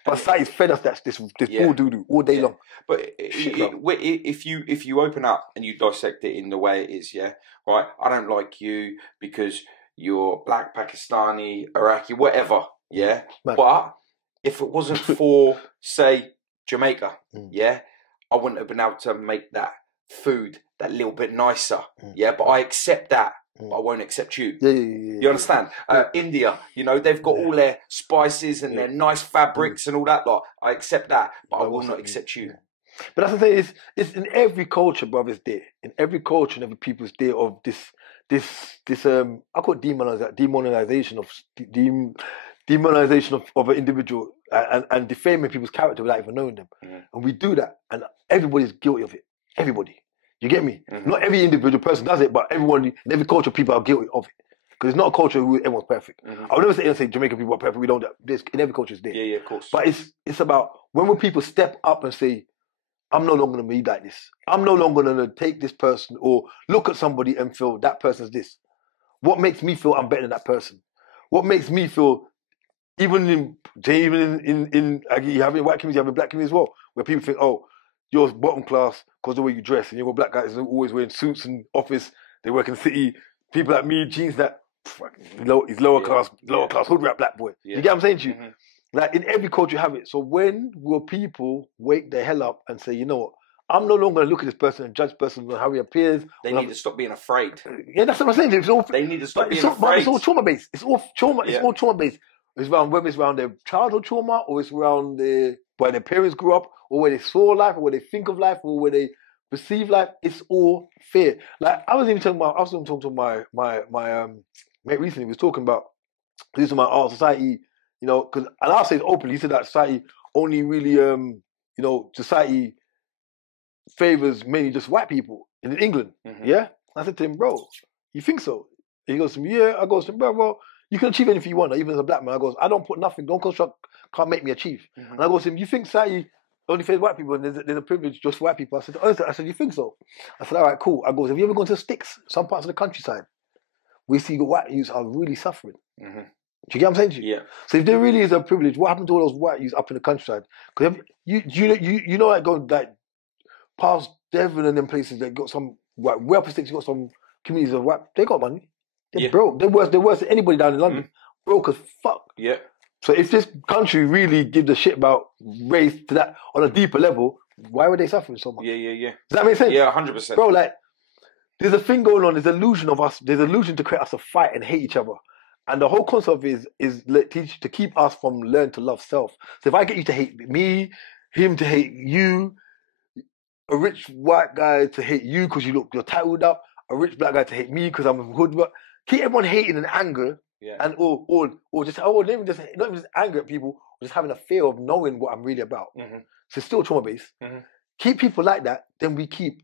But society's fed us this all doo-doo all day long. But if you open up and you dissect it in the way it is, yeah, right. I don't like you because you're black, Pakistani, Iraqi, whatever, yeah. Right. But if it wasn't for, say, Jamaica, yeah, I wouldn't have been able to make that food that little bit nicer, yeah. But I accept that. But I won't accept you. Yeah. You understand? India, you know, they've got all their spices and their nice fabrics and all that lot. I accept that, but I will not accept you. But that's the thing, it's in every culture, brother, it's there. In every culture and every people's there of this I call it demonization of an individual and defaming people's character without even knowing them. And we do that, and everybody's guilty of it. Everybody. You get me? Not every individual person does it, but everyone in every culture, people are guilty of it. Because it's not a culture where everyone's perfect. I would never say Jamaican people are perfect. We don't. In every culture, it's there. Yeah, of course. But it's about when will people step up and say, I'm no longer going to be like this. I'm no longer going to take this person or look at somebody and feel that person's this. What makes me feel I'm better than that person? What makes me feel, even in you have in white community, you have in black community as well, where people think, oh, you're bottom class because of the way you dress, and you've got black guys who are always wearing suits in office, they work in the city. People like me, jeans that he's lower class hood rap black boy. You get what I'm saying to you? Like in every culture you have it. So when will people wake the hell up and say, you know what, I'm no longer going to look at this person and judge person on how he appears. They need to stop being afraid. Yeah, that's what I'm saying. They need to stop being afraid. It's all trauma based. It's all trauma. It's all trauma based. It's around whether it's around their childhood trauma or it's around where their parents grew up or where they saw life or where they think of life or where they perceive life. It's all fear. Like I was talking to my mate recently. He was talking about this is my art society. You know, and I'll say it openly. He said that society only really, society favors mainly just white people in England. Yeah? I said to him, bro, you think so? He goes to me, yeah. I goes to him, bro, well, you can achieve anything you want, even as a black man. I goes, I don't put nothing, don't construct, can't make me achieve. And I goes to him, you think society only favors white people and there's a privilege just for white people? I said, honestly, you think so? I said, all right, cool. I goes, have you ever gone to the sticks, some parts of the countryside? We see the white youths are really suffering. Do you get what I'm saying to you? Yeah. So if there really is a privilege, what happened to all those white youths up in the countryside? Because you know, like going like past Devon and them places that got some white, way up the sticks, you got some communities of white. They got money. They're broke. They're worse than anybody down in London. Broke as fuck. Yeah. So if this country really gives a shit about race to that on a deeper level, why were they suffering so much? Yeah. Does that make sense? Yeah, 100%. Bro, like there's a thing going on. There's illusion of us. There's illusion to create us to fight and hate each other. And the whole concept is to keep us from learn to love self. So if I get you to hate me, him to hate you, a rich white guy to hate you because you're titled up, a rich black guy to hate me because I'm a hood, but keep everyone hating and anger, and or just not even just anger at people, or just having a fear of knowing what I'm really about. So it's still trauma based. Keep people like that, then we keep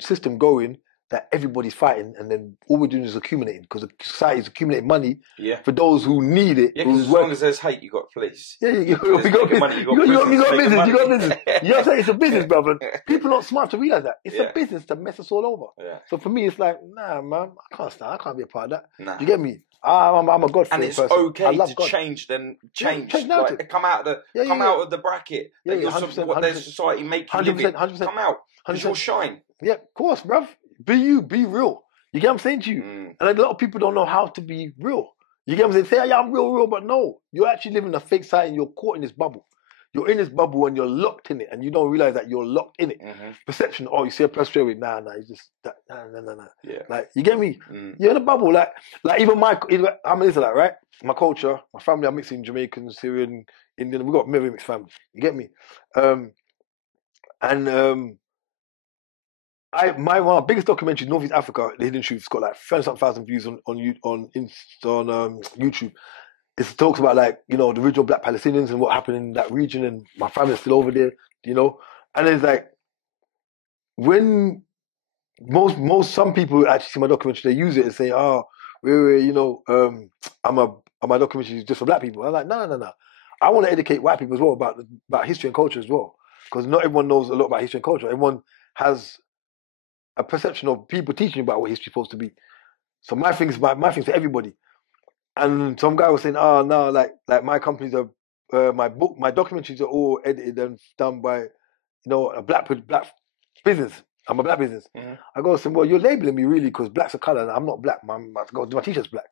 system going. That everybody's fighting, and then all we're doing is accumulating because the society's accumulating money for those who need it. Yeah, because as long as there's hate, you got police. Yeah, you got business. You got business. You know what I'm saying? It's a business, brother. People are not smart to realize that it's a business to mess us all over. So for me, it's like, nah, man, I can't stand. I can't be a part of that. Nah. You get me? I'm a God-fearing person. And it's okay to change. Then change. Like, come out of the bracket. That you're what their society make you live in. 100%. Come out. It's your shine. Yeah, of course, bruv. Be you, be real. You get what I'm saying to you? And a lot of people don't know how to be real. You get what I'm saying? Say, yeah, I'm real, but no. You're actually living a fake side and you're caught in this bubble. You're in this bubble and you're locked in it and you don't realize that you're locked in it. Perception, you see a person straight away, nah, it's just, nah. Yeah. Like, you get me? You're in a bubble. Like even I'm an Israelite, right? My culture, my family, I'm mixing Jamaican, Syrian, Indian. We've got a very mixed family. You get me? One of my biggest documentaries, Northeast Africa, The Hidden Truth, it's got like 30,000 views on YouTube. It talks about the original Black Palestinians and what happened in that region, and my family's still over there, And it's like when some people actually see my documentary, they use it and say, oh, you know, my documentary is just for black people. I'm like, no. I want to educate white people as well about history and culture as well. Because not everyone knows a lot about history and culture. Everyone has a perception of people teaching about what history is supposed to be. So my thing's for everybody. And some guy was saying, oh no, like my companies are my documentaries are all edited and done by, you know, a black business. I'm a black business. Mm-hmm. I go, saying, well, you're labeling me really because black's a color and I'm not black. My t-shirt's black.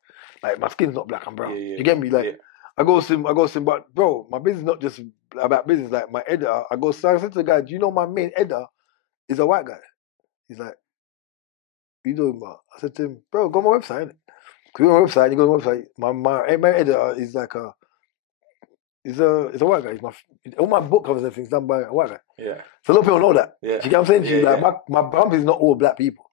Like my skin's not black, I'm brown. Yeah. You get me? Like I go, but bro, my business is not just about business. Like my editor, I said to the guy, do you know my main editor is a white guy? He's like, what you doing about? I said to him, bro, go on my website, innit? Go on my website, you go on my website. My editor is like he's a white guy. All my book covers and everything's done by a white guy. Yeah. So a lot of people know that. Yeah. Do you get what I'm saying to you? Yeah, Like my bump is not all black people.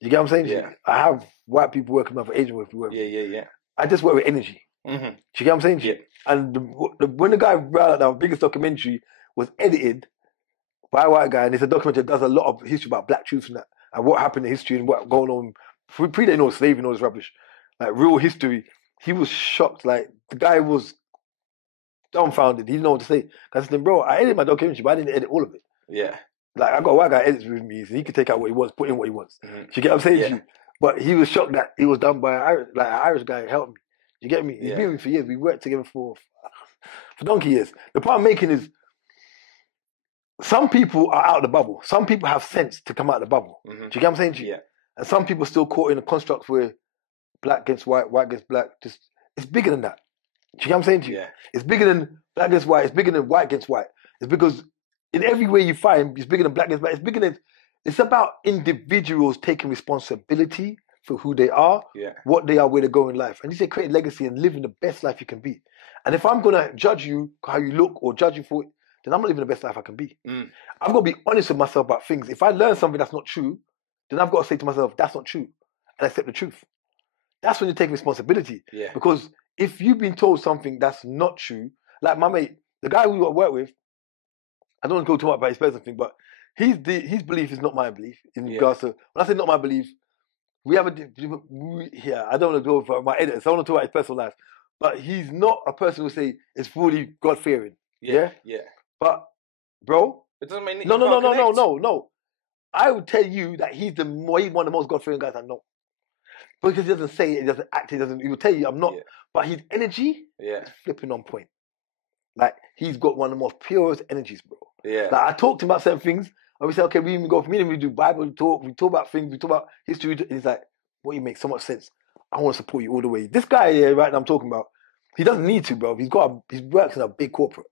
You get what I'm saying to you? Yeah. I have white people working with me, Asian working with me. Yeah. I just work with energy. Mm-hmm. Do you get what I'm saying to you? And when the guy brought out the biggest documentary was edited by a white guy, and it's a documentary that does a lot of history about black truth and that, and what happened in history and what going on pre-dating all slavery and all this rubbish, like real history. He was shocked. Like the guy was dumbfounded. He didn't know what to say. I said to him, bro, I edited my documentary, but I didn't edit all of it. Yeah. Like I got a white guy edits with me, so he can take out what he wants, put in what he wants. Mm-hmm. Do you get what I'm saying Yeah. to you? But he was shocked that it was done by an Irish guy who helped me. You get me? He's been with me for years. We worked together for donkey years. The point I'm making is some people are out of the bubble. Some people have sense to come out of the bubble. Mm-hmm. Do you get what I'm saying to you? Yeah. And some people are still caught in a construct where black against white, white against black. Just it's bigger than that. Do you get what I'm saying to you? Yeah. It's bigger than black against white. It's bigger than white against white. It's because in every way you find, it's bigger than black against white. It's bigger than. It's about individuals taking responsibility for who they are, what they are, where they go in life. And you say create a legacy and living the best life you can be. And if I'm going to judge you how you look or judge you for it, then I'm not living the best life I can be. I've got to be honest with myself about things. If I learn something that's not true, then I've got to say to myself, that's not true, and accept the truth. That's when you take responsibility. Yeah. Because if you've been told something that's not true, like my mate, the guy we work with, I don't want to go too much about his personal thing, but his belief is not my belief in regards to, when I say not my belief, we have I don't want to go for my editors, I want to talk about his personal life, but he's not a person who say is fully God-fearing. Yeah? But, bro, it doesn't mean no. I would tell you that he's one of the most God-fearing guys I know. Because he doesn't say it, he doesn't act, he will tell you I'm not. But his energy is flipping on point. Like, he's got one of the most purest energies, bro. Yeah. Like, I talk to him about certain things, and we say, okay, we do Bible talk, we talk about things, we talk about history, and he's like, well, you make so much sense. I want to support you all the way. This guy here, right now I'm talking about, he doesn't need to, bro. He works in a big corporate.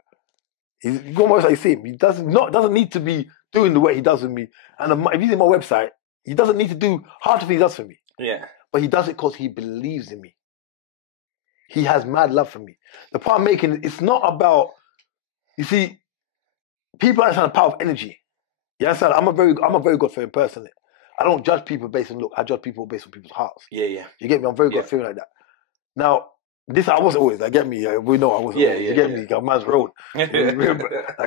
He's got my website, you see him. He doesn't need to be doing the way he does with me. And if he's in my website, he doesn't need to do half the things he does for me. Yeah. But he does it because he believes in me. He has mad love for me. The point I'm making, it's not about, you see, people understand the power of energy. You understand? I'm a very God-fearing person. I don't judge people based on look. I judge people based on people's hearts. Yeah. You get me? I'm very God-fearing like that. Now, this I wasn't always. I get me. We know I wasn't always. You get me? A man's road. Like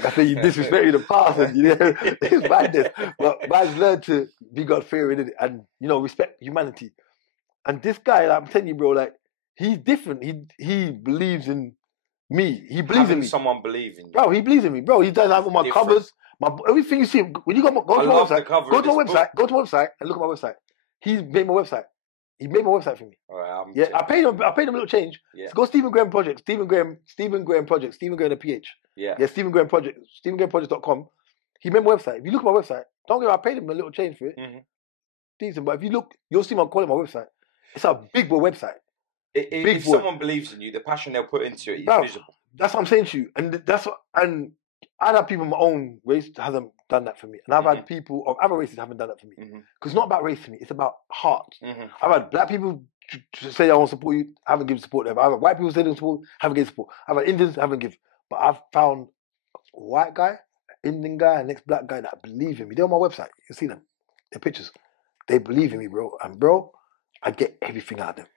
I said, you disrespected the past, and it's madness. But man's learned to be God-fearing and respect humanity. And this guy, like, I'm telling you, bro, like he's different. He believes in me. He believes in me. Someone believe in you, bro. He believes in me, bro. He does have all my covers. Everything you see, when you go to my website, go to my website and look at my website. He made my website. He made my website for me. All right, I paid him a little change. Yeah. So go Stephen Graham Project, Stephen Graham Project, Stephen Graham the PH. Yeah. Yeah, Stephen Graham Project, StephenGrahamProject.com. He made my website. If you look at my website, don't get me, I paid him a little change for it. Mm-hmm. Decent, but if you look, you'll see my quality on my website. It's a big boy website. If someone believes in you, the passion they'll put into it is visible. That's what I'm saying to you. And I've had people of my own race hasn't done that for me. And I've had people of other races haven't done that for me. Because it's not about race for me, it's about heart. I've had black people say I want to support you, I haven't given support them. I've had white people say they don't support, haven't given support. I've had Indians, haven't given. But I've found a white guy, Indian guy, and next black guy that believe in me. They're on my website. You see them. Their pictures. They believe in me, bro. And bro, I get everything out of them.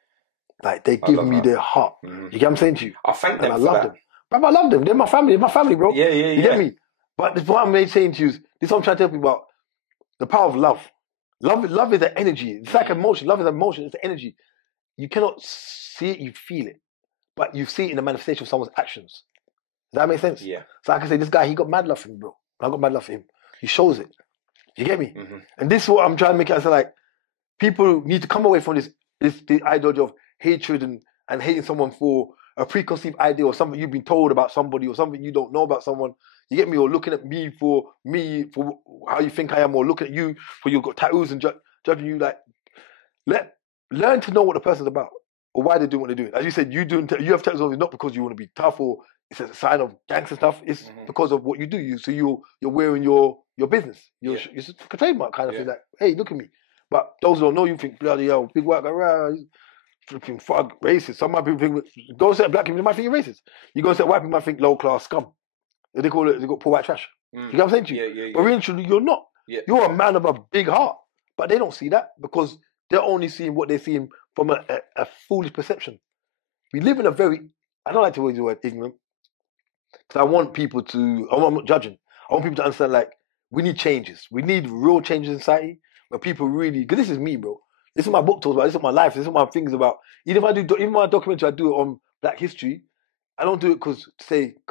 Like they give me their heart. You get what I'm saying to you? I thank them. I love them. Bro, I love them. They're my family. They're my family, bro. Yeah. You get me? But what I'm saying to you is, this is what I'm trying to tell people about the power of love. Love is an energy. It's like emotion. Love is emotion. It's an energy. You cannot see it, you feel it. But you see it in the manifestation of someone's actions. Does that make sense? Yeah. So I can say, this guy, he got mad love for me, bro. I got mad love for him. He shows it. You get me? And this is what I'm trying to make it. I say, like, people need to come away from this ideology of hatred and hating someone for a preconceived idea or something you've been told about somebody or something you don't know about someone. You get me? Or looking at me for how you think I am, or looking at you for you've got tattoos and judging you. Like, learn to know what the person's about or why they're doing what they're doing. As you said, you have tattoos on not because you want to be tough or it's a sign of gangster stuff. It's because of what you do. You're wearing your business. It's a trademark kind of thing. Like, hey, look at me. But those who don't know, you think bloody hell, big white guy, flipping fug, racist. Some people think go and say black people, they might think you're racist. You go and say white people might think low class scum. They call poor white trash. You know what I'm saying to you? But really, you're not. You're a man of a big heart. But they don't see that because they're only seeing what they're seeing from a foolish perception. We live in a very, I don't like to use the word ignorant, because I want people to, I'm not judging. I want people to understand, like, we need changes. We need real changes in society where people really, because this is me, bro. This is what my book talks about. This is what my life. This is what my things about. Even my documentary, I do it on Black history. I don't do it because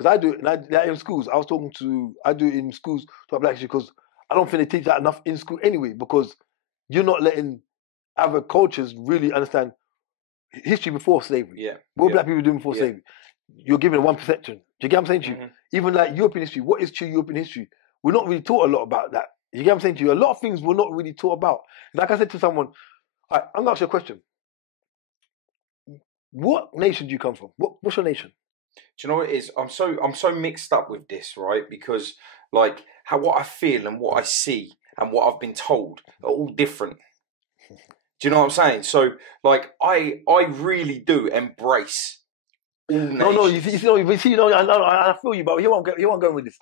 I do it in schools. I do it in schools about Black history because I don't think they teach that enough in school anyway, because you're not letting other cultures really understand history before slavery. Yeah. What Black people doing before slavery? You're giving one perception. Do you get what I'm saying to you? Even like European history, what is true European history? We're not really taught a lot about that. You get what I'm saying to you? A lot of things we're not really taught about. Like I said to someone, all right, I'm going to ask you a question. What nation do you come from? What's your nation? Do you know what it is? I'm so mixed up with this, right? Because like what I feel and what I see and what I've been told are all different. Do you know what I'm saying? So like I really do embrace all nations. No, you see, I feel you, but you won't go with this.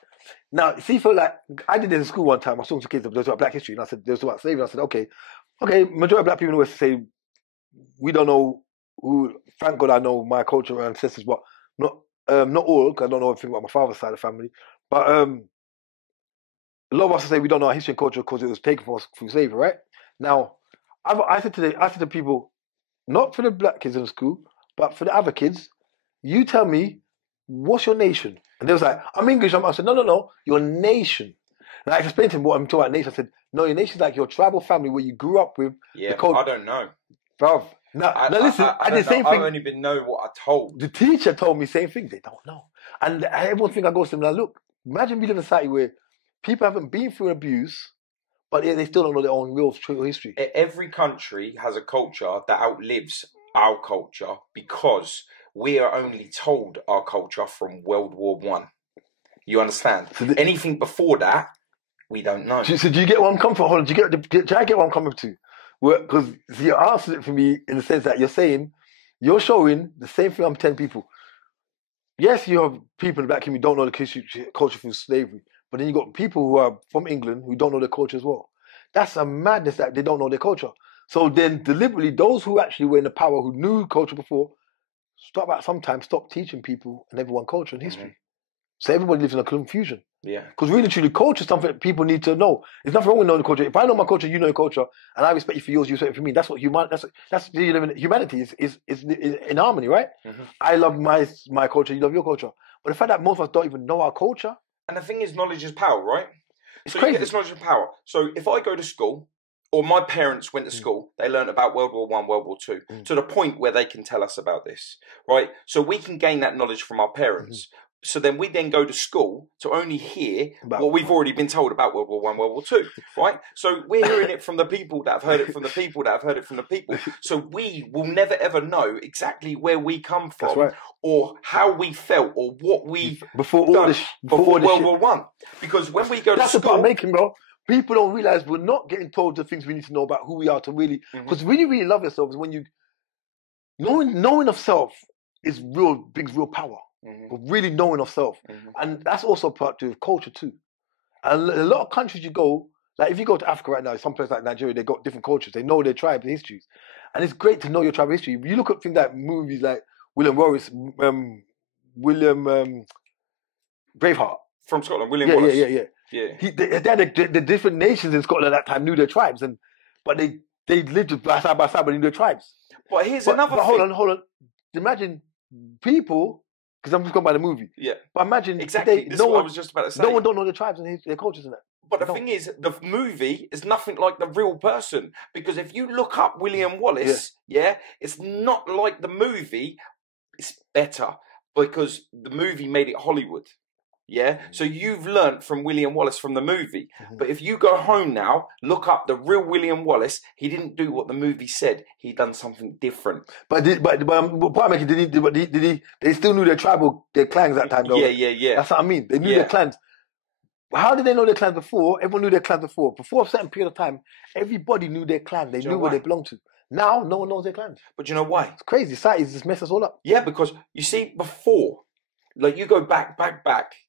Now, see, for like I did this in school one time. I was talking to kids about Black history, and I said there was about slavery. And I said, okay, majority of Black people in the West say we don't know who. Thank God I know my culture and ancestors, but not all, because I don't know everything about my father's side of the family. But a lot of us say we don't know our history and culture because it was taken from us through slavery, right? Now, I said to people, not for the Black kids in the school, but for the other kids, you tell me, what's your nation? And they was like, I'm English. I said, no, your nation. And I explained to him what I'm talking about nation. I said, no, your nation's like your tribal family where you grew up with. Yeah, I don't know. Bruv. Now listen, I did the same thing. I don't even know what I told. The teacher told me the same thing. They don't know. And everyone think I go to them, now look, imagine we live in a society where people haven't been through abuse, but they still don't know their own real history. Every country has a culture that outlives our culture because we are only told our culture from World War I. You understand? So anything before that, we don't know. So do you get where I'm coming from? Hold on, do I get what I'm coming to? Because you answered it for me in the sense that you're showing the same thing I'm telling people. Yes, you have people in the Black community who don't know the culture through slavery, but then you got people who are from England who don't know their culture as well. That's a madness that they don't know their culture. So then deliberately, those who actually were in the power, who knew culture before, sometimes stop teaching people and everyone culture and history. So everybody lives in a confusion. Yeah. Because really, truly, culture is something that people need to know. There's nothing wrong with knowing the culture. If I know my culture, you know your culture, and I respect you for yours, you respect it for me. That's what humanity is in harmony, right? I love my culture, you love your culture. But the fact that most of us don't even know our culture. And the thing is, knowledge is power, right? It's crazy. You get this knowledge is power. So if I go to school, or my parents went to school, they learned about World War I, World War II, to the point where they can tell us about this, right? So we can gain that knowledge from our parents. So then we then go to school to only hear what we've already been told about World War I, World War II, right? So we're hearing it from the people that have heard it from the people that have heard it from the people. So we will never ever know exactly where we come from, or how we felt, or what we before World War I. Because when we go to school, that's the point I'm making, bro. People don't realize we're not getting told the things we need to know about who we are to really, because really, really love yourself is when you knowing of self is brings real power. But really knowing of self. And that's also part of culture too. And a lot of countries you go, like if you go to Africa right now, some places like Nigeria, they've got different cultures. They know their tribes and histories. And it's great to know your tribe history. You look at things like movies like William Wallace, Braveheart. From Scotland, William Wallace. Yeah. They had the different nations in Scotland at that time knew their tribes. And but they lived side by side, but in their tribes. But here's another but thing. Hold on. Imagine people, because I'm just going by the movie. Yeah. But imagine exactly. This is what I was just about to say. No one don't know their tribes and their cultures and that. But the thing is, the movie is nothing like the real person. Because if you look up William Wallace, it's not like the movie. It's better because the movie made it Hollywood. Yeah, so you've learnt from William Wallace from the movie. But if you go home now, look up the real William Wallace. He didn't do what the movie said. He done something different. But part making did he? They still knew their clans that time. Though. Yeah. That's what I mean. They knew their clans. How did they know their clans before? Everyone knew their clans before. Before a certain period of time, everybody knew their clan. They knew where they belonged to. Now, no one knows their clans. But you know why? It's crazy. Society's just messed us all up. Yeah, because you see, before, like you go back,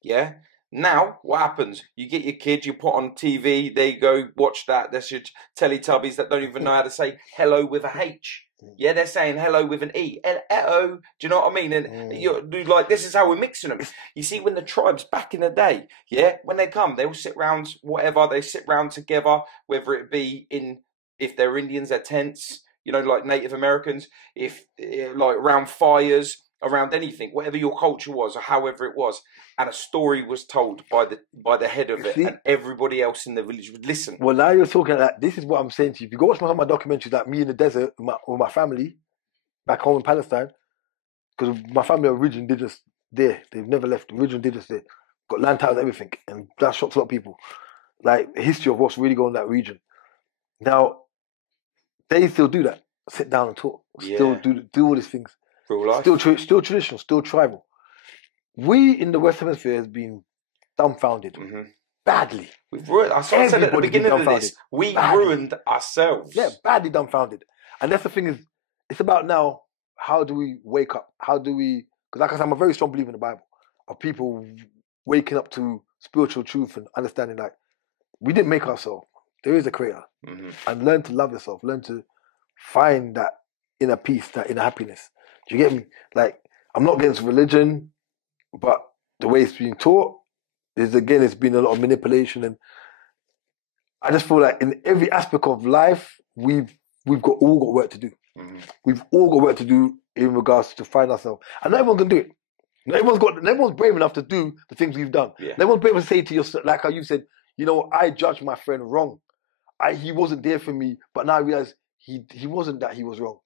yeah? Now, what happens? You get your kids, you put on TV, they go watch that. There's your Teletubbies that don't even know how to say hello with a H. Yeah, they're saying hello with an E. Hello. Do you know what I mean? And you're like, this is how we're mixing them. You see, when the tribes back in the day, yeah, when they come, they all sit round, whatever, they sit round together, whether it be if they're Indians, they're tents, you know, like Native Americans, if like around fires, around anything, whatever your culture was or however it was, and a story was told by the head of it, and everybody else in the village would listen. Well, now you're talking like this is what I'm saying to you. If you go watch some of my documentaries, like me in the desert with my family back home in Palestine, because my family are originally indigenous there. They've never left. Originally indigenous there. Got land titles, everything, and that shocks a lot of people. Like the history of what's really going on in that region. Now, they still do that. Sit down and talk. Still do all these things. Real life. Still traditional, still tribal. We in the West Hemisphere has been dumbfounded badly. We've ruined. I said at the beginning of this, we ruined ourselves. Yeah, badly dumbfounded. And that's the thing is, it's about now. How do we wake up? How do we? Because like I said, I'm a very strong believer in the Bible of people waking up to spiritual truth and understanding that we didn't make ourselves. There is a creator, and learn to love yourself. Learn to find that inner peace, that inner happiness. Do you get me? Like, I'm not against religion, but the way it's being taught is, again, it's been a lot of manipulation. And I just feel like in every aspect of life, we've all got work to do. We've all got work to do in regards to find ourselves. And not everyone can do it. Not everyone's brave enough to do the things we've done. Yeah. No one's brave enough to say to yourself, like how you said, you know, I judged my friend wrong. He wasn't there for me, but now I realize he wasn't that, he was wrong.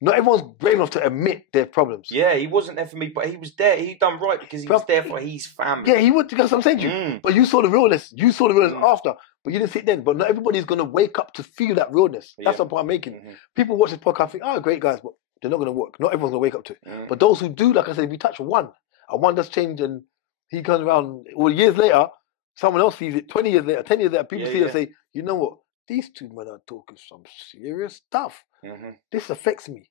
Not everyone's brave enough to admit their problems. Yeah, he wasn't there for me, but he was there. He done right because he was there for his family. Yeah, he would. That's what I'm saying to you. But you saw the realness. You saw the realness after, but you didn't see it then. But not everybody's going to wake up to feel that realness. That's the point I'm making. People watch this podcast and think, oh, great guys, but they're not going to work. Not everyone's going to wake up to it. But those who do, like I said, if you touch one, and one does change, and he comes around, well, years later, someone else sees it, 20 years later, 10 years later, people see it and say, you know what? These two men are talking some serious stuff. This affects me.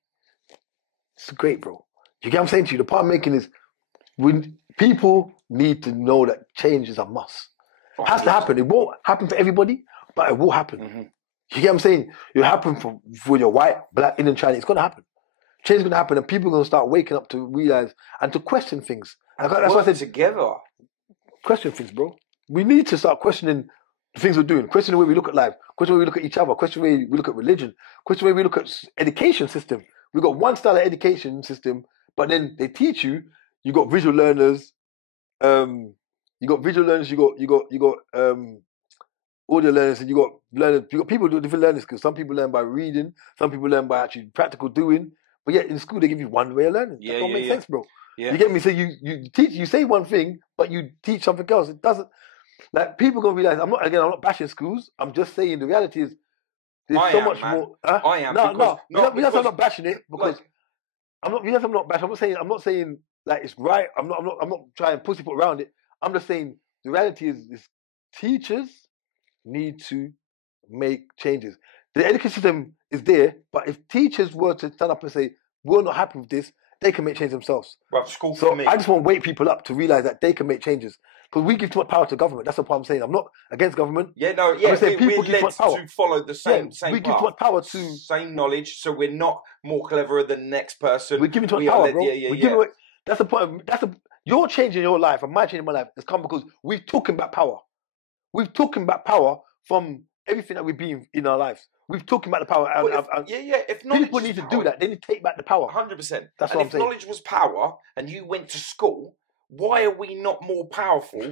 It's great, bro. You get what I'm saying to you? The point I'm making is, when people need to know that change is a must. It has to happen. It won't happen for everybody, but it will happen. You get what I'm saying? It'll happen for your white, black, Indian, Chinese. It's going to happen. Change is going to happen, and people are going to start waking up to realize and to question things. That's what I said. Together. Question things, bro. We need to start questioning the things we're doing. Question the way we look at life. Question the way we look at each other. Question the way we look at religion. Question the way we look at education system. We've got one style of education system, but then they teach you. You got visual learners. You got visual learners. You got audio learners, and you got learners. You got people who do different learning skills. Some people learn by reading. Some people learn by actually practical doing. But yet in school they give you one way of learning. That don't make sense, bro. Yeah. You get me? So you teach. You say one thing, but you teach something else. It doesn't. Like, people gonna realize. I'm not bashing schools. I'm just saying the reality is. There's so much more. I am. No. I'm not bashing it because I'm not. I'm not bashing. I'm not saying like it's right. I'm not trying to pussyfoot around it. I'm just saying the reality is teachers need to make changes. The education system is there, but if teachers were to stand up and say we're not happy with this, they can make change themselves. But school so for me. I just want to wake people up to realize that they can make changes. Because we give too much power to government. That's the point I'm saying. I'm not against government. Yeah, no, yeah. I'm saying people we're led to follow the same we give too much power to same knowledge, so we're not more cleverer than the next person. We're giving too much power, bro. That's the point. You're changing your life, and my changing my life has come because we've taken back power. We've taken back power from everything that we've been in our lives. We've talking about the power. If knowledge People is need to power, do that. They need to take back the power. 100%. That's and what I'm if saying. knowledge was power, and you went to school, why are we not more powerful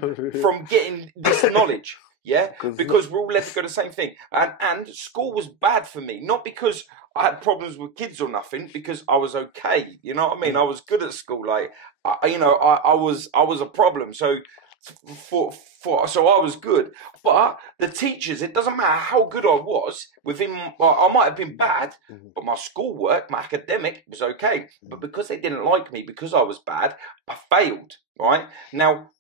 from getting this knowledge? Yeah, because we're all left to go the same thing. And school was bad for me, not because I had problems with kids or nothing, because I was okay. You know what I mean? I was good at school. Like, I was a problem. So so I was good. But the teachers, it doesn't matter how good I was within. I might have been bad, but my schoolwork, my academic was okay. But because they didn't like me, because I was bad, I failed. Right now.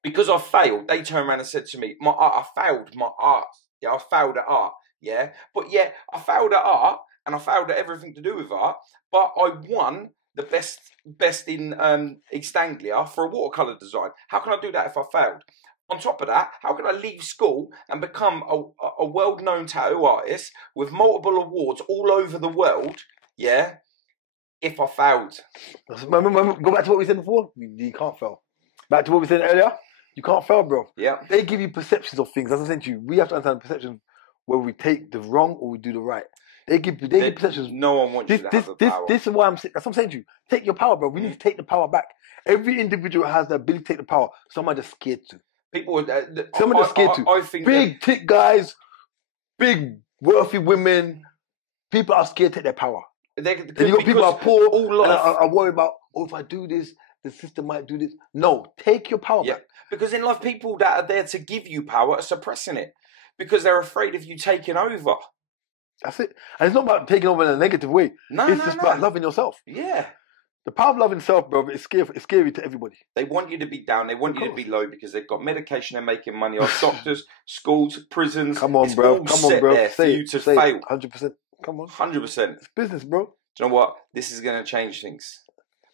Because I failed, they turned around and said to me, I failed my art. Yeah, I failed at art. Yeah. But yeah, I failed at art and I failed at everything to do with art. But I won the best in East Anglia for a watercolour design. How can I do that if I failed? On top of that, how can I leave school and become a world-known tattoo artist with multiple awards all over the world? Yeah. If I failed. Remember, go back to what we said before. You can't fail. Back to what we said earlier. You can't fail, bro. Yeah. They give you perceptions of things. As I said to you, we have to understand perceptions whether we take the wrong or we do the right. They give perceptions. No one wants you to have the power. This is why I'm saying. That's what I'm saying to you. Take your power, bro. We need to take the power back. Every individual has the ability to take the power. Some are just scared to. Some are just scared to. I think big tick guys, big wealthy women. People are scared to take their power. And you got people are poor and are worried about, if I do this, the system might do this. No, take your power back. Because in life, people that are there to give you power are suppressing it because they're afraid of you taking over. That's it. And it's not about taking over in a negative way. It's just about loving yourself. Yeah. The power of loving self, bro, is scary to everybody. They want you to be down. They want you to be low because they've got medication and making money off doctors, schools, prisons. Come on, bro. Come on, bro. There for you to fail. 100%. Come on. 100%. It's business, bro. Do you know what? This is going to change things.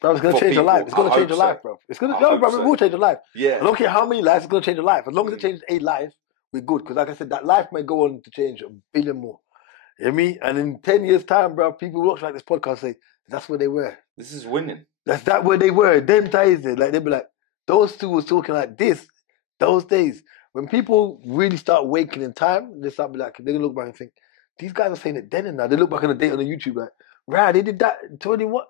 Bro, it's going to change your life. It's going to change your life, bro. It's going to, it will change your life. Yeah. I don't care how many lives, it's going to change your life. As long as it changes a life, we're good. Because like I said, that life may go on to change a billion more. You hear me? And in 10 years' time, bro, people watch like this podcast say, that's where they were. This is winning. That's that where they were. Them days, like they'd be like, those two was talking like this. Those days. When people really start waking in time, they start be like, they're going to look back and think, these guys are saying it then and now. They look back on the date on the YouTube like, right, they did that 21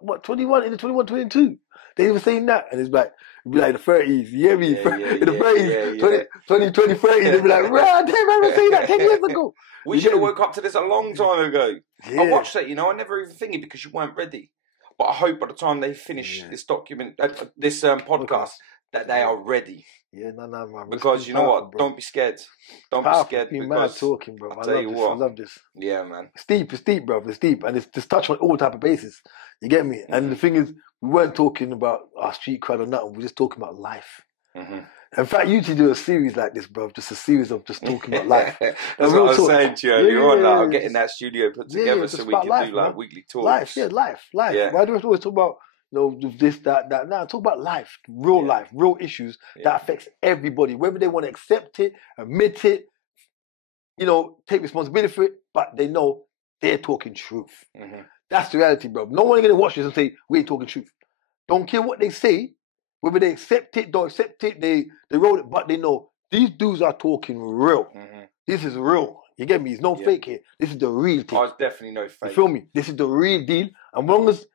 in the 21, 22. They were saying that. And it's like, it'd be like the 30s, you hear me? In the 30s, 20, 30s, they'd be like, right, damn, I was saying that 10 years ago. We should have woke up to this a long time ago. Yeah. I watched that, I never even thinking because you weren't ready. But I hope by the time they finish this podcast, that they are ready. Yeah, no, man. Because you know what? Bro. Don't be scared. Don't be scared. Be mad talking, bro. I love this. Yeah, man. It's deep, bro. It's deep. And it's just touched on all type of bases. You get me? And the thing is, we weren't talking about our street crowd or nothing. We're just talking about life. In fact, you should do a series like this, bro. Just a series of just talking about life. That's what I was saying to you earlier on. Like, I'm getting that studio put together so we can do like weekly talks. Life. Yeah. Why do we always talk about this, that? Nah, talk about life, real life, real issues that affects everybody, whether they want to accept it, admit it, take responsibility for it, but they know they're talking truth. That's the reality, bro. No one is gonna watch this and say we ain't talking truth. Don't care what they say, whether they accept it, don't accept it, they wrote it, but they know these dudes are talking real. This is real. You get me? It's no fake here. This is the real thing. It's definitely no fake. You feel me? This is the real deal. And as long as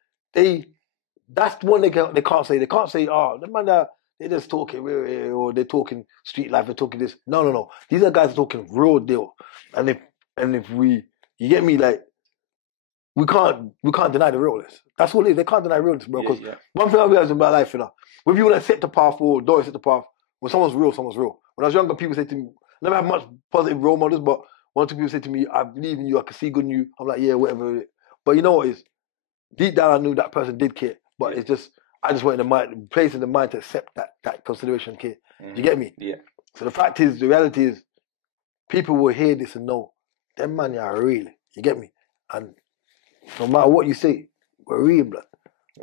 that's one they can't say. They can't say, the man they're just talking or they're talking street life, they're talking this. No. These are guys talking real deal. And if we, you get me, like we can't deny the realness. That's what it is. They can't deny realness, bro. Because one thing I realized about life, whether you want to accept the path or don't accept the path, when someone's real, someone's real. When I was younger, people say to me, I never had much positive role models, but one or two people say to me, I believe in you, I can see good in you. I'm like, yeah, whatever. But you know what it is? Deep down, I knew that person did care. But it's just, I just went in the place in the mind to accept that consideration care. You get me? Yeah. So the fact is, the reality is, people will hear this and know, them man are real. You get me? And no matter what you say, we're real, blood.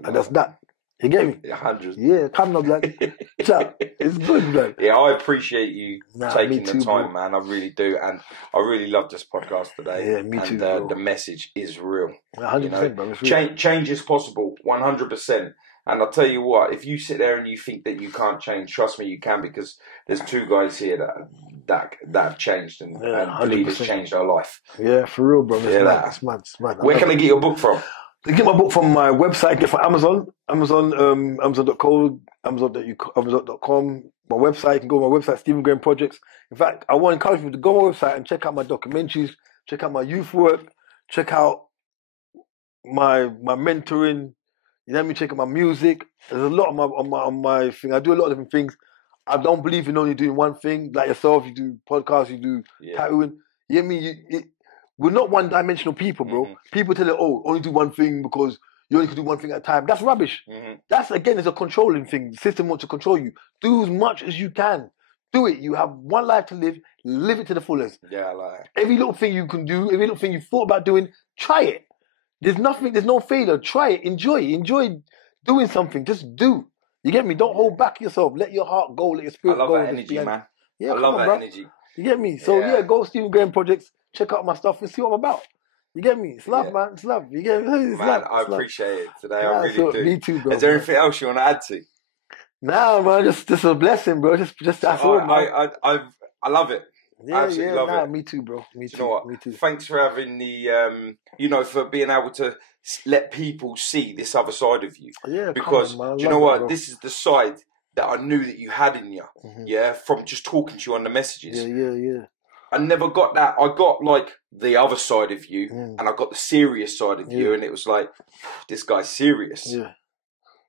And that's that. You get me? 100. Yeah, come on, blood. Chat. It's good, blood. Yeah, I appreciate you taking the time, man. I really do. And I really love this podcast today. Yeah, me too. And the message is real. 100%, bro. It's real. Change is possible, 100%. And I'll tell you what, if you sit there and you think that you can't change, trust me, you can, because there's two guys here that that have changed and believe has 100%. changed our life. Yeah, for real, bro. It's mad. It's mad. Where can I get your book from? You get my book from my website, get from Amazon, Amazon.co, Amazon.com. My website, you can go on my website, Stephen Graham Projects. In fact, I want to encourage you to go on my website and check out my documentaries, check out my youth work, check out my mentoring. You know what I mean? Check out my music. There's a lot on my thing. I do a lot of different things. I don't believe in only doing one thing. Like yourself, you do podcasts, you do tattooing. You know what I mean? We're not one-dimensional people, bro. People tell you, oh, only do one thing because you only can do one thing at a time. That's rubbish. That's, again, it's a controlling thing. The system wants to control you. Do as much as you can. Do it. You have one life to live it to the fullest. Yeah, I like it. Every little thing you can do, every little thing you thought about doing, try it. There's no failure. Try it. Enjoy doing something. Just do. You get me? Don't hold back yourself. Let your heart go. Let your spirit go. I love that energy, man. Yeah, I love that energy. You get me? So yeah, go Stephen Graham Projects. Check out my stuff and see what I'm about. You get me? It's love, man. It's love. You get me? It's man, love. I appreciate it today. I really do. Me too, bro. Is there anything else you want to add to? Nah, man. Just a blessing, bro. Just that's all, man. I love it. I absolutely love it. Me too, bro. Me too. You know what? Me too. Thanks for having the, for being able to let people see this other side of you. Yeah, because on, do you know what? This is the side that I knew that you had in you. Yeah, from just talking to you on the messages. Yeah. I never got that. I got like the other side of you, and I got the serious side of you, and it was like, this guy's serious. Yeah.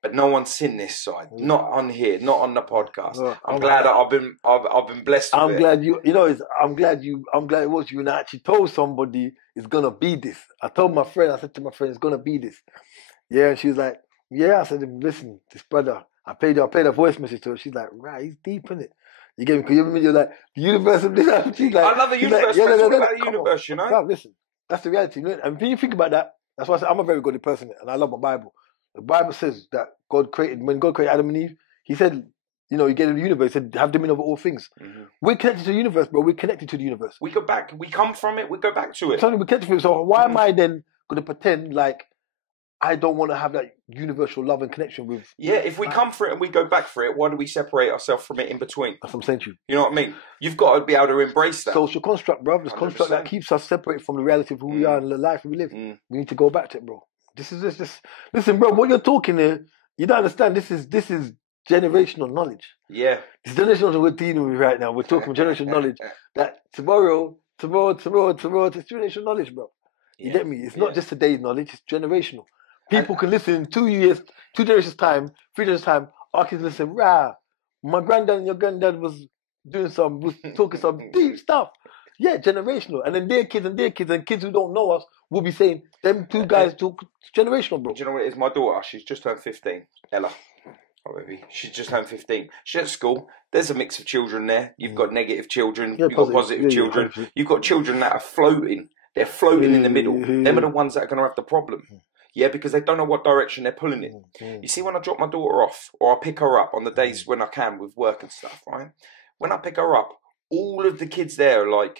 But no one's seen this side. Not on here, not on the podcast. I'm glad that I've been blessed with I'm glad you. I'm glad it was you, and I actually told somebody it's gonna be this. I told my friend. I said to my friend, it's gonna be this. Yeah, and she was like, yeah. I said, listen, this brother. I played a voice message to her. She's like, right, he's deep in it. You get me? Because you're like, the universe of this. She's like, I love the universe. Like, talk about the universe, you know? Bro, listen, that's the reality. And when you think about that, that's why I say I'm a very godly person and I love my Bible. The Bible says that when God created Adam and Eve, he said, he gave them the universe, he said, have dominion over all things. We're connected to the universe, bro. We're connected to the universe. We go back. We come from it. We go back to it. We're connected to it. So why am I then going to pretend like I don't want to have that universal love and connection with... Yeah, if we come for it and we go back for it, why do we separate ourselves from it in between? That's what I'm saying to you. You know what I mean? You've got to be able to embrace that. Social construct, bro. This construct that keeps us separated from the reality of who we are and the life we live. We need to go back to it, bro. This is listen, bro, what you're talking here, you don't understand. This is generational knowledge. Yeah. It's generational knowledge we're dealing with right now. We're talking generational knowledge that tomorrow, it's generational knowledge, bro. You get me? It's not just today's knowledge, it's generational. People can listen in 2 years, 2 generations time, 3 generations time. Our kids listen, my granddad and your granddad was talking some deep stuff. Yeah, generational. And then their kids and kids who don't know us will be saying, them two guys talk generational, bro. Do you know what it is? My daughter, she's just turned 15. Ella. Oh, baby. She's just turned 15. She's at school. There's a mix of children there. You've got negative children. You've got positive children. You've got children that are floating. They're floating in the middle. Them are the ones that are going to have the problem. Yeah, because they don't know what direction they're pulling in. You see, when I drop my daughter off, or I pick her up on the days when I can with work and stuff, right? When I pick her up, all of the kids there are like,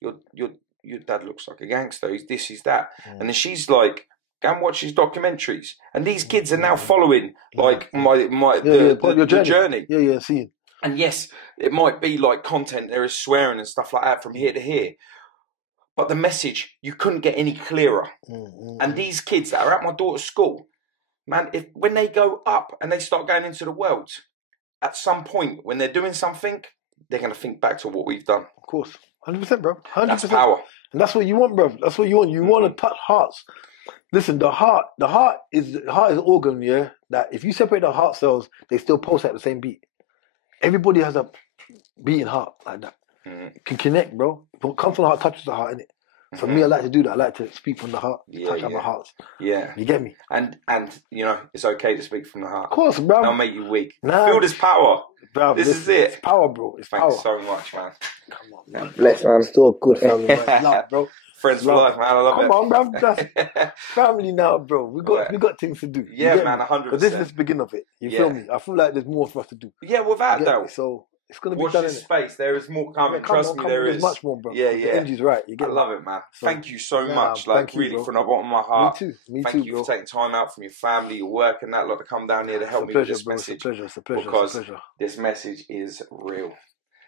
your dad looks like a gangster. He's this, he's that. And then she's like, go and watch his documentaries. And these kids are now following like the journey. Yeah, seeing. And yes, it might be like content, there is swearing and stuff like that from here to here. But the message, you couldn't get any clearer. And these kids that are at my daughter's school, man, when they go up and they start going into the world, at some point when they're doing something, they're going to think back to what we've done. Of course. 100%, bro. 100%. That's power. And that's what you want, bro. That's what you want. You want to touch hearts. Listen, the heart is an organ, yeah, that if you separate the heart cells, they still pulse at the same beat. Everybody has a beating heart like that. Can connect, bro. What comes from the heart touches the heart, innit? For me, I like to do that. I like to speak from the heart, touch out my hearts. Yeah. You get me? And it's okay to speak from the heart. Of course, bro. They'll make you weak. Feel this power. Bro, this is it. It's power, bro. It's Thanks power. so much, man. Come on, man. Bless, man. Still good family, man. Love, bro. Friends for life, man. I love it. Come on, bro. That's family now, bro. We got things to do. Yeah, man. 100%. But this is the beginning of it. You feel me? I feel like there's more for us to do. Yeah, without doubt. So it's gonna be watch done. This space. There is more coming. Trust me, there is. There's much more, bro. Yeah. The energy's right. You get I love it, man. Thank you so much. Like really, from the bottom of my heart. Me too. Thank you for taking time out from your family, your work, and that lot to come down here to help me with this message. It's a pleasure. Because this message is real.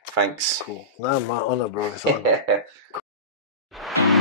Thanks. Cool. Nah, my honor, bro. It's an honor.